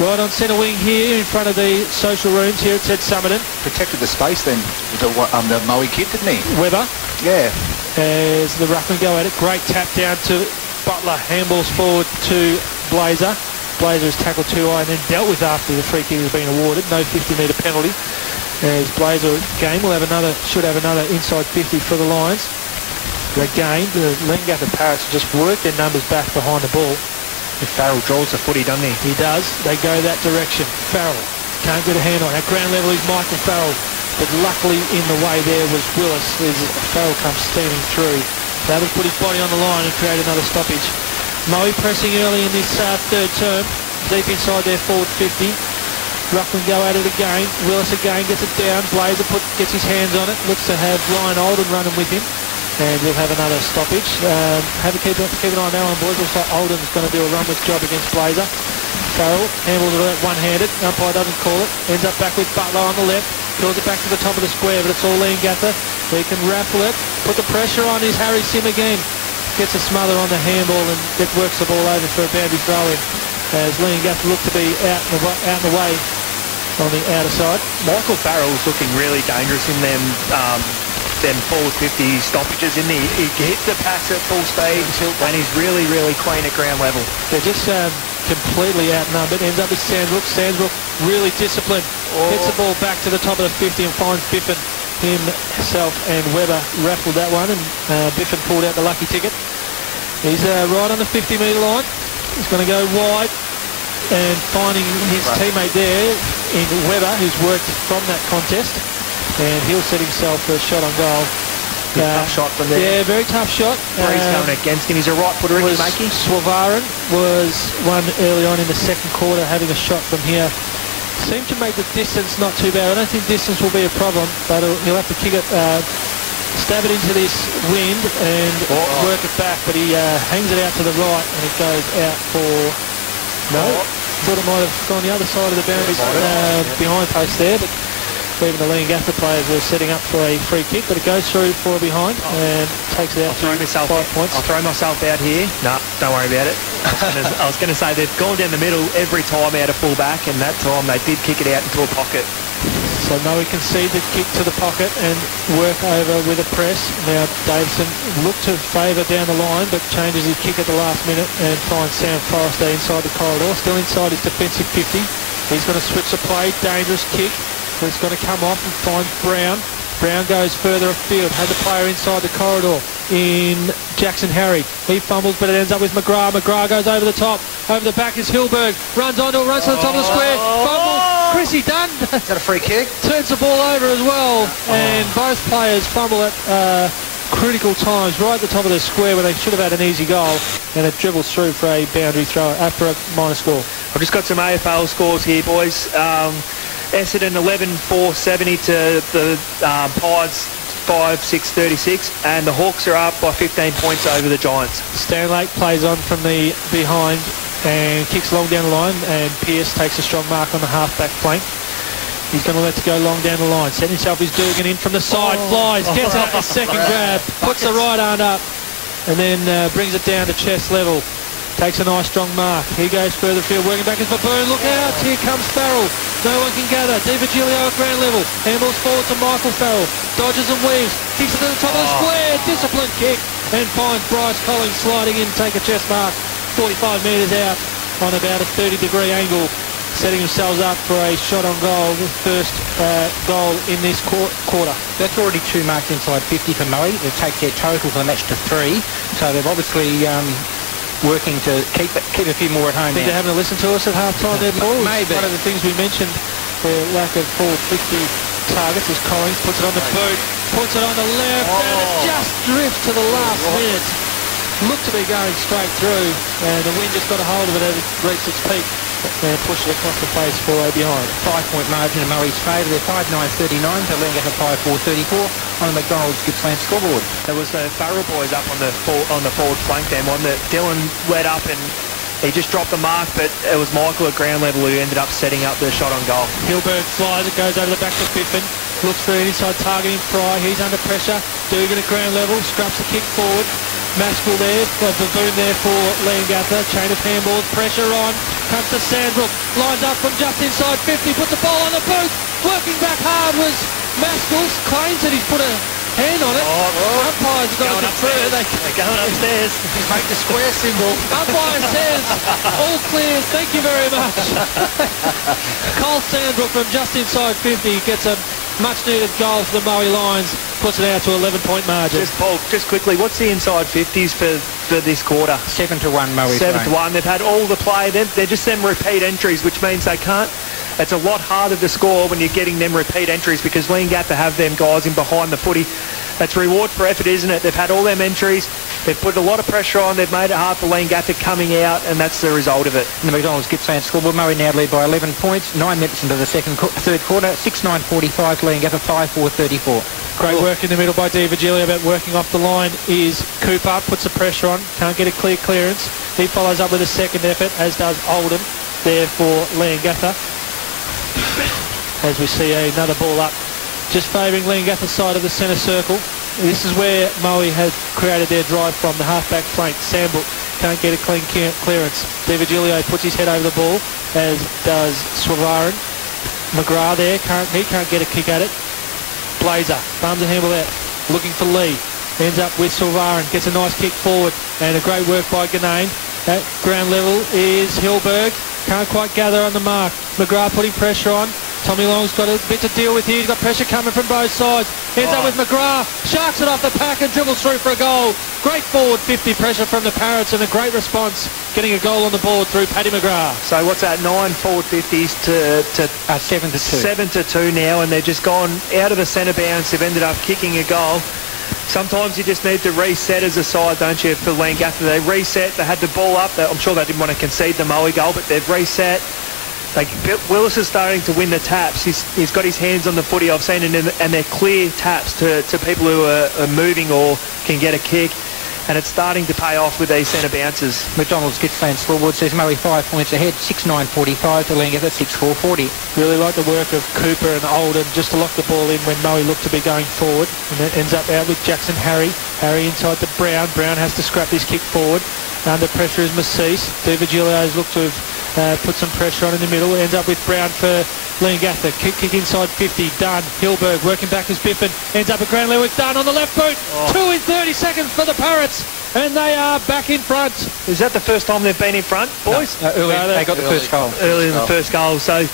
Right on centre wing here in front of the social rooms here at Ted Summerton. Protected the space then, the Moe kid, didn't he? Webber. Yeah. As the ruckman go at it. Great tap down to Butler. Handballs forward to Blazer. Blazer is tackled too high and then dealt with after the free kick has been awarded. No 50-metre penalty. As Blazer again should have another inside 50 for the Lions. Again, the Leongatha Parrots just work their numbers back behind the ball. If Farrell draws the footy, doesn't he? He does. They go that direction. Farrell can't get a hand on it. At ground level is Michael Farrell, but luckily in the way there was Willis. As Farrell comes steaming through. They would put his body on the line and create another stoppage. Moe pressing early in this third term, deep inside their forward 50. Ruckman go at it again. Willis again gets it down. Blazer gets his hands on it. Looks to have Ryan Olden running with him. And we'll have another stoppage. Keep an eye on that one, boys. Looks like Olden's going to do a runless job against Blazer. Farrell handles it one-handed. Umpire doesn't call it. Ends up back with Butler on the left. Draws it back to the top of the square, but it's all Leongatha. He can raffle it. Put the pressure on. Is Harry Sim again. Gets a smother on the handball and it works the ball over for a boundary throw-in. As Leongatha look to be out in the way on the outer side. Michael Farrell's looking really dangerous in them forward 50 stoppages, isn't he? He hits the pass at full speed and he's really, really clean at ground level. They're just completely outnumbered. Ends up with Sandbrook. Sandbrook really disciplined. Hits the ball back to the top of the 50 and finds Biffin himself, and Webber raffled that one, and Biffin pulled out the lucky ticket. He's right on the 50-metre line. He's going to go wide and finding his teammate there in Webber, who's worked from that contest. And he'll set himself a shot on goal. Tough shot from there. Yeah, very tough shot. He's going against him. He's a right footer, isn't he, Makey? Swavaran was one early on in the second quarter, having a shot from here. Seemed to make the distance not too bad. I don't think distance will be a problem, but he'll have to kick it, stab it into this wind and work it back. But he hangs it out to the right and it goes out for... No, thought it might have gone the other side of the boundary behind post there, but even the Leongatha players were setting up for a free kick, but it goes through for a behind and takes it out to 5 points. I'll throw myself out here. No, don't worry about it. I was going to say they've gone down the middle every time out of full back, and that time they did kick it out into a pocket. So Moe concedes the kick to the pocket and work over with a press. Now Davison looked to favour down the line, but changes his kick at the last minute and finds Sam Forrester inside the corridor, still inside his defensive 50. He's going to switch the play, dangerous kick. It's going to come off and find Brown. Brown goes further afield, has a player inside the corridor in Jackson Harry. He fumbles, but it ends up with McGrath. McGrath goes over the top. Over the back is Hilberg. Runs onto it, runs to the top of the square. Fumbles. Chrissy Dunn Is that a free kick? turns the ball over as well. And both players fumble at critical times, right at the top of the square where they should have had an easy goal. And it dribbles through for a boundary throw after a minor score. I've just got some AFL scores here, boys. Essendon 11-4-70 to the Pies 5-6-36, and the Hawks are up by 15 points over the Giants. Stanlake plays on from the behind and kicks long down the line, and Pearce takes a strong mark on the half-back flank. He's going to let it go long down the line. Setting himself his Dugan in from the side, flies, gets up the second grab, puts the right arm up, and then brings it down to chest level. Takes a nice strong mark. He goes further field, working back as Baboon. Look out, here comes Farrell. No one can gather. DiVigilio at ground level. Handballs forward to Michael Farrell. Dodges and weaves. Kicks it to the top of the square. Disciplined kick. And finds Bryce Collins sliding in, take a chest mark. 45 metres out on about a 30-degree angle. Setting themselves up for a shot on goal. The first goal in this quarter. That's already 2 marks inside 50 for Murray. It takes their total for the match to 3. So they've obviously working to keep a few more at home. Think they're having to listen to us at half-time there, Paul. Maybe. One of the things we mentioned, the lack of forward 50 targets, is Collins puts it on the boot, puts it on the left, and it just drifts to the last minute. Looked to be going straight through, and the wind just got a hold of it as it reached its peak and pushed it across the face for a behind. 5-point margin in Murray's favour. They're 5-9-39 to Leongatha 5-4-34 on the McDonald's Gippsland scoreboard. There was the Farrell boys up on the forward flank then, one that Dylan led up and he just dropped the mark, but it was Michael at ground level who ended up setting up the shot on goal. Hilberg flies, it goes over the back to Biffin. Looks for an inside targeting Fry. He's under pressure. Dugan at ground level, scraps the kick forward. Maskell there, Baboon there for Leongatha. Chain of handballs, pressure on. Comes to Sandbrook, lines up from just inside 50, puts the ball on the boot. Working back hard was Maskell. Claims that he's put a hand on it. Umpire's got to defer. They're going upstairs. Make the square symbol. Umpire says, all clear, thank you very much. Cole Sandbrook from just inside 50 gets a much-needed goal for the Maui Lions, puts it out to 11-point margin. Paul, just quickly, what's the inside 50s for this quarter? 7-1 Maui. 7-1. They've had all the play. They're just them repeat entries, which means they can't. It's a lot harder to score when you're getting them repeat entries because Leongatha have them guys in behind the footy. That's reward for effort, isn't it? They've had all them entries. They've put a lot of pressure on. They've made it hard for Leongatha coming out, and that's the result of it. In the McDonald's Gippsland scoreboard, Murray now lead by 11 points. 9 minutes into the third quarter. 6-9-45 to Leongatha 5-4-34. Great work in the middle by DiVigilio, but working off the line is Cooper. Puts the pressure on. Can't get a clear clearance. He follows up with a second effort, as does Oldham there for Leongatha. As we see another ball up, just favouring Leongatha's side of the centre circle. This is where Maui has created their drive from, the half-back flank. Sandbrook can't get a clean clearance. DiVigilio puts his head over the ball, as does Swavaran. McGrath there, he can't get a kick at it. Blazer, farms a handle out, looking for Lee. Ends up with Swavaran, gets a nice kick forward, and a great work by Ganane. At ground level is Hilberg. Can't quite gather on the mark. McGrath putting pressure on. Tommy Long's got a bit to deal with here. He's got pressure coming from both sides. Ends up with McGrath. Sharks it off the pack and dribbles through for a goal. Great forward 50 pressure from the Parrots and a great response getting a goal on the board through Paddy McGrath. So what's that, 9 forward 50s to 7-2. 7-2 now, and they've just gone out of the centre bounce. They've ended up kicking a goal. Sometimes you just need to reset as a side, don't you, for Leongatha. They reset, they had the ball up. I'm sure they didn't want to concede the Maui goal, but they've reset. Willis is starting to win the taps. He's got his hands on the footy. I've seen it, and they're clear taps to people who are moving or can get a kick. And it's starting to pay off with these centre bounces. McDonald's Gippsland scoreboard says Murray 5 points ahead, 6-9-45 to Leongatha 6-4-40. Really like the work of Cooper and Oldham just to lock the ball in when Murray looked to be going forward. And it ends up out with Jackson Harry. Harry inside to Brown. Brown has to scrap this kick forward. Under pressure is Massis. DiVigilio's looked to have put some pressure on in the middle. Ends up with Brown for Leongatha. Kick inside 50. Dunn. Hilberg working back as Biffin. Ends up at ground level with Dunn on the left boot. 2 in 30 seconds for the Parrots. And they are back in front. Is that the first time they've been in front, boys? Early, they got the first goal. Early in the first goal. So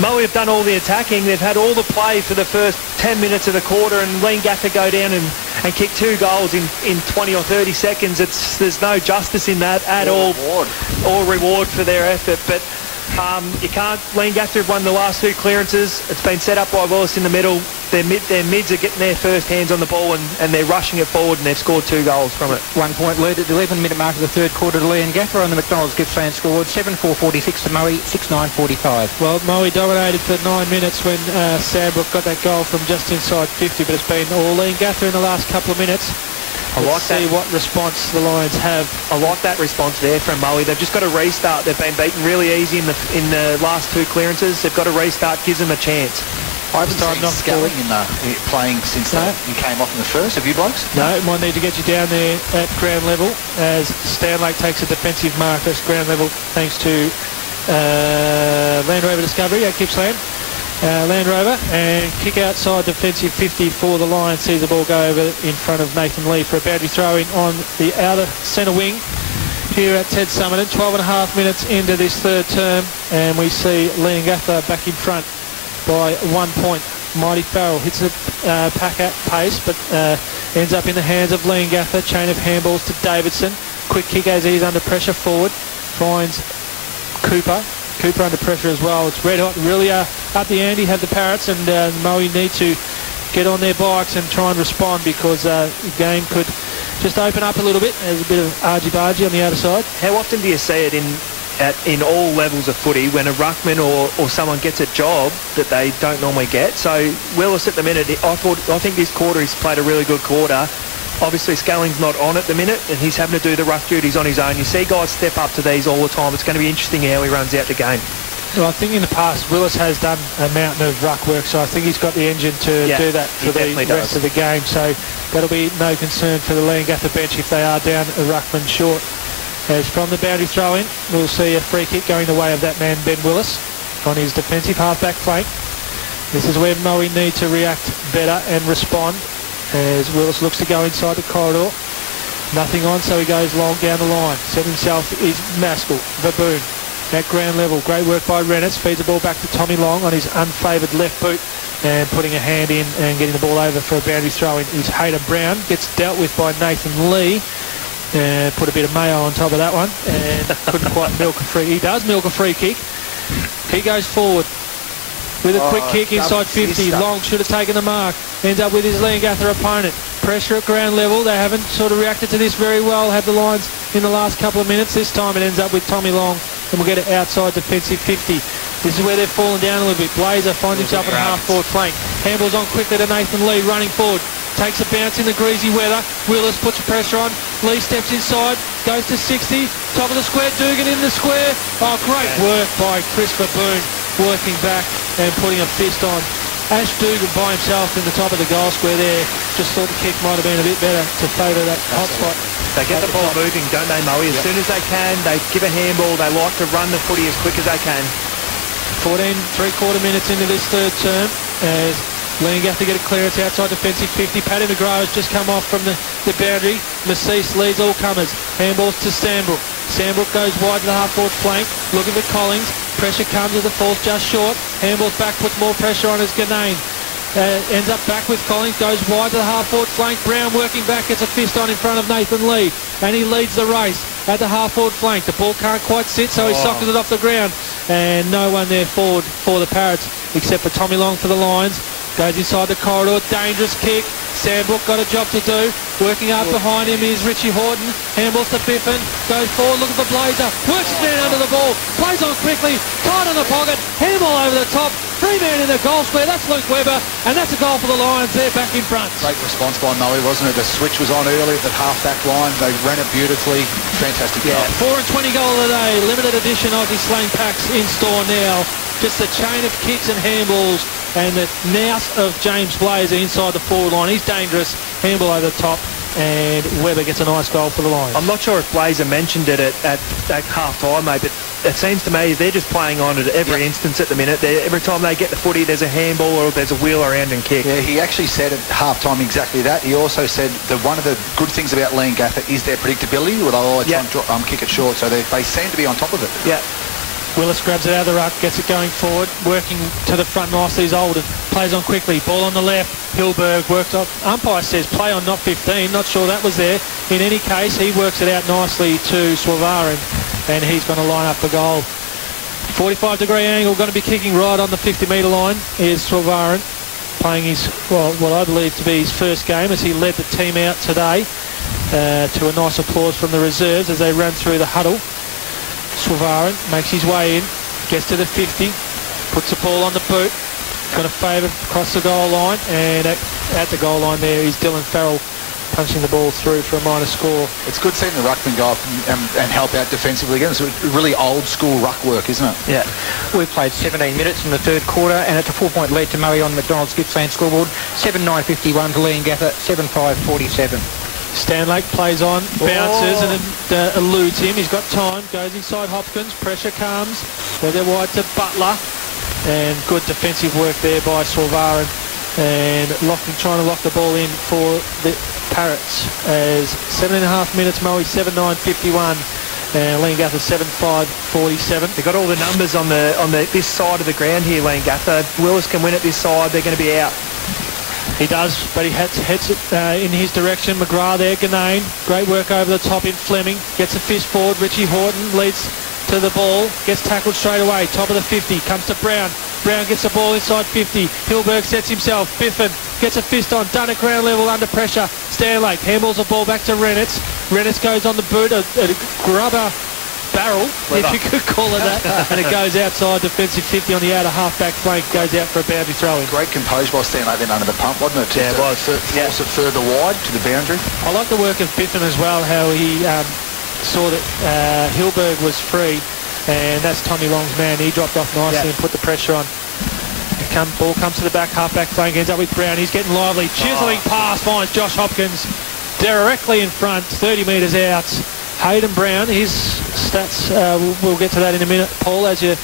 Moe have done all the attacking. They've had all the play for the first 10 minutes of the quarter, and Leongatha go down and kick 2 goals in 20 or 30 seconds. There's no justice in that at all. Or reward for their effort. But you can't. Leongatha have won the last 2 clearances. It's been set up by Willis in the middle. Their mids are getting their first hands on the ball, and they're rushing it forward, and they've scored 2 goals from it. 1 point lead at the 11-minute mark of the third quarter to Leongatha on the McDonald's Gippsland scored 7-4-46 to Moe, 6-9-45. Well, Moe dominated for 9 minutes when Sandbrook got that goal from just inside 50, but it's been all Leongatha in the last couple of minutes. Let's see what response the Lions have. I like that response there from Moe. They've just got to restart. They've been beaten really easy in the last 2 clearances. They've got to restart. Gives them a chance. I haven't seen Sculling playing since he came off in the first. Have you blokes? No, might need to get you down there at ground level as Stanlake takes a defensive mark. That's ground level thanks to Land Rover Discovery at Gippsland. Land Rover, and kick outside defensive 50 for the Lions. Sees the ball go over in front of Nathan Lee for a boundary throw in on the outer centre wing here at Ted Summerton. 12.5 minutes into this third term, and we see Leongatha back in front by 1 point. Mighty Farrell hits the pack at pace, but ends up in the hands of Leongatha. Chain of handballs to Davidson. Quick kick as he's under pressure forward. Finds Cooper. Cooper under pressure as well. It's red hot, really up the ante have the Parrots, and Moe need to get on their bikes and try and respond, because the game could just open up a little bit. There's a bit of argy-bargy on the outer side. How often do you see it in all levels of footy when a ruckman or someone gets a job that they don't normally get? So Willis at the minute, I think this quarter he's played a really good quarter. Obviously Scalling's not on at the minute, and he's having to do the ruck duties on his own. You see guys step up to these all the time. It's going to be interesting how he runs out the game. Well, I think in the past Willis has done a mountain of ruck work, so I think he's got the engine to do that for the rest of the game. So that'll be no concern for the Leongatha bench if they are down a ruckman short. As from the boundary throw-in, we'll see a free kick going the way of that man Ben Willis on his defensive half-back flank. This is where Moe need to react better and respond, as Willis looks to go inside the corridor. Nothing on, so he goes long down the line. Set himself is Maskell, Baboon. At ground level, great work by Rennes. Feeds the ball back to Tommy Long on his unfavoured left boot, and putting a hand in and getting the ball over for a boundary throw-in is Hayden Brown. Gets dealt with by Nathan Lee. Put a bit of mayo on top of that one, and couldn't quite milk a free. He does milk a free kick. He goes forward with a quick kick inside 50. Long should have taken the mark. Ends up with his Leongatha opponent. Pressure at ground level. They haven't sort of reacted to this very well, have the Lions, in the last couple of minutes. This time it ends up with Tommy Long, and we'll get it outside defensive 50. This is where they've fallen down a little bit. Blazer finds himself on the half-forward flank. Handballs on quickly to Nathan Lee, running forward. Takes a bounce in the greasy weather. Willis puts pressure on. Lee steps inside, goes to 60. Top of the square, Dugan in the square. Oh, great work by Christopher Boone, working back and putting a fist on. Ash Dugan by himself in the top of the goal square there. Just thought the kick might have been a bit better to favour that hot spot. They get the ball moving, don't they, Moe? As soon as they can, they give a handball. They like to run the footy as quick as they can. 14 3/4 minutes into this third term, as Leongatha get a clearance outside defensive 50. Paddy McGrath has just come off from the boundary. Macice leads all comers. Handballs to Sandbrook. Sandbrook goes wide to the half-forward flank. Looking for Collins. Pressure comes as the falls just short. Handballs back, puts more pressure on as Ganane. Ends up back with Collins. Goes wide to the half-forward flank. Brown working back. Gets a fist on in front of Nathan Lee. And he leads the race at the half-forward flank. The ball can't quite sit, so he sockets it off the ground. And no one there forward for the Parrots, except for Tommy Long for the Lions. Goes inside the corridor, dangerous kick. Sandbrook got a job to do. Working out behind him is Richie Horton. Handballs to Biffin. Goes forward, looking for Blazer. Works his man under the ball. Plays on quickly. Tight on the pocket. Handball over the top. 3 man in the goal square. That's Luke Webber. And that's a goal for the Lions. They're back in front. Great response by Moe, wasn't it? The switch was on early at the half-back line. They ran it beautifully. Fantastic goal. 4 and 20 goal of the day. Limited edition Aussie Slang packs in store now. Just a chain of kicks and handballs. And the nous of James Blazer inside the forward line. He's dangerous. Handball over the top. And Webber gets a nice goal for the Lions. I'm not sure if Blazer mentioned it at half-time, mate, but it seems to me they're just playing on it at every instance at the minute. Every time they get the footy, there's a handball or there's a wheel around and kick. Yeah, he actually said at half-time exactly that. He also said that one of the good things about Leongatha is their predictability. They'll always try and kick it short, so they seem to be on top of it. Yeah. Willis grabs it out of the ruck, gets it going forward, working to the front nicely is Olden. Plays on quickly, ball on the left. Hilberg works up. Umpire says play on, not 15. Not sure that was there. In any case, he works it out nicely to Swavarin, and he's going to line up the goal. 45-degree angle, going to be kicking right on the 50-metre line is Swavarin, playing his, well, what I believe to be his first game as he led the team out today, to a nice applause from the reserves as they ran through the huddle. Swavarin makes his way in, gets to the 50, puts the ball on the boot, got a favour across the goal line, and at the goal line there is Dylan Farrell punching the ball through for a minor score. It's good seeing the ruckman go up and help out defensively again. It's really old school ruck work, isn't it? Yeah. We've played 17 minutes in the third quarter, and it's a 4-point lead to Murray on McDonald's Gippsland scoreboard. 7-9-51 to Leongatha, 7-5-47. Stanlake plays on, bounces and eludes him. He's got time, goes inside Hopkins, pressure comes, they're wide to Butler, and good defensive work there by Swavarin, and trying to lock the ball in for the Parrots as 7.5 minutes, Moe 7-9-51. And Leongatha 7-5-47. They've got all the numbers on this side of the ground here, Leongatha. Willis can win at this side, they're going to be out. He does, but he heads it in his direction. McGrath there, Ganane. Great work over the top in Fleming. Gets a fist forward. Richie Horton leads to the ball. Gets tackled straight away. Top of the 50. Comes to Brown. Brown gets the ball inside 50. Hilberg sets himself. Biffin gets a fist on. Done at ground level under pressure. Stanlake handballs the ball back to Renitz. Renitz goes on the boot. A grubber barrel, if you could call it that, and it goes outside defensive 50 on the outer half-back flank, goes out for a boundary throw-in. Great composure by Stanley then under the pump, wasn't it? Yeah, it was. Force it further wide to the boundary. I like the work of Biffin as well, how he saw that Hilberg was free, and that's Tommy Long's man. He dropped off nicely and put the pressure on. Ball comes to the back half-back flank, ends up with Brown. He's getting lively. Chiseling pass finds Josh Hopkins directly in front, 30 metres out. Hayden Brown, his stats, we'll get to that in a minute, Paul, as you're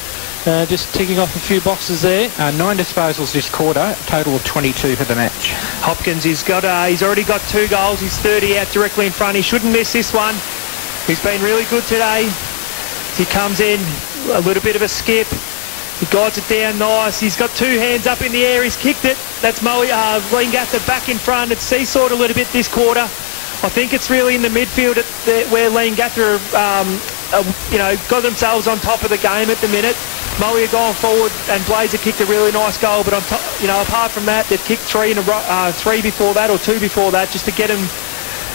just ticking off a few boxes there. 9 disposals this quarter, total of 22 for the match. Hopkins, he's already got 2 goals. He's 30 out directly in front. He shouldn't miss this one. He's been really good today. He comes in, a little bit of a skip. He guides it down nice. He's got 2 hands up in the air. He's kicked it. That's Leongatha back in front. It's seesawed a little bit this quarter. I think it's really in the midfield where Leongatha got themselves on top of the game at the minute. Moe are going forward, and Blazer kicked a really nice goal. But apart from that, they've kicked 3 before that, or 2 before that, just to get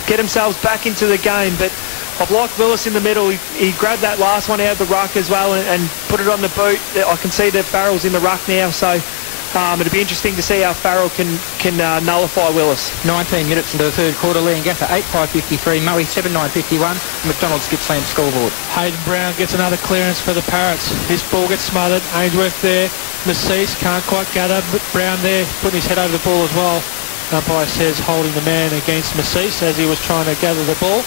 themselves back into the game. But I've liked Willis in the middle. He grabbed that last one out of the ruck as well and put it on the boot. I can see the Farrell's in the ruck now, so it'll be interesting to see how Farrell can nullify Willis. 19 minutes into the third quarter, Leongatha 8-5-53, Murray 7-9-51, McDonald's Gippsland scoreboard. Hayden Brown gets another clearance for the Parrots. His ball gets smothered. Ainsworth there. Maceese can't quite gather, but Brown there putting his head over the ball as well. Umpire says holding the man against Maceese as he was trying to gather the ball.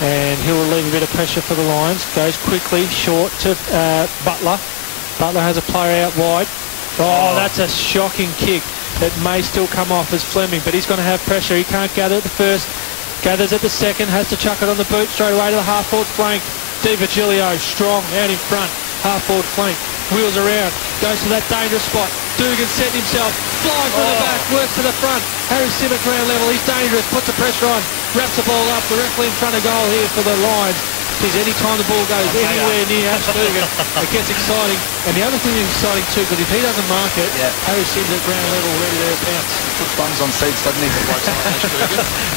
And he'll relieve a bit of pressure for the Lions. Goes quickly, short to Butler. Butler has a player out wide. Oh, that's a shocking kick. It may still come off as Fleming, but he's going to have pressure. He can't gather at the first, gathers at the second, has to chuck it on the boot straight away to the half-forward flank. Di Virgilio, strong, out in front, half-forward flank, wheels around, goes to that dangerous spot. Dugan setting himself, flying from the back, works to the front. Harry Simmick ground level, he's dangerous, puts the pressure on, wraps the ball up directly in front of goal here for the Lions. Because any time the ball goes anywhere near Dugan, it gets exciting. And the other thing is exciting too, because if he doesn't mark it, Harry Simms at ground level ready to pounce. Puts buns on seats, doesn't he?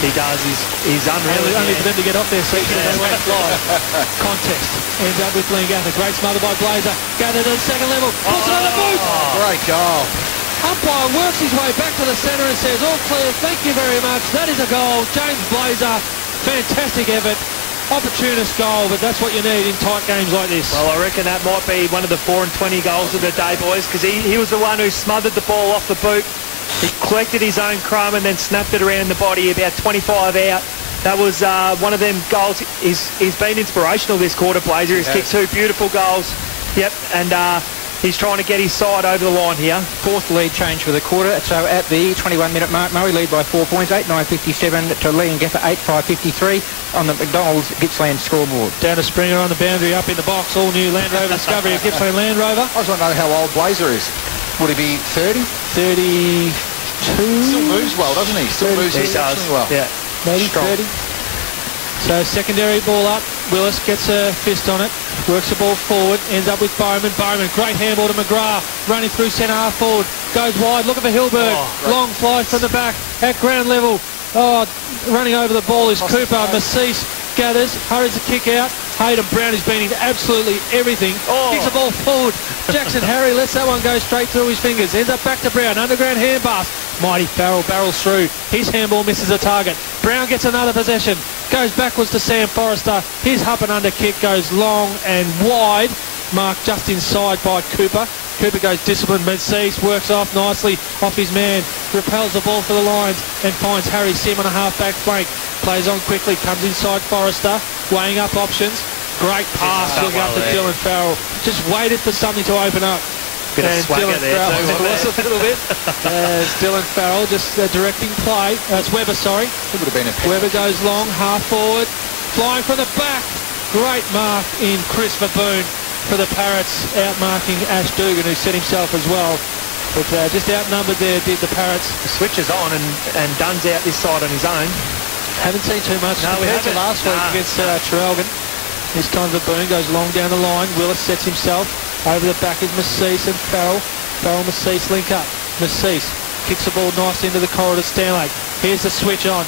He does. He's unreal. Only for them to get off their seats and they won't fly. Contest ends up with Leongatha. Great smother by Blazer. Gathered at the second level. Puts it on the boot. Great goal. Umpire works his way back to the centre and says, all clear, thank you very much. That is a goal. James Blazer, fantastic effort. Opportunist goal, but that's what you need in tight games like this. Well, I reckon that might be one of the 4 and 20 goals of the day, boys, because he was the one who smothered the ball off the boot. He collected his own crumb and then snapped it around the body about 25 out. That was one of them goals. He's been inspirational this quarter, Blazer. He's kicked 2 beautiful goals. Yep, and He's trying to get his side over the line here. Fourth lead change for the quarter. So at the 21-minute mark, Murray lead by 4 points, 8.957 to Leongatha, 8.553 on the McDonald's Gippsland scoreboard. Down to Springer on the boundary, up in the box. All new Land Rover discovery of Gippsland Land Rover. I just want to know how old Blazer is. Would he be 30? 32. Still moves well, doesn't he? Still moves exceptionally well. Yeah, maybe Strong. 30. So secondary ball up. Willis gets a fist on it, works the ball forward, ends up with Bowman. Bowman, great handball to McGrath, running through centre half forward, goes wide, look at the Hilberg, long fly from the back, at ground level. Oh, running over the ball is Cooper. Massis gathers, hurries the kick out. Hayden Brown is beating absolutely everything. Kicks the ball forward. Jackson Harry lets that one go straight through his fingers. Ends up back to Brown. Underground hand pass. Mighty Farrell barrels through. His handball misses a target. Brown gets another possession. Goes backwards to Sam Forrester. His up and under kick goes long and wide. Marked just inside by Cooper. Cooper goes disciplined. Massis works off nicely off his man. Repels the ball for the Lions and finds Harry Sim on a half-back flank. Plays on quickly. Comes inside Forrester. Weighing up options. Great pass looking up to Dylan Farrell. Just waited for something to open up. Bit of swagger there too. It was a little bit. As Dylan Farrell just directing play. It's Webber, sorry. It would have been a Webber goes long, half forward. Flying from the back. Great mark in Chris Baboon for the Parrots, outmarking Ash Dugan, who set himself as well. But just outnumbered there did the Parrots. The switch is on and Dunn's out this side on his own. Haven't seen too much compared to last week against Traralgon. This time Baboon goes long down the line. Willis sets himself. Over the back is Massis and Farrell. Farrell, Massis link up. Massis kicks the ball nicely into the corridor. Stanley. Here's the switch on.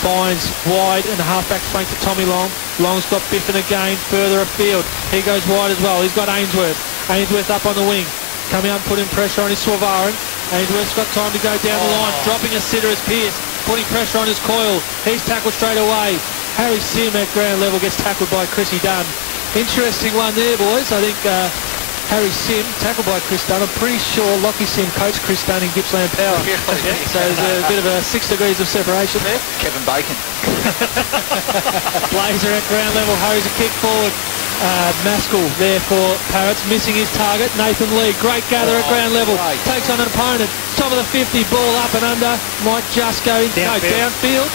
Finds wide and half-back flank to Tommy Long. Long's got Biffin again further afield. He goes wide as well. He's got Ainsworth. Ainsworth up on the wing. Coming out and putting pressure on his Swavaran. Ainsworth's got time to go down the line. Dropping a sitter as Pearce. Putting pressure on his Coyle. He's tackled straight away. Harry Sim at ground level gets tackled by Chrissy Dunn. Interesting one there, boys. I think Harry Sim, tackled by Chris Dunn. I'm pretty sure Lockie Sim coached Chris Dunn in Gippsland Power. So there's a bit of a 6 degrees of separation there. Kevin Bacon. Blazer at ground level, hurries a kick forward. Maskell there for Parrots, missing his target. Nathan Lee, great gather at ground level. Takes on an opponent. Top of the 50, ball up and under. Might just go downfield.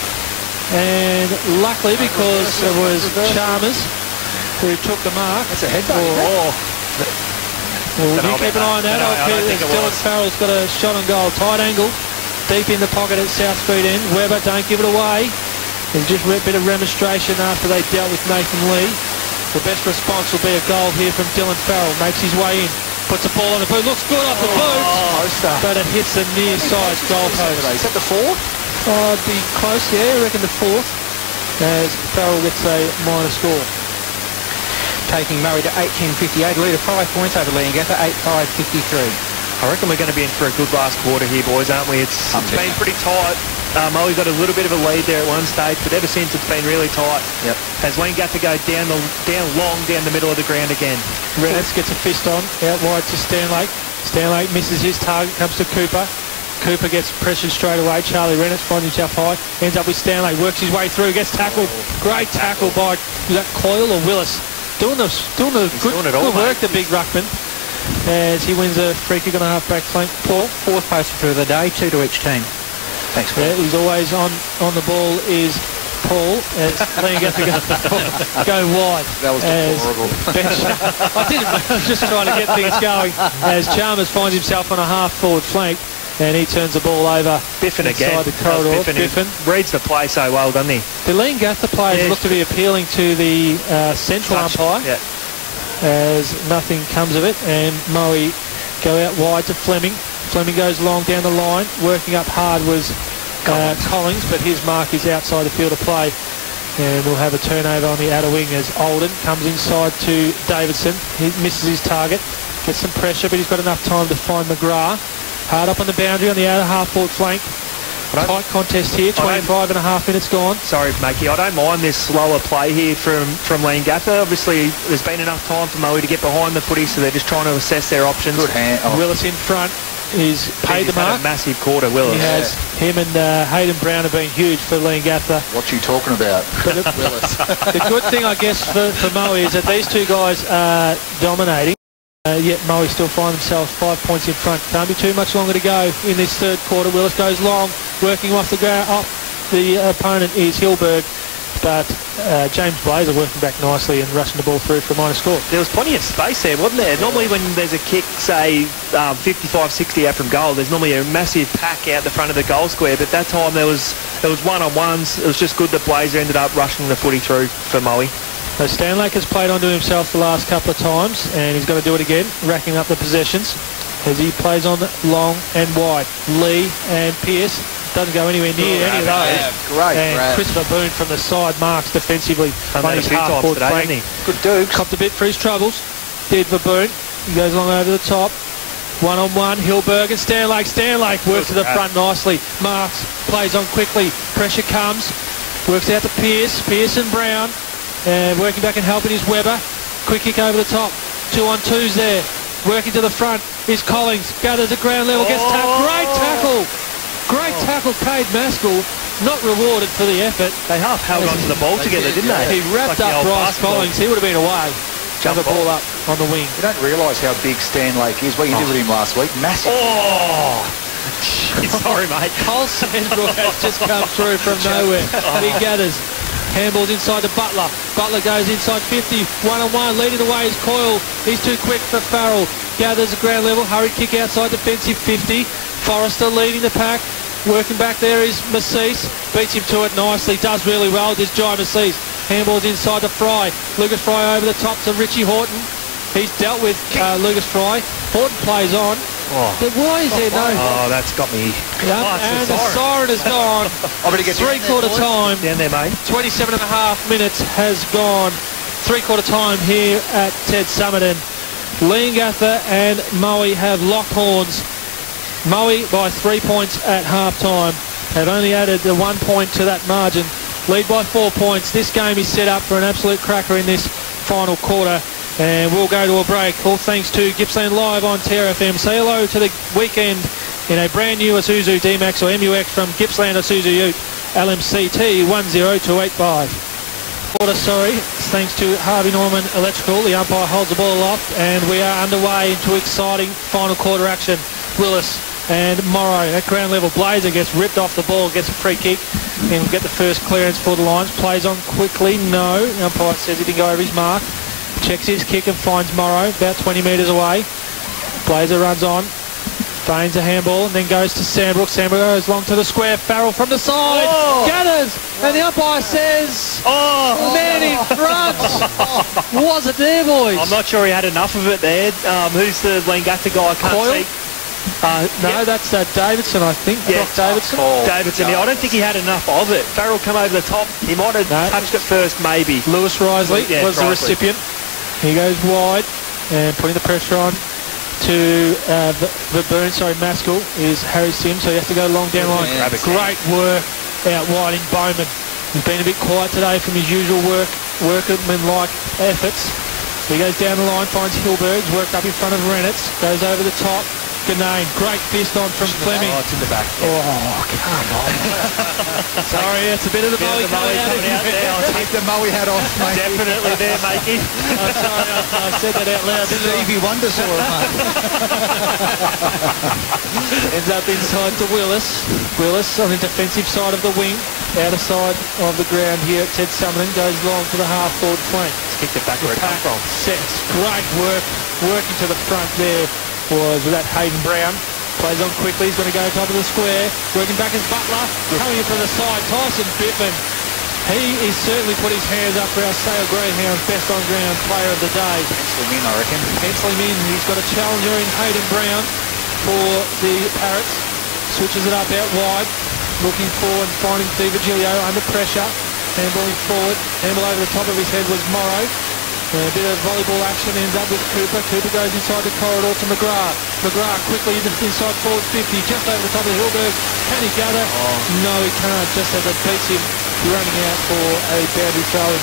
And luckily, because it was Chalmers who took the mark. That's a headbutt. Well, you keep an eye on that. Dylan Farrell's got a shot on goal. Tight angle. Deep in the pocket at South Street end. Webber, don't give it away. There's just a bit of remonstration after they dealt with Nathan Lee. The best response will be a goal here from Dylan Farrell. Makes his way in. Puts the ball on the boot. Looks good off the boot. But it hits the near side goal post. Is that the fourth? Oh, it'd be close, yeah. I reckon the fourth. As Farrell gets a minor score. Taking Murray to 18.58, lead of 5 points over Leongatha, 8.553. I reckon we're going to be in for a good last quarter here, boys, aren't we? It's been pretty tight. Moe got a little bit of a lead there at one stage, but ever since it's been really tight. Yep. As Leongatha go down the middle of the ground again. Reynolds gets a fist on, out wide to Stanley. Stanley misses his target, comes to Cooper. Cooper gets pressured straight away. Charlie Reynolds finds himself high, ends up with Stanley, works his way through, gets tackled. Great tackle by, was that Coyle or Willis? Doing good work, the big ruckman, as he wins a free kick on a half-back flank. Paul, fourth poster for the day, 2 to each team. Thanks, Paul. Yeah, he's always on the ball is Paul, as Leongatha go wide. That was deplorable. I was just trying to get things going, as Chalmers finds himself on a half-forward flank. And he turns the ball over. Biffin again. The corridor. Biffin reads the play so well, doesn't he? The Leongatha players look to be appealing to the central umpire, as nothing comes of it. And Moe go out wide to Fleming. Fleming goes long down the line. Working up hard was Collins, but his mark is outside the field of play. And we'll have a turnover on the outer wing as Olden comes inside to Davidson. He misses his target. Gets some pressure, but he's got enough time to find McGrath. Hard up on the boundary on the outer half-forward flank. Tight contest here, 25 and a half minutes gone. Sorry, Makey, I don't mind this slower play here from Leongatha. Obviously, there's been enough time for Moe to get behind the footy, so they're just trying to assess their options. Good hand. Willis in front is paid the mark. A massive quarter, Willis. He has. Him and Hayden Brown have been huge for Leongatha. What are you talking about, Willis? The good thing, I guess, for Moe is that these two guys are dominating. Yet Moe still find themselves 5 points in front. Can't be too much longer to go in this third quarter. Willis goes long, working off the ground. The opponent is Hilberg, but James Blazer working back nicely and rushing the ball through for a minor score. There was plenty of space there, wasn't there? Normally when there's a kick, say, 55-60 out from goal, there's normally a massive pack out the front of the goal square, but that time there was one-on-ones. It was just good that Blazer ended up rushing the footy through for Moe. So Stanlake has played onto himself the last couple of times, and he's got to do it again, racking up the possessions as he plays on long and wide. Lee and Pearce doesn't go anywhere near any of those. Great and grab. Christopher Boone from the side marks defensively on his half-forward flank. Good Dukes. Copped a bit for his troubles. Did for Boone. He goes long over the top. One-on-one, Hilberg and Stanlake. Stanlake works to the front nicely. Marks, plays on quickly. Pressure comes. Works out to Pearce. Pearce and Brown. And working back and helping is Webber. Quick kick over the top. 2-on-2s there. Working to the front is Collins. Gathers at ground level. Gets tapped. Great tackle. Great tackle, Cade Maskell. Not rewarded for the effort. They half held onto the ball together, didn't they? He wrapped up Bryce Collins. He would have been away. Jump the ball up on the wing. You don't realise how big Stanlake is. What you did with him last week. Massive. Oh! Sorry, mate. Cole Sandbrook has just come through from nowhere. He gathers. Handballs inside to Butler. Butler goes inside 50. One-on-one. Leading the way is Coyle. He's too quick for Farrell. Gathers at ground level. Hurried kick outside defensive 50. Forrester leading the pack. Working back there is Massis. Beats him to it nicely. Does really well. This Jai Massis. Handballs inside to Fry. Lucas Fry over the top to Richie Horton. He's dealt with Lucas Fry. Horton plays on. But why is there no... Oh, that's got me. And the siren has gone. Three-quarter time. Down there, mate. 27 and a half minutes has gone. Three-quarter time here at Ted Summerton. Leongatha and Moe have locked horns. Moe by 3 points at half-time. Have only added the 1 point to that margin. Lead by 4 points. This game is set up for an absolute cracker in this final quarter. And we'll go to a break. All thanks to Gippsland Live on TRFM. Say hello to the weekend in a brand new Isuzu D-Max or MUX from Gippsland Isuzu Ute LMCT 10285. Thanks to Harvey Norman Electrical. The umpire holds the ball aloft and we are underway into exciting final quarter action. Willis and Morrow at ground level. Blazer gets ripped off the ball, gets a free kick and will get the first clearance for the Lions. Plays on quickly. No. The umpire says he didn't go over his mark. Checks his kick and finds Morrow about 20 metres away. Blazer runs on. Feigns a handball and then goes to Sandbrook. Sandbrook goes long to the square. Farrell from the side. Gathers. And the umpire says, man in front. Was it there, boys? I'm not sure he had enough of it there. Who's the Leongatha guy? I can't Coyle? see. No, that's Davidson, I think. Yeah, Brock Davidson. Davidson. Yeah, I don't think he had enough of it. Farrell come over the top. He might have touched it first, maybe. Lewis Risley was the recipient. He goes wide and putting the pressure on to Maskell is Harry Sims, so he has to go long down line. Great work out wide in Bowman. He's been a bit quiet today from his usual workman-like efforts. So he goes down the line, finds Hilberg's, worked up in front of Renitz, goes over the top. Ganane, great fist on from Fleming. Oh, it's in the back. Yeah. Oh, come on. Sorry, it's a bit of the Moe coming out there. I'll take the Moe hat off, mate. Definitely there, matey. I'm sorry, I said that out loud. Stevie Wonder saw it, mate. Ends up inside to Willis. Willis on the defensive side of the wing. Outer side of the ground here at Ted Summerton. Goes long to the half-forward flank. Kicked it back where it came from. Sets. Great work. Working to the front there was with that Hayden Brown. Plays on quickly. He's going to go top of the square. Working back is Butler. Coming in from the side. Tyson Bittman. He is certainly put his hands up for our Sale Greyhounds best on ground player of the day. Pencil him in, I reckon. Pencil him in. He's got a challenger in Hayden Brown for the Parrots. Switches it up out wide. Looking forward, finding Di Virgilio under pressure. Handballing forward. Handball over the top of his head was Morrow. A bit of volleyball action ends up with Cooper. Cooper goes inside the corridor to McGrath. McGrath quickly inside forward 50, just over the top of Hilberg. Can he gather? No, he can't. Just as it beats him, running out for a boundary throw.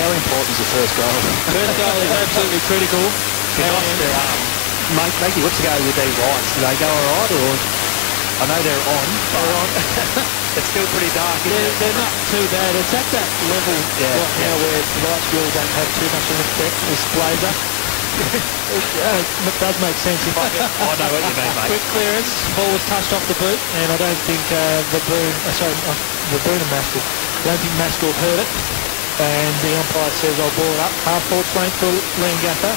How important is the first goal? First goal is absolutely critical. Matey, what's the go with these lights? Do they go all right, or...? I know they're on. They're on. It's still pretty dark, isn't it? They're not too bad. It's at that level right now where the lights really don't have too much of an effect. This Blazer It does make sense. I know what you mean, mate. Quick clearance, ball was touched off the boot, and I don't think the boot and Maskell. I don't think Maskell heard it, and the umpire says I'll ball it up. Half forward flank for Leongatha.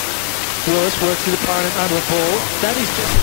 Willis works his opponent under the ball. That is just...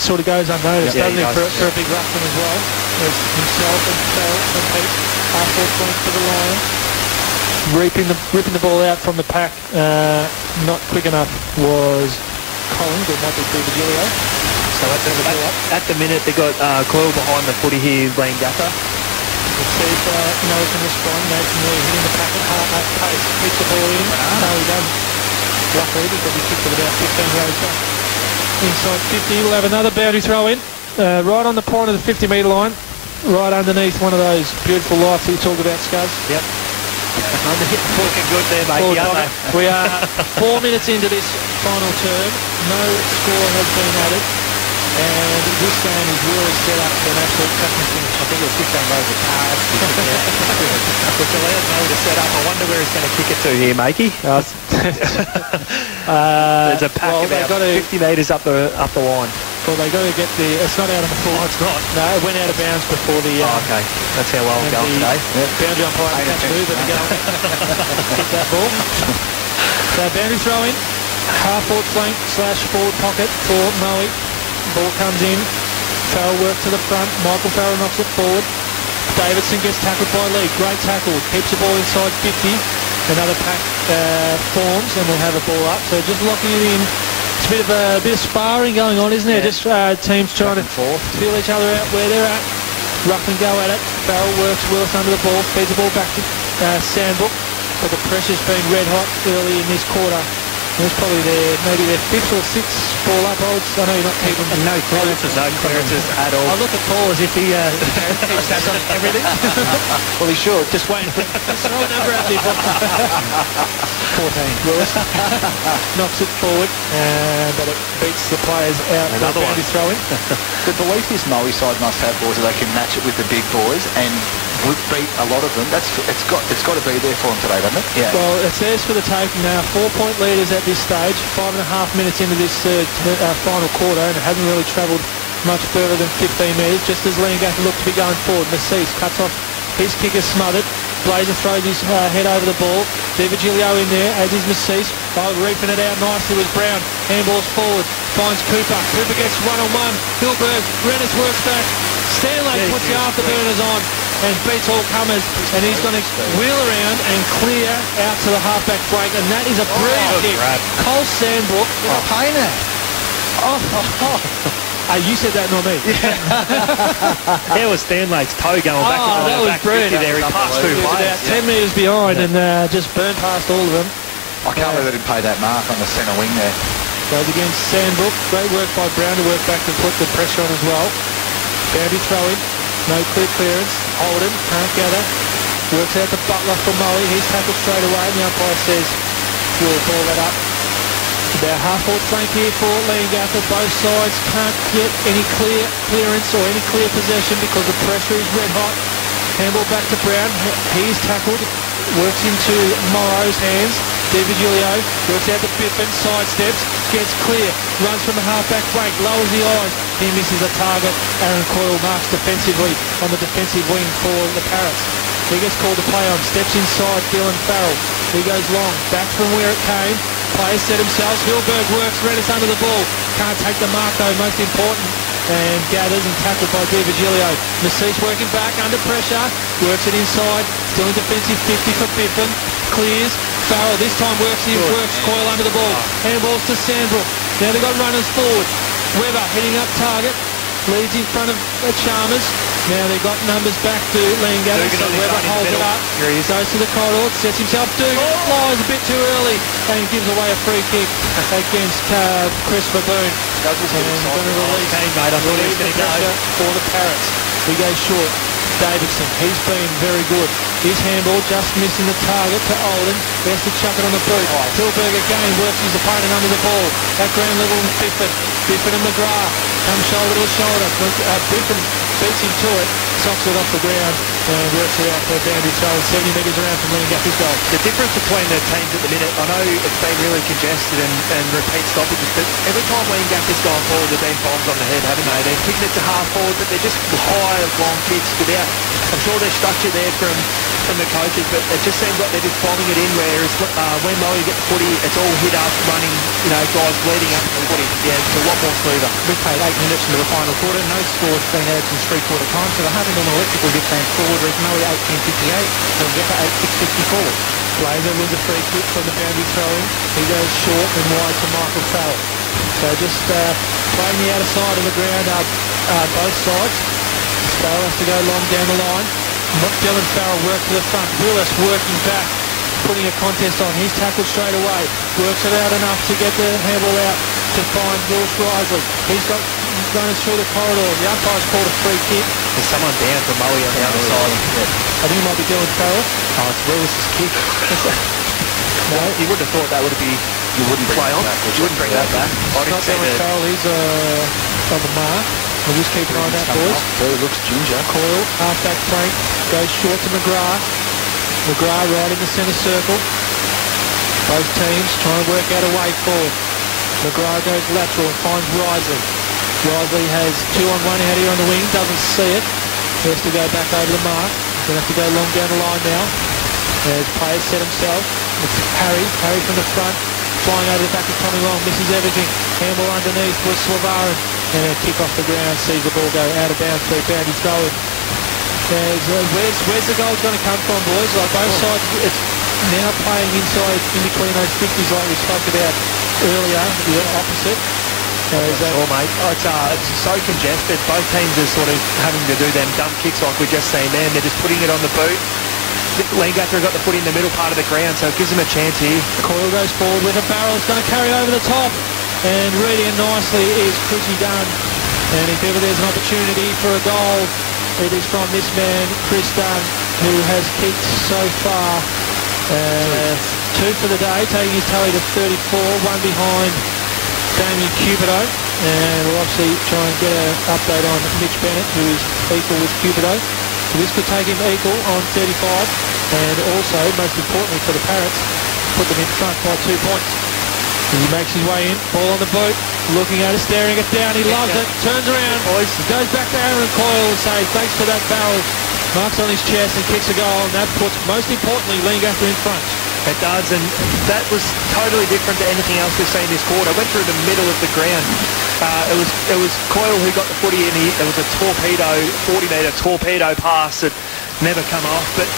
sort of goes unnoticed, doesn't he, for a big ruckman as well. There's himself and Farrell and Pete, half-forward point for the Lions. Ripping the ball out from the pack, not quick enough was Collins, or might be Virgilio. So at the minute they got Coyle behind the footy here, Leongatha. Let's see if Noah can respond. Nathan really hitting the pack at pace, kicks the ball in. No, he doesn't. Luckily, because he kicked it about 15 rows back. Inside 50, we'll have another boundary throw in, right on the point of the 50-metre line, right underneath one of those beautiful lights that you talked about, Scuzz. Yep. Looking good there, mate. We are 4 minutes into this final term. No score has been added, and this game is really set up for an absolute cracking finish. I think it was 15 rows of cards. Which allows Mo to set up. I wonder where he's going to kick it to here, Makey. There's a pack about 50 metres up the line. Well, they got to get the... It's not out on the floor. Oh, it's not. No, it went out of bounds before the... okay. That's how well I'm going today. Boundary umpire catch move, but they're going to kick that ball. So boundary throw in, half forward flank / forward pocket for Moe. Ball comes in. Farrell works to the front. Michael Farrell knocks it forward. Davidson gets tackled by Lee. Great tackle. Keeps the ball inside 50. Another pack forms, and we'll have a ball up. So just locking it in. It's a bit of sparring going on, isn't there? Just teams trying to feel each other out where they're at. Rough and go at it. Farrell works Willis under the ball. Feeds the ball back to Sandbrook. But the pressure's been red hot early in this quarter. It's probably maybe their 5th or 6th ball up. I know you're not keeping... And no clearances at all. I look at Paul as if he keeps tabs on everything. Well, he should. Just waiting for just throw a number out there. 14. Willis knocks it forward, but it beats the players out. Another one. Throwing. The belief this Moe side must have, boys, that they can match it with the big boys and would beat a lot of them. It's got to be there for them today, doesn't it? Yeah. Well, it's theirs for the taking now. 4-point leaders at this stage. 5.5 minutes into this final quarter, and it hasn't really travelled much further than 15 metres. Just as Leongatha looked to be going forward, Massis cuts off his kicker, smothered. Blazer throws his head over the ball. Virgilio in there, as is Massis. Reefing it out nicely with Brown. Handballs forward. Finds Cooper. Cooper gets one-on-one. Hilberg. Rennes works back. Stanley puts the afterburners on and beats all comers. And he's going to wheel around and clear out to the halfback break. And that is a brilliant kick. Cole Sandbrook. Painter. You said that, not me. There was Stanley's toe going back into the back 50 there. He passed 2 players. About 10 metres behind and just burned past all of them. I can't believe they didn't pay that mark on the centre wing there. Goes against Sandbrook. Great work by Brown to work back and put the pressure on as well. Boundary throw in. No clear clearance. Holden can't gather. Works out the Butler for Moe. He's tackled straight away and the umpire says we'll ball that up. About half-forward flank here for Leongatha. Both sides can't get any clearance or any clear possession because the pressure is red hot. Handball back to Brown. He's tackled. Works into Morrow's hands. Virgilio works out the Biffin, sidesteps, gets clear, runs from the half-back break, lowers the eyes. He misses a target. Aaron Coyle marks defensively on the defensive wing for the Parrots. He gets called to play on, steps inside Dylan Farrell. He goes long, back from where it came. Players set themselves. Hilberg works, Rennes under the ball. Can't take the mark though, most important. And gathers and tackled by Virgilio. Massis working back under pressure. Works it inside. Still in defensive 50 for Biffin. Clears. Farrell this time works Coyle under the ball. Handballs to Sandbrook. Now they've got runners forward. Weber heading up target. Leads in front of Chalmers. Now they've got numbers back to Leongatha, Dugan so on his Webber own in the holds it middle. up, Here he is. goes to the corridor, sets himself, Dugan flies a bit too early, and gives away a free kick against Chris Baboon. That was And going to release, Okay, mate, I thought he was going to go. pressure for the Parrots. He goes short. Davidson, he's been very good. His handball just missing the target to Olden. He has to chuck it on the boot. Hilberg again works his opponent under the ball. At ground level with Biffin. Biffin and McGrath come shoulder to shoulder. Biffin beats him to it, socks it off the ground and works it out for a boundary throw 70 metres around from Leongatha's goal. The difference between the teams at the minute, I know it's been really congested and repeat stoppages, but every time Leongatha's gone forward, there've been bombs on the head, haven't they? They're kicking it to half forward, but they're just high, long kicks without, I'm sure there's structure there from the coaches, but it just seems like they're just bombing it in, whereas when Moe get the footy, it's all hit up, running, guys leading up to the footy. Yeah, it's a lot more smoother. We've played 8 minutes into the final quarter. No score's been added since three-quarter time, so the Harvey Normal Electrical Gippsland forward reads Moe 8-10-58, Leongatha 8-6-54. Blazer wins a free kick from the boundary throwing. He goes short and wide to Michael Farrell. So just playing the outer side of the ground both sides. Farrell has to go long down the line. Dylan Farrell works to the front. Willis working back, putting a contest on. He's tackled straight away. Works it out enough to get the handball out to find Willis Risley. He's got going through the corridor. The umpire's called a free kick. There's someone down from Moe on the other side. I think it might be Dylan Farrell. Oh, it's Willis's kick. No, you wouldn't have thought that would be You wouldn't bring play that on. back, would You wouldn't bring that back. I It's not didn't see Dylan the... Farrell. He's on the mark. We'll just keep an eye on that, boys. He looks ginger. Coyle, half-back flank, goes short to McGrath. McGrath right in the centre circle. Both teams trying to work out a way forward. McGrath goes lateral and finds Risley. Risley has 2-on-1 out here on the wing, doesn't see it. He has to go back over the mark. He's going to have to go long down the line now. As players set himself. It's Harry from the front. Flying over the back of Tommy Long, misses everything. Handball underneath was Slavarin. And a kick off the ground, sees the ball go out of bounds for a boundary throw. Where's the goal going to come from, boys? Like both sides, it's now playing inside in between those 50s like we spoke about earlier, the opposite. Sure, mate. It's so congested. Both teams are sort of having to do them dump kicks like we just seen then. They're just putting it on the boot. Leongatha got the foot in the middle part of the ground, so it gives them a chance here. Coyle goes forward with a barrel. It's going to carry over the top. And reading it nicely is Chrissy Dunn. And if ever there's an opportunity for a goal, it is from this man, Chris Dunn, who has kicked so far 2 for the day, taking his tally to 34, one behind Damien Cupido. And we'll obviously try and get an update on Mitch Bennett, who is equal with Cupido. So this could take him equal on 35. And also, most importantly for the Parrots, put them in front by 2 points. He makes his way in, ball on the boot, looking at it, staring it down, he loves it, turns around, goes back to Aaron Coyle and says, thanks for that barrel, marks on his chest and kicks a goal, and that puts, most importantly, Leongatha in front. It does, and that was totally different to anything else we've seen this quarter. Went through the middle of the ground. It was Coyle who got the footy in. It was a 40-metre torpedo pass that never come off, but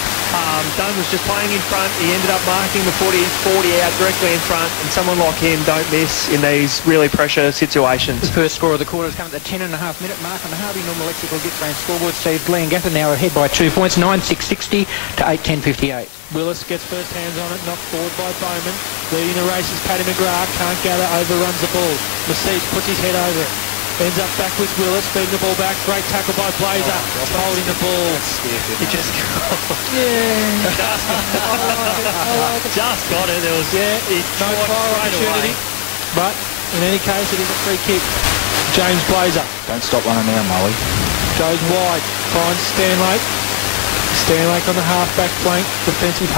Dunn was just playing in front. He ended up marking the footy 40 out directly in front, and someone like him don't miss in these really pressure situations. The first score of the quarter has come at the 10.5-minute mark on the Harvey Normal Electrical Gippsland scoreboard. Sees Leongatha now ahead by 2 points, 9-6-60 to 8-10-58. Willis gets first hands on it, knocked forward by Bowman. Leading the race is Paddy McGrath, can't gather, overruns the ball. Massage puts his head over it. Ends up back with Willis, feeding the ball back. Great tackle by Blazer, holding the ball. It just Yeah. just got it. There was no fire opportunity. But in any case, it is a free kick. James Blazer Don't stop running now, Moe. goes wide, finds Stanlake. Stanlake on the half-back flank, defensive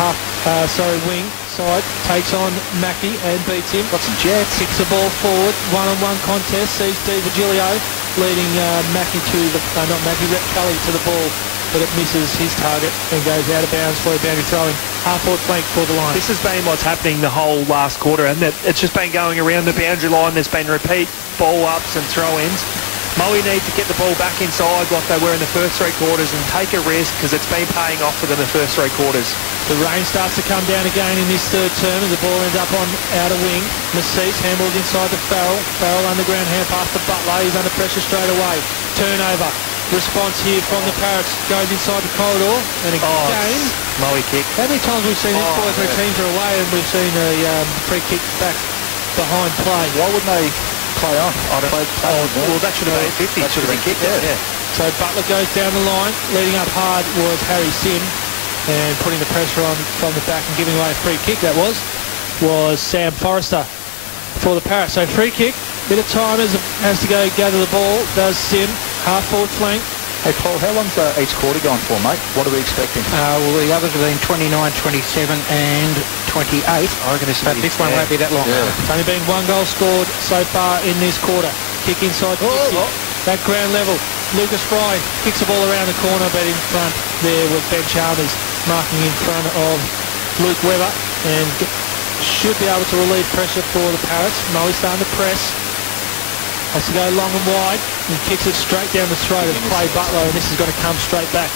wing side, takes on Mackie and beats him. Got some jets. Kicks the ball forward, one-on-one contest, sees Di Virgilio leading Mackie to the, not Mackie, Rhett Kelly to the ball, but it misses his target and goes out of bounds for a boundary throwing. Half-forward flank for the line. This has been what's happening the whole last quarter, hasn't it? It's just been going around the boundary line. There's been repeat ball-ups and throw-ins. Moe need to get the ball back inside like they were in the first 3 quarters and take a risk because it's been paying off for them the first 3 quarters. The rain starts to come down again in this third term as the ball ends up on outer wing. Massese handballed inside to Farrell. Farrell underground hand pass to Butler. He's under pressure straight away. Turnover. response here from the Parrots. Goes inside the corridor, and again, Moe kick. how many times we've seen this, boys, where teams are away and we've seen a free kick back behind play? Why wouldn't they play on? Well, that should have been 50. That should have been kicked, yeah. So Butler goes down the line. Leading up hard was Harry Sim, and putting the pressure on from the back and giving away a free kick. That was Sam Forrester for the Parrots. So free kick, bit of time has to go gather the ball. Does Sim, half forward flank. Hey, Paul, how long's each quarter gone for, mate? What are we expecting? Well, the others have been 29, 27 and 28. I reckon this one won't be that long. Yeah. It's only been one goal scored so far in this quarter. Kick inside that ground level. Lucas Fry kicks the ball around the corner, but in front there was Ben Chalmers marking in front of Luke Webber, and should be able to relieve pressure for the Parrots. Moe's starting to press. Has to go long and wide and kicks it straight down the throat of Clay Butler, and this is going to come straight back.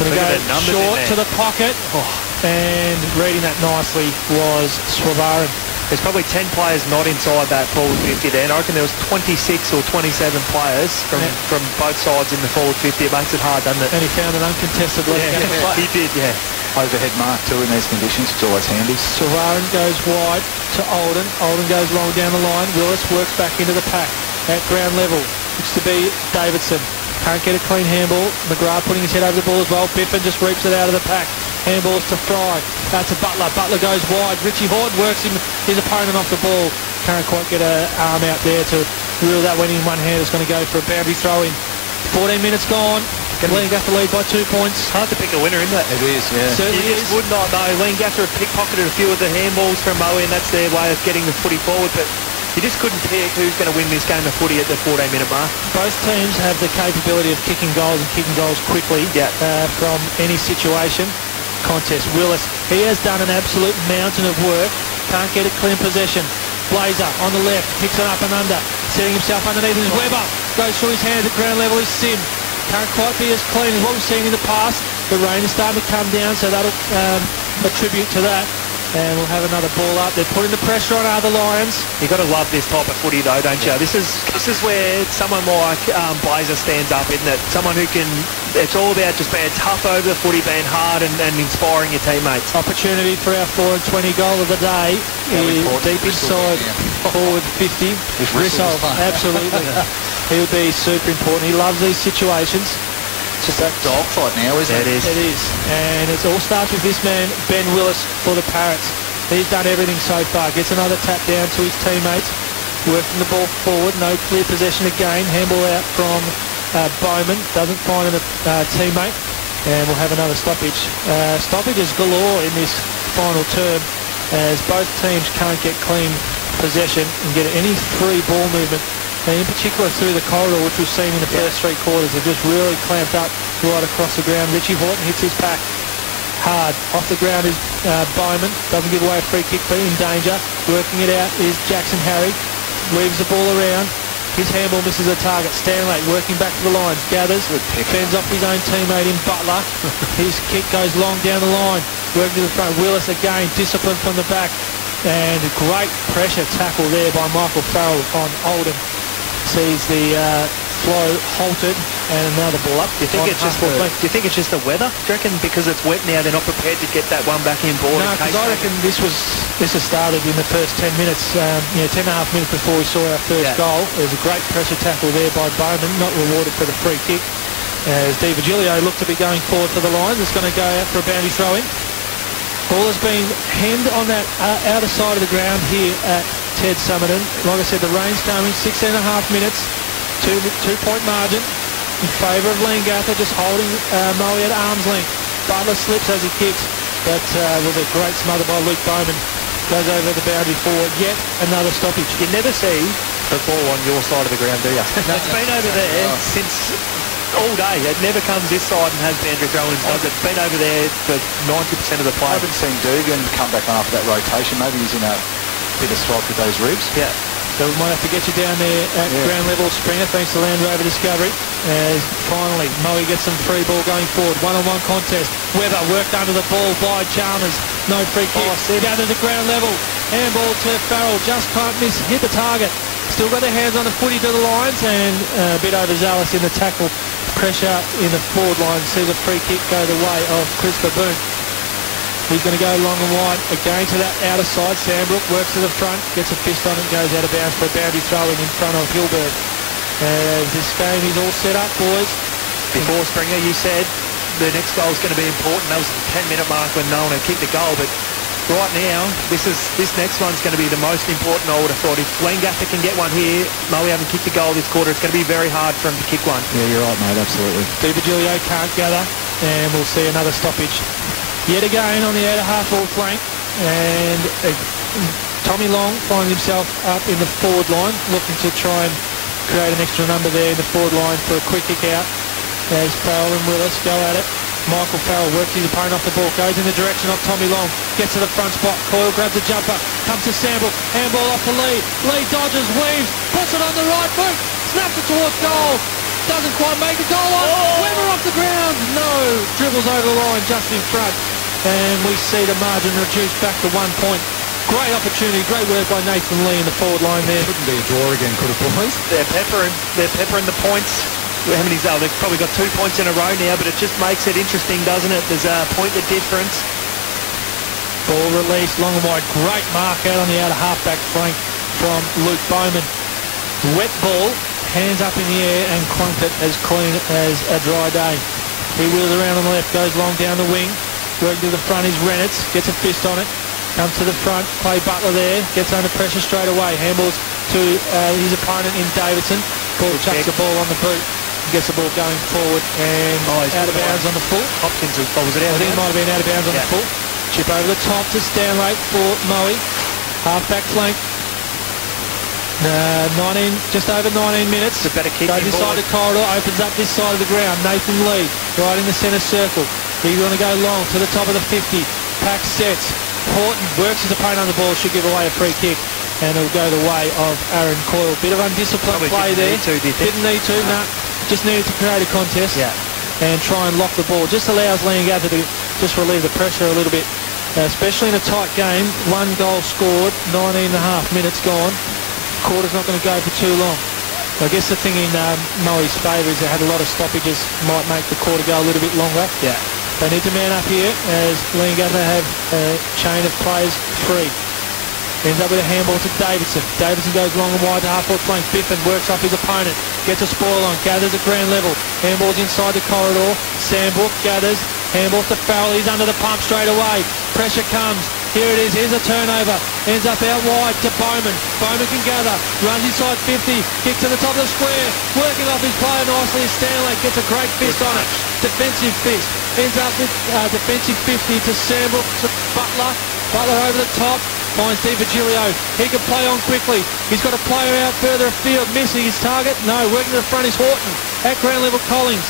Going to go short to the pocket, and reading that nicely was Swavaran. There's probably 10 players not inside that forward 50 there, and I reckon there was 26 or 27 players from both sides in the forward 50. It makes it hard, doesn't it? And he found an uncontested left-handed play. He did, yeah. Overhead mark too in these conditions. It's always handy. Swavaran goes wide to Olden. Olden goes long down the line. Willis works back into the pack at ground level. Looks to be Davidson. Can't get a clean handball. McGrath putting his head over the ball as well. Biffin just reaps it out of the pack. Handballs to Fry. That's a Butler. Butler goes wide. Richie Horton works his opponent off the ball. Can't quite get an arm out there to reel that one in one hand. It's going to go for a boundary throw in. 14 minutes gone. Leongatha lead by 2 points. Hard to pick a winner, isn't it? It is, yeah. Certainly You just would not know. Leongatha have pickpocketed a few of the handballs from Moe, and that's their way of getting the footy forward, but you just couldn't pick who's going to win this game of footy at the 14-minute mark. Both teams have the capability of kicking goals and kicking goals quickly from any situation. Contest. Willis, he has done an absolute mountain of work. Can't get a clean possession. Blazer on the left, kicks it up and under, setting himself underneath his Webber. Goes through his hands at ground level. Is Sim. Can't quite be as clean as what we've seen in the past. The rain is starting to come down, so that'll attribute to that. And we'll have another ball up. They're putting the pressure on other Lions. You've got to love this type of footy, though, don't you? This is where someone like Blazer stands up, isn't it? Someone who can... It's all about just being tough over the footy, being hard and inspiring your teammates. Opportunity for our 4 and 20 goal of the day is deep inside forward 50. Rissell, absolutely. He'll be super important. He loves these situations. It's just that dogfight now, isn't it? It is. And it all starts with this man, Ben Willis, for the Parrots. He's done everything so far. Gets another tap down to his teammates. Working the ball forward. No clear possession again. Handball out from Bowman. Doesn't find a teammate. And we'll have another stoppage. Stoppages galore in this final term, as both teams can't get clean possession and get any free ball movement. And in particular through the corridor, which we've seen in the first 3 quarters, they've just really clamped up right across the ground. Richie Horton hits his pack hard. Off the ground is Bowman. Doesn't give away a free kick, but in danger. Working it out is Jackson Harry. Weaves the ball around. His handball misses a target. Stanley working back to the lines. Gathers. Fends off his own teammate in Butler. His kick goes long down the line. Working to the front. Willis again. Discipline from the back. And a great pressure tackle there by Michael Farrell on Oldham. Sees the flow halted and another ball up. Do you think it's just the weather? Do you reckon because it's wet now they're not prepared to get that one back in board? No, because I reckon this has started in the first 10 minutes, 10 and a half minutes before we saw our first goal. There's a great pressure tackle there by Bowman, not rewarded for the free kick. As Di Virgilio looked to be going forward for the Lions, it's going to go out for a boundary throw in. Ball has been hemmed on that outer side of the ground here at Ted Summerton. Like I said, the rain's coming, 16 and a half minutes, 2-point margin in favour of Leongatha, just holding Moe at arm's length. Butler slips as he kicks, but was a great smother by Luke Bowman. Goes over the boundary forward, yet another stoppage. You never see the ball on your side of the ground, do you? No, it's been over there since all day. It never comes this side and has boundary throw-ins, does it? It's been over there for 90% of the play. I haven't seen Dugan come back on after that rotation. Maybe he's in a bit of strife with those ribs. Yeah. So we might have to get you down there at ground level, Springer, thanks to Land Rover Discovery. As finally, Moe gets some free ball going forward. One-on-one contest. Webber worked under the ball by Chalmers. No free kick. Gathers at ground level. Handball to Farrell. Just can't miss. Hit the target. Still got their hands on the footy to the Lions, and a bit overzealous in the tackle pressure in the forward line. Sees a free kick go the way of Chris Baboon. He's going to go long and wide again to that outer side. Sandbrook works to the front, gets a fist on it, goes out of bounds for a boundary throw in front of Hilberg. This game is all set up, boys. Before, Springer, you said the next goal is going to be important. That was the 10-minute mark when no one had kicked the goal, but right now, this next one's going to be the most important, I would have thought. If Leongatha can get one here, we haven't kicked the goal this quarter, it's going to be very hard for him to kick one. Yeah, you're right, mate, absolutely. DiVigilio can't gather, and we'll see another stoppage. Yet again on the outer half-forward flank, and Tommy Long finds himself up in the forward line, looking to try and create an extra number there in the forward line for a quick kick out, as Farrell and Willis go at it. Michael Farrell works his opponent off the ball, goes in the direction of Tommy Long, gets to the front spot, Coyle grabs a jumper, comes to Sandbrook, handball off to Lee, Lee dodges, weaves, puts it on the right foot, snaps it towards goal, doesn't quite make the goal on, Weber off the ground, no, dribbles over the line just in front, and we see the margin reduced back to 1 point. Great opportunity, great work by Nathan Lee in the forward line there. Couldn't be a draw again, could it, boys? They're peppering the points. How many? They've probably got 2 points in a row now, but it just makes it interesting, doesn't it? There's a point of difference. Ball released, long and wide. Great mark out on the outer halfback flank from Luke Bowman. Wet ball, hands up in the air and clunked it as clean as a dry day. He wheels around on the left, goes long down the wing. Working to the front is Renitz, gets a fist on it. Comes to the front, Clay Butler there, gets under pressure straight away. Handballs to his opponent in Davidson. Paul chucks the ball on the boot, gets the ball going forward and out of bounds on the full. Hopkins, was it out of bounds? I think it might have been out of bounds on the full. Chip over the top to Stanley for Moe. Half-back flank. Just over 19 minutes. It's a better kick. Goes inside the corridor, opens up this side of the ground. Nathan Lee, right in the centre circle. He's going to go long to the top of the 50. Pack sets. Horton works his opponent on the ball, should give away a free kick, and it'll go the way of Aaron Coyle. Bit of undisciplined play there. Didn't need to, no. Just needed to create a contest and try and lock the ball. Just allows Leongatha to just relieve the pressure a little bit, especially in a tight game. 1 goal scored, 19 and a half minutes gone. Quarter's not going to go for too long. I guess the thing in Moe's favour is they had a lot of stoppages, might make the quarter go a little bit longer. Yeah. They need to man up here as Leongatha have a chain of players free. Ends up with a handball to Davidson. Davidson goes long and wide to half-forward flank. Biffin works off his opponent. Gets a spoil on. Gathers at ground level. Handball's inside the corridor. Sandbrook gathers. Handball to Farrell. He's under the pump straight away. Pressure comes. Here it is. Here's a turnover. Ends up out wide to Bowman. Bowman can gather. Runs inside 50. Kicks to the top of the square. Working off his player nicely. Stanley gets a great fist on it. Defensive fist. Ends up with defensive 50 to Sandbrook to Butler. Butler over the top. Finds DiVigilio. He can play on quickly. He's got a player out further afield. Missing his target. No, working to the front is Horton. At ground level, Collins.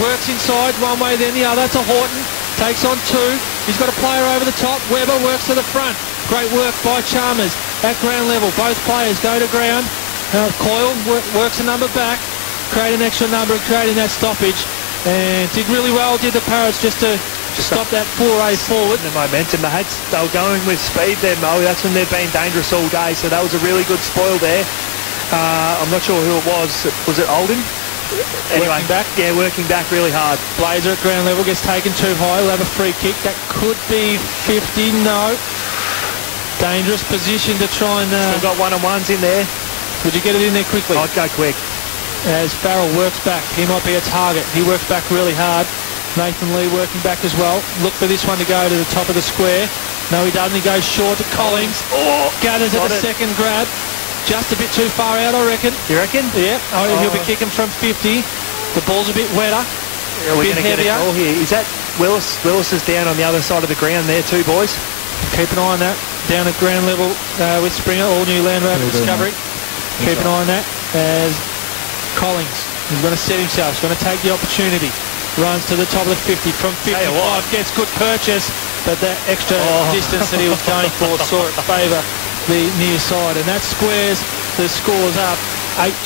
Works inside one way, then the other to Horton. Takes on 2. He's got a player over the top. Weber works to the front. Great work by Chalmers. At ground level, both players go to ground. Coyle works a number back. Create an extra number and creating that stoppage. And did really well, did the Parrots, just to stop that foray forward. The momentum, they were going with speed there, Mo. That's when they've been dangerous all day, so that was a really good spoil there. I'm not sure who it was. Was it Oldham? Anyway, working back? Yeah, working back really hard. Blazer at ground level gets taken too high. We'll have a free kick. That could be 50. No. Dangerous position to try and... Still got one-on-ones in there. Would you get it in there quickly? I'd go quick. As Farrell works back, he might be a target. He works back really hard. Nathan Lee working back as well. Look for this one to go to the top of the square. No, he doesn't. He goes short to Collins. Gathers at the second grab. Just a bit too far out, I reckon. You reckon? Yeah. He'll be kicking from 50. The ball's a bit wetter. Yeah, we're going to get a goal here. Is that Willis? Willis is down on the other side of the ground there too, boys. Keep an eye on that. Down at ground level with Springer. All new Land Rover Discovery. Keep an eye on that as Collins is going to set himself. He's going to take the opportunity. Runs to the top of the 50 from 55. Gets good purchase, but that extra distance that he was going for saw it favour the near side, and that squares the scores up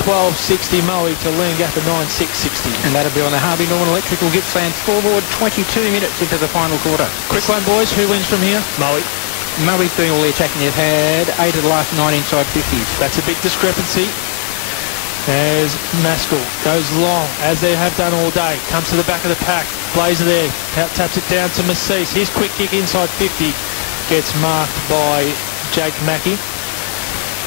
8-12-60 Moe to Leongatha 9-6-60. And that'll be on the Harvey Norman Electrical Gippsland scoreboard 22 minutes into the final quarter. Quick one, boys. Who wins from here? Moe. Moe's doing all the attacking. They've had 8 of the last 9 inside 50s. That's a big discrepancy. There's Maskell, goes long, as they have done all day. Comes to the back of the pack. Blazer there, taps it down to Massis. His quick kick inside 50 gets marked by Jake Mackey.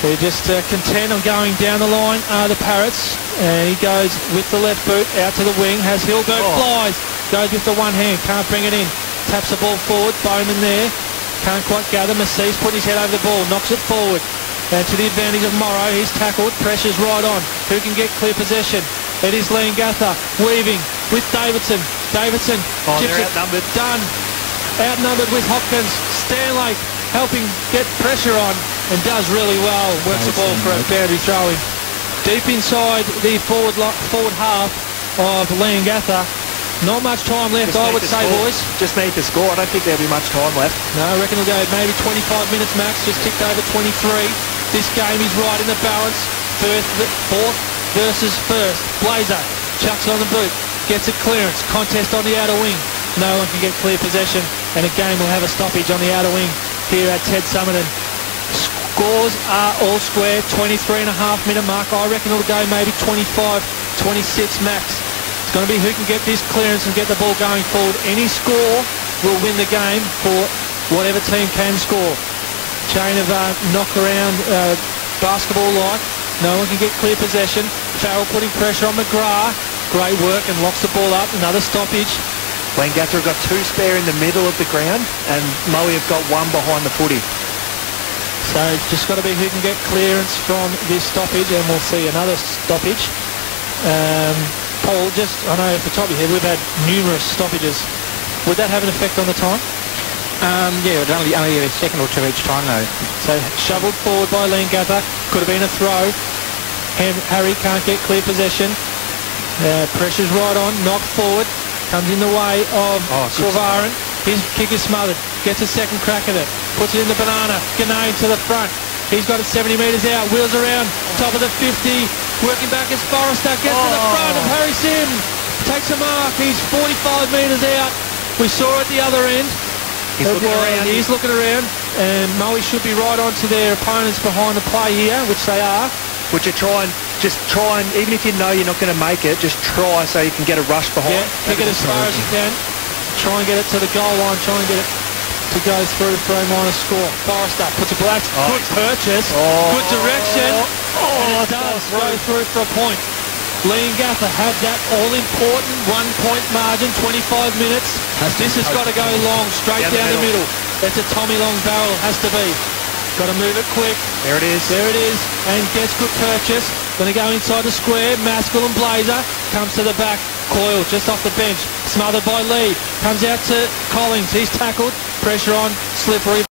They're just content on going down the line, the Parrots. And he goes with the left boot out to the wing. Has Hilberg, flies, goes with the one hand, can't bring it in. Taps the ball forward, Bowman there. Can't quite gather. Massis put his head over the ball, knocks it forward. And to the advantage of Morrow, he's tackled, pressure's right on. Who can get clear possession? It is Leongatha, weaving with Davidson. Davidson, they're outnumbered. Done. Outnumbered with Hopkins. Stanley helping get pressure on and does really well. Works the ball for a boundary throw-in. Deep inside the forward half of Leongatha. Not much time left, I would say, boys. Just need to score. I don't think there'll be much time left. No, I reckon it'll go maybe 25 minutes max. Just ticked over 23. This game is right in the balance. Fourth versus first. Blazer chucks on the boot. Gets a clearance. Contest on the outer wing. No one can get clear possession. And again, we'll have a stoppage on the outer wing here at Ted Summerton. Scores are all square. 23.5-minute mark. I reckon it'll go maybe 25, 26 max. It's going to be who can get this clearance and get the ball going forward. Any score will win the game for whatever team can score. Chain of knock-around basketball-like. No one can get clear possession. Farrell putting pressure on McGrath. Great work and locks the ball up. Another stoppage. Leongatha have got two spare in the middle of the ground and Moe have got one behind the footy. So just got to be who can get clearance from this stoppage, and we'll see another stoppage. Paul, just, I know off the top of your head, we've had numerous stoppages. Would that have an effect on the time? Yeah, it's only a second or two each time, though. So shovelled forward by Leongatha. Could have been a throw. Harry can't get clear possession. Pressure's right on. Knocked forward. Comes in the way of Sylvarin. His kick is smothered. Gets a second crack at it. Puts it in the banana. Ganane to the front. He's got it 70 metres out. Wheels around. Top of the 50. Working back as Forrester. Gets to the front of Harry Sim. Takes a mark. He's 45 metres out. We saw at the other end. He's looking around. He's looking around. And Moe should be right on to their opponents behind the play here, which they are. Would you try and, even if you know you're not going to make it, just try so you can get a rush behind. Yeah, kick it as far as you can. Try and get it to the goal line. Try and get it to go through for a minus score. Forrester puts a blast. Good purchase. Good direction. And it does go through for a point. Leongatha have that all-important one-point margin, 25 minutes. This has got to go long, straight down the middle. That's a Tommy Long barrel, has to be. Got to move it quick. There it is. There it is. And gets good purchase. Going to go inside the square. Maskell and Blazer. Comes to the back. Coyle just off the bench. Smothered by Lee. Comes out to Collins. He's tackled. Pressure on. Slippery.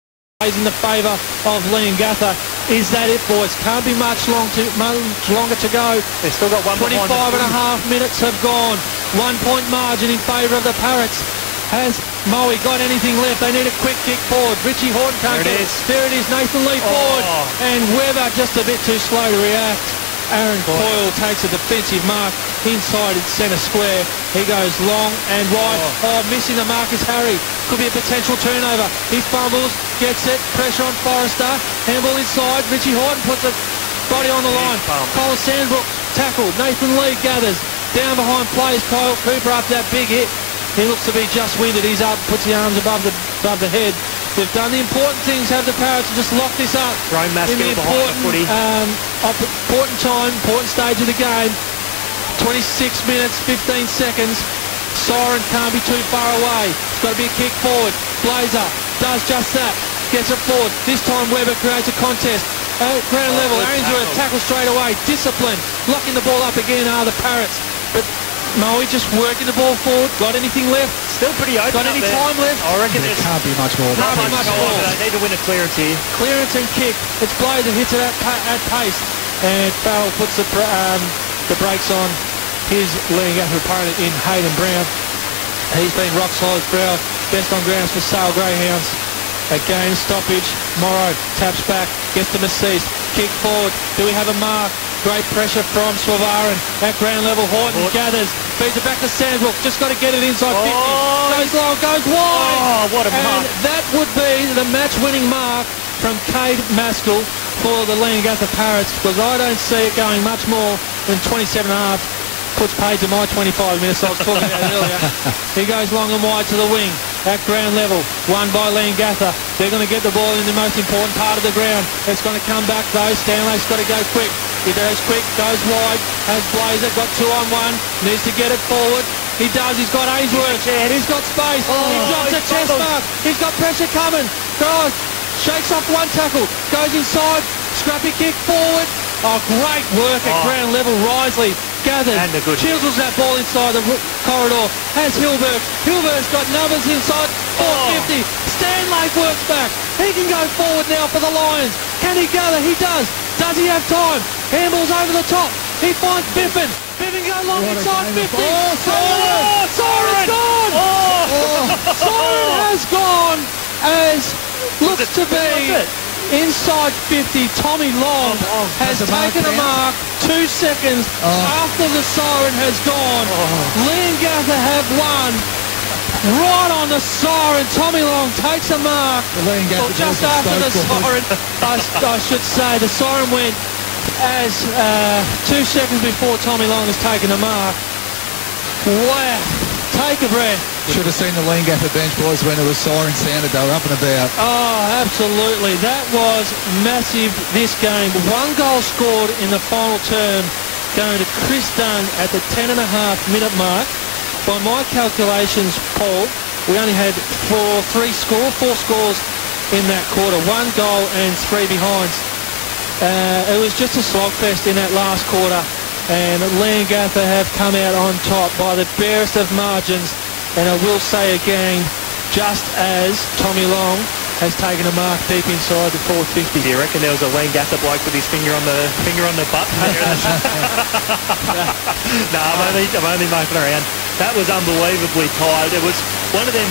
In the favour of Leongatha. Is that it, boys? Can't be much longer to go. They've still got 25.5 minutes have gone. 1 point margin in favour of the Parrots. Has Moe got anything left? They need a quick kick forward. Richie Horton can't get it. There it is. Nathan Lee forward. And Webber just a bit too slow to react. Aaron Coyle takes a defensive mark inside its centre square. He goes long and wide. Missing the mark is Harry. Could be a potential turnover. He fumbles, gets it. Pressure on Forrester. Handball inside. Richie Horton puts a body on the line. Colin Sandbrook tackled. Nathan Lee gathers. Down behind plays Kyle Cooper after that big hit. He looks to be just winded. He's up, puts the arms above the head. They've done the important things, have the Parrots to just lock this up. Throwing Maskell behind the footy. Important time, important stage of the game. 26 minutes, 15 seconds. Siren can't be too far away. It's got to be a kick forward. Blazer does just that. Gets it forward. This time Webber creates a contest. Ground level, Ainsworth tackles straight away. Discipline. Locking the ball up again are the Parrots. But Moe just working the ball forward. Got anything left? Still pretty open. Got any time left? I reckon there can't be much more. Can't be much more. They need to win a clearance here. Clearance and kick. It's Blazer hits it at pace. And Farrell puts the brakes on his Leongatha opponent in Hayden Brown. He's been rock solid throughout. Best on grounds for Sale Greyhounds. Again, stoppage. Morrow taps back. Gets to Massis. Kick forward. Do we have a mark? Great pressure from Sylvarin. At ground level, Horton gathers. Feeds it back to Sandbrook. Just got to get it inside 50. Goes long, goes wide. What a mark. And that would be the match-winning mark from Cade Maskell for the Leongatha Parrots, because I don't see it going much more than 27.5. Puts paid to my 25 minutes I was talking about earlier. He goes long and wide to the wing at ground level, won by Leongatha. They're going to get the ball in the most important part of the ground. It's going to come back though. Stanley's got to go quick. He goes quick, goes wide, has Blazer, got 2-on-1, needs to get it forward. He does, he's got Ainsworth, he's got space, he drops a chest mark, he's got pressure coming. Goes, shakes off one tackle, goes inside, scrappy kick forward. Oh, great work at ground level. Risley gathered, chisels that ball inside the corridor, has Hilbert. Hilbert's got numbers inside, 450. Stanley works back. He can go forward now for the Lions. Can he gather? He does. Does he have time? Handballs over the top. He finds Biffin. Biffin goes long inside 50. Siren's gone! Siren has gone as looks to be inside 50. Tommy Long has taken a mark 2 seconds after the siren has gone. Leongatha have won. Right on the siren, Tommy Long takes a mark. Just after the siren, I should say, the siren went as 2 seconds before Tommy Long has taken a mark. Wow, take a breath. Should have seen the Leongatha bench, boys, when it was siren sounded. They were up and about. Oh, absolutely. That was massive, this game. 1 goal scored in the final term, going to Chris Dunn at the 10.5-minute mark. By my calculations, Paul, we only had four scores in that quarter. 1 goal and 3 behinds. It was just a slogfest in that last quarter, and Leongatha have come out on top by the barest of margins. And I will say again, just as Tommy Long has taken a mark deep inside the 450. Do you reckon there was a Leongatha bloke with his finger on the button there? No, I'm only making around. That was unbelievably tight. It was one of them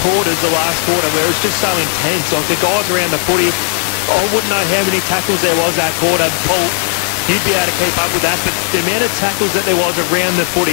quarters, the last quarter, where it was just so intense. Like the guys around the footy, I wouldn't know how many tackles there was that quarter. Paul, you'd be able to keep up with that, but the amount of tackles that there was around the footy,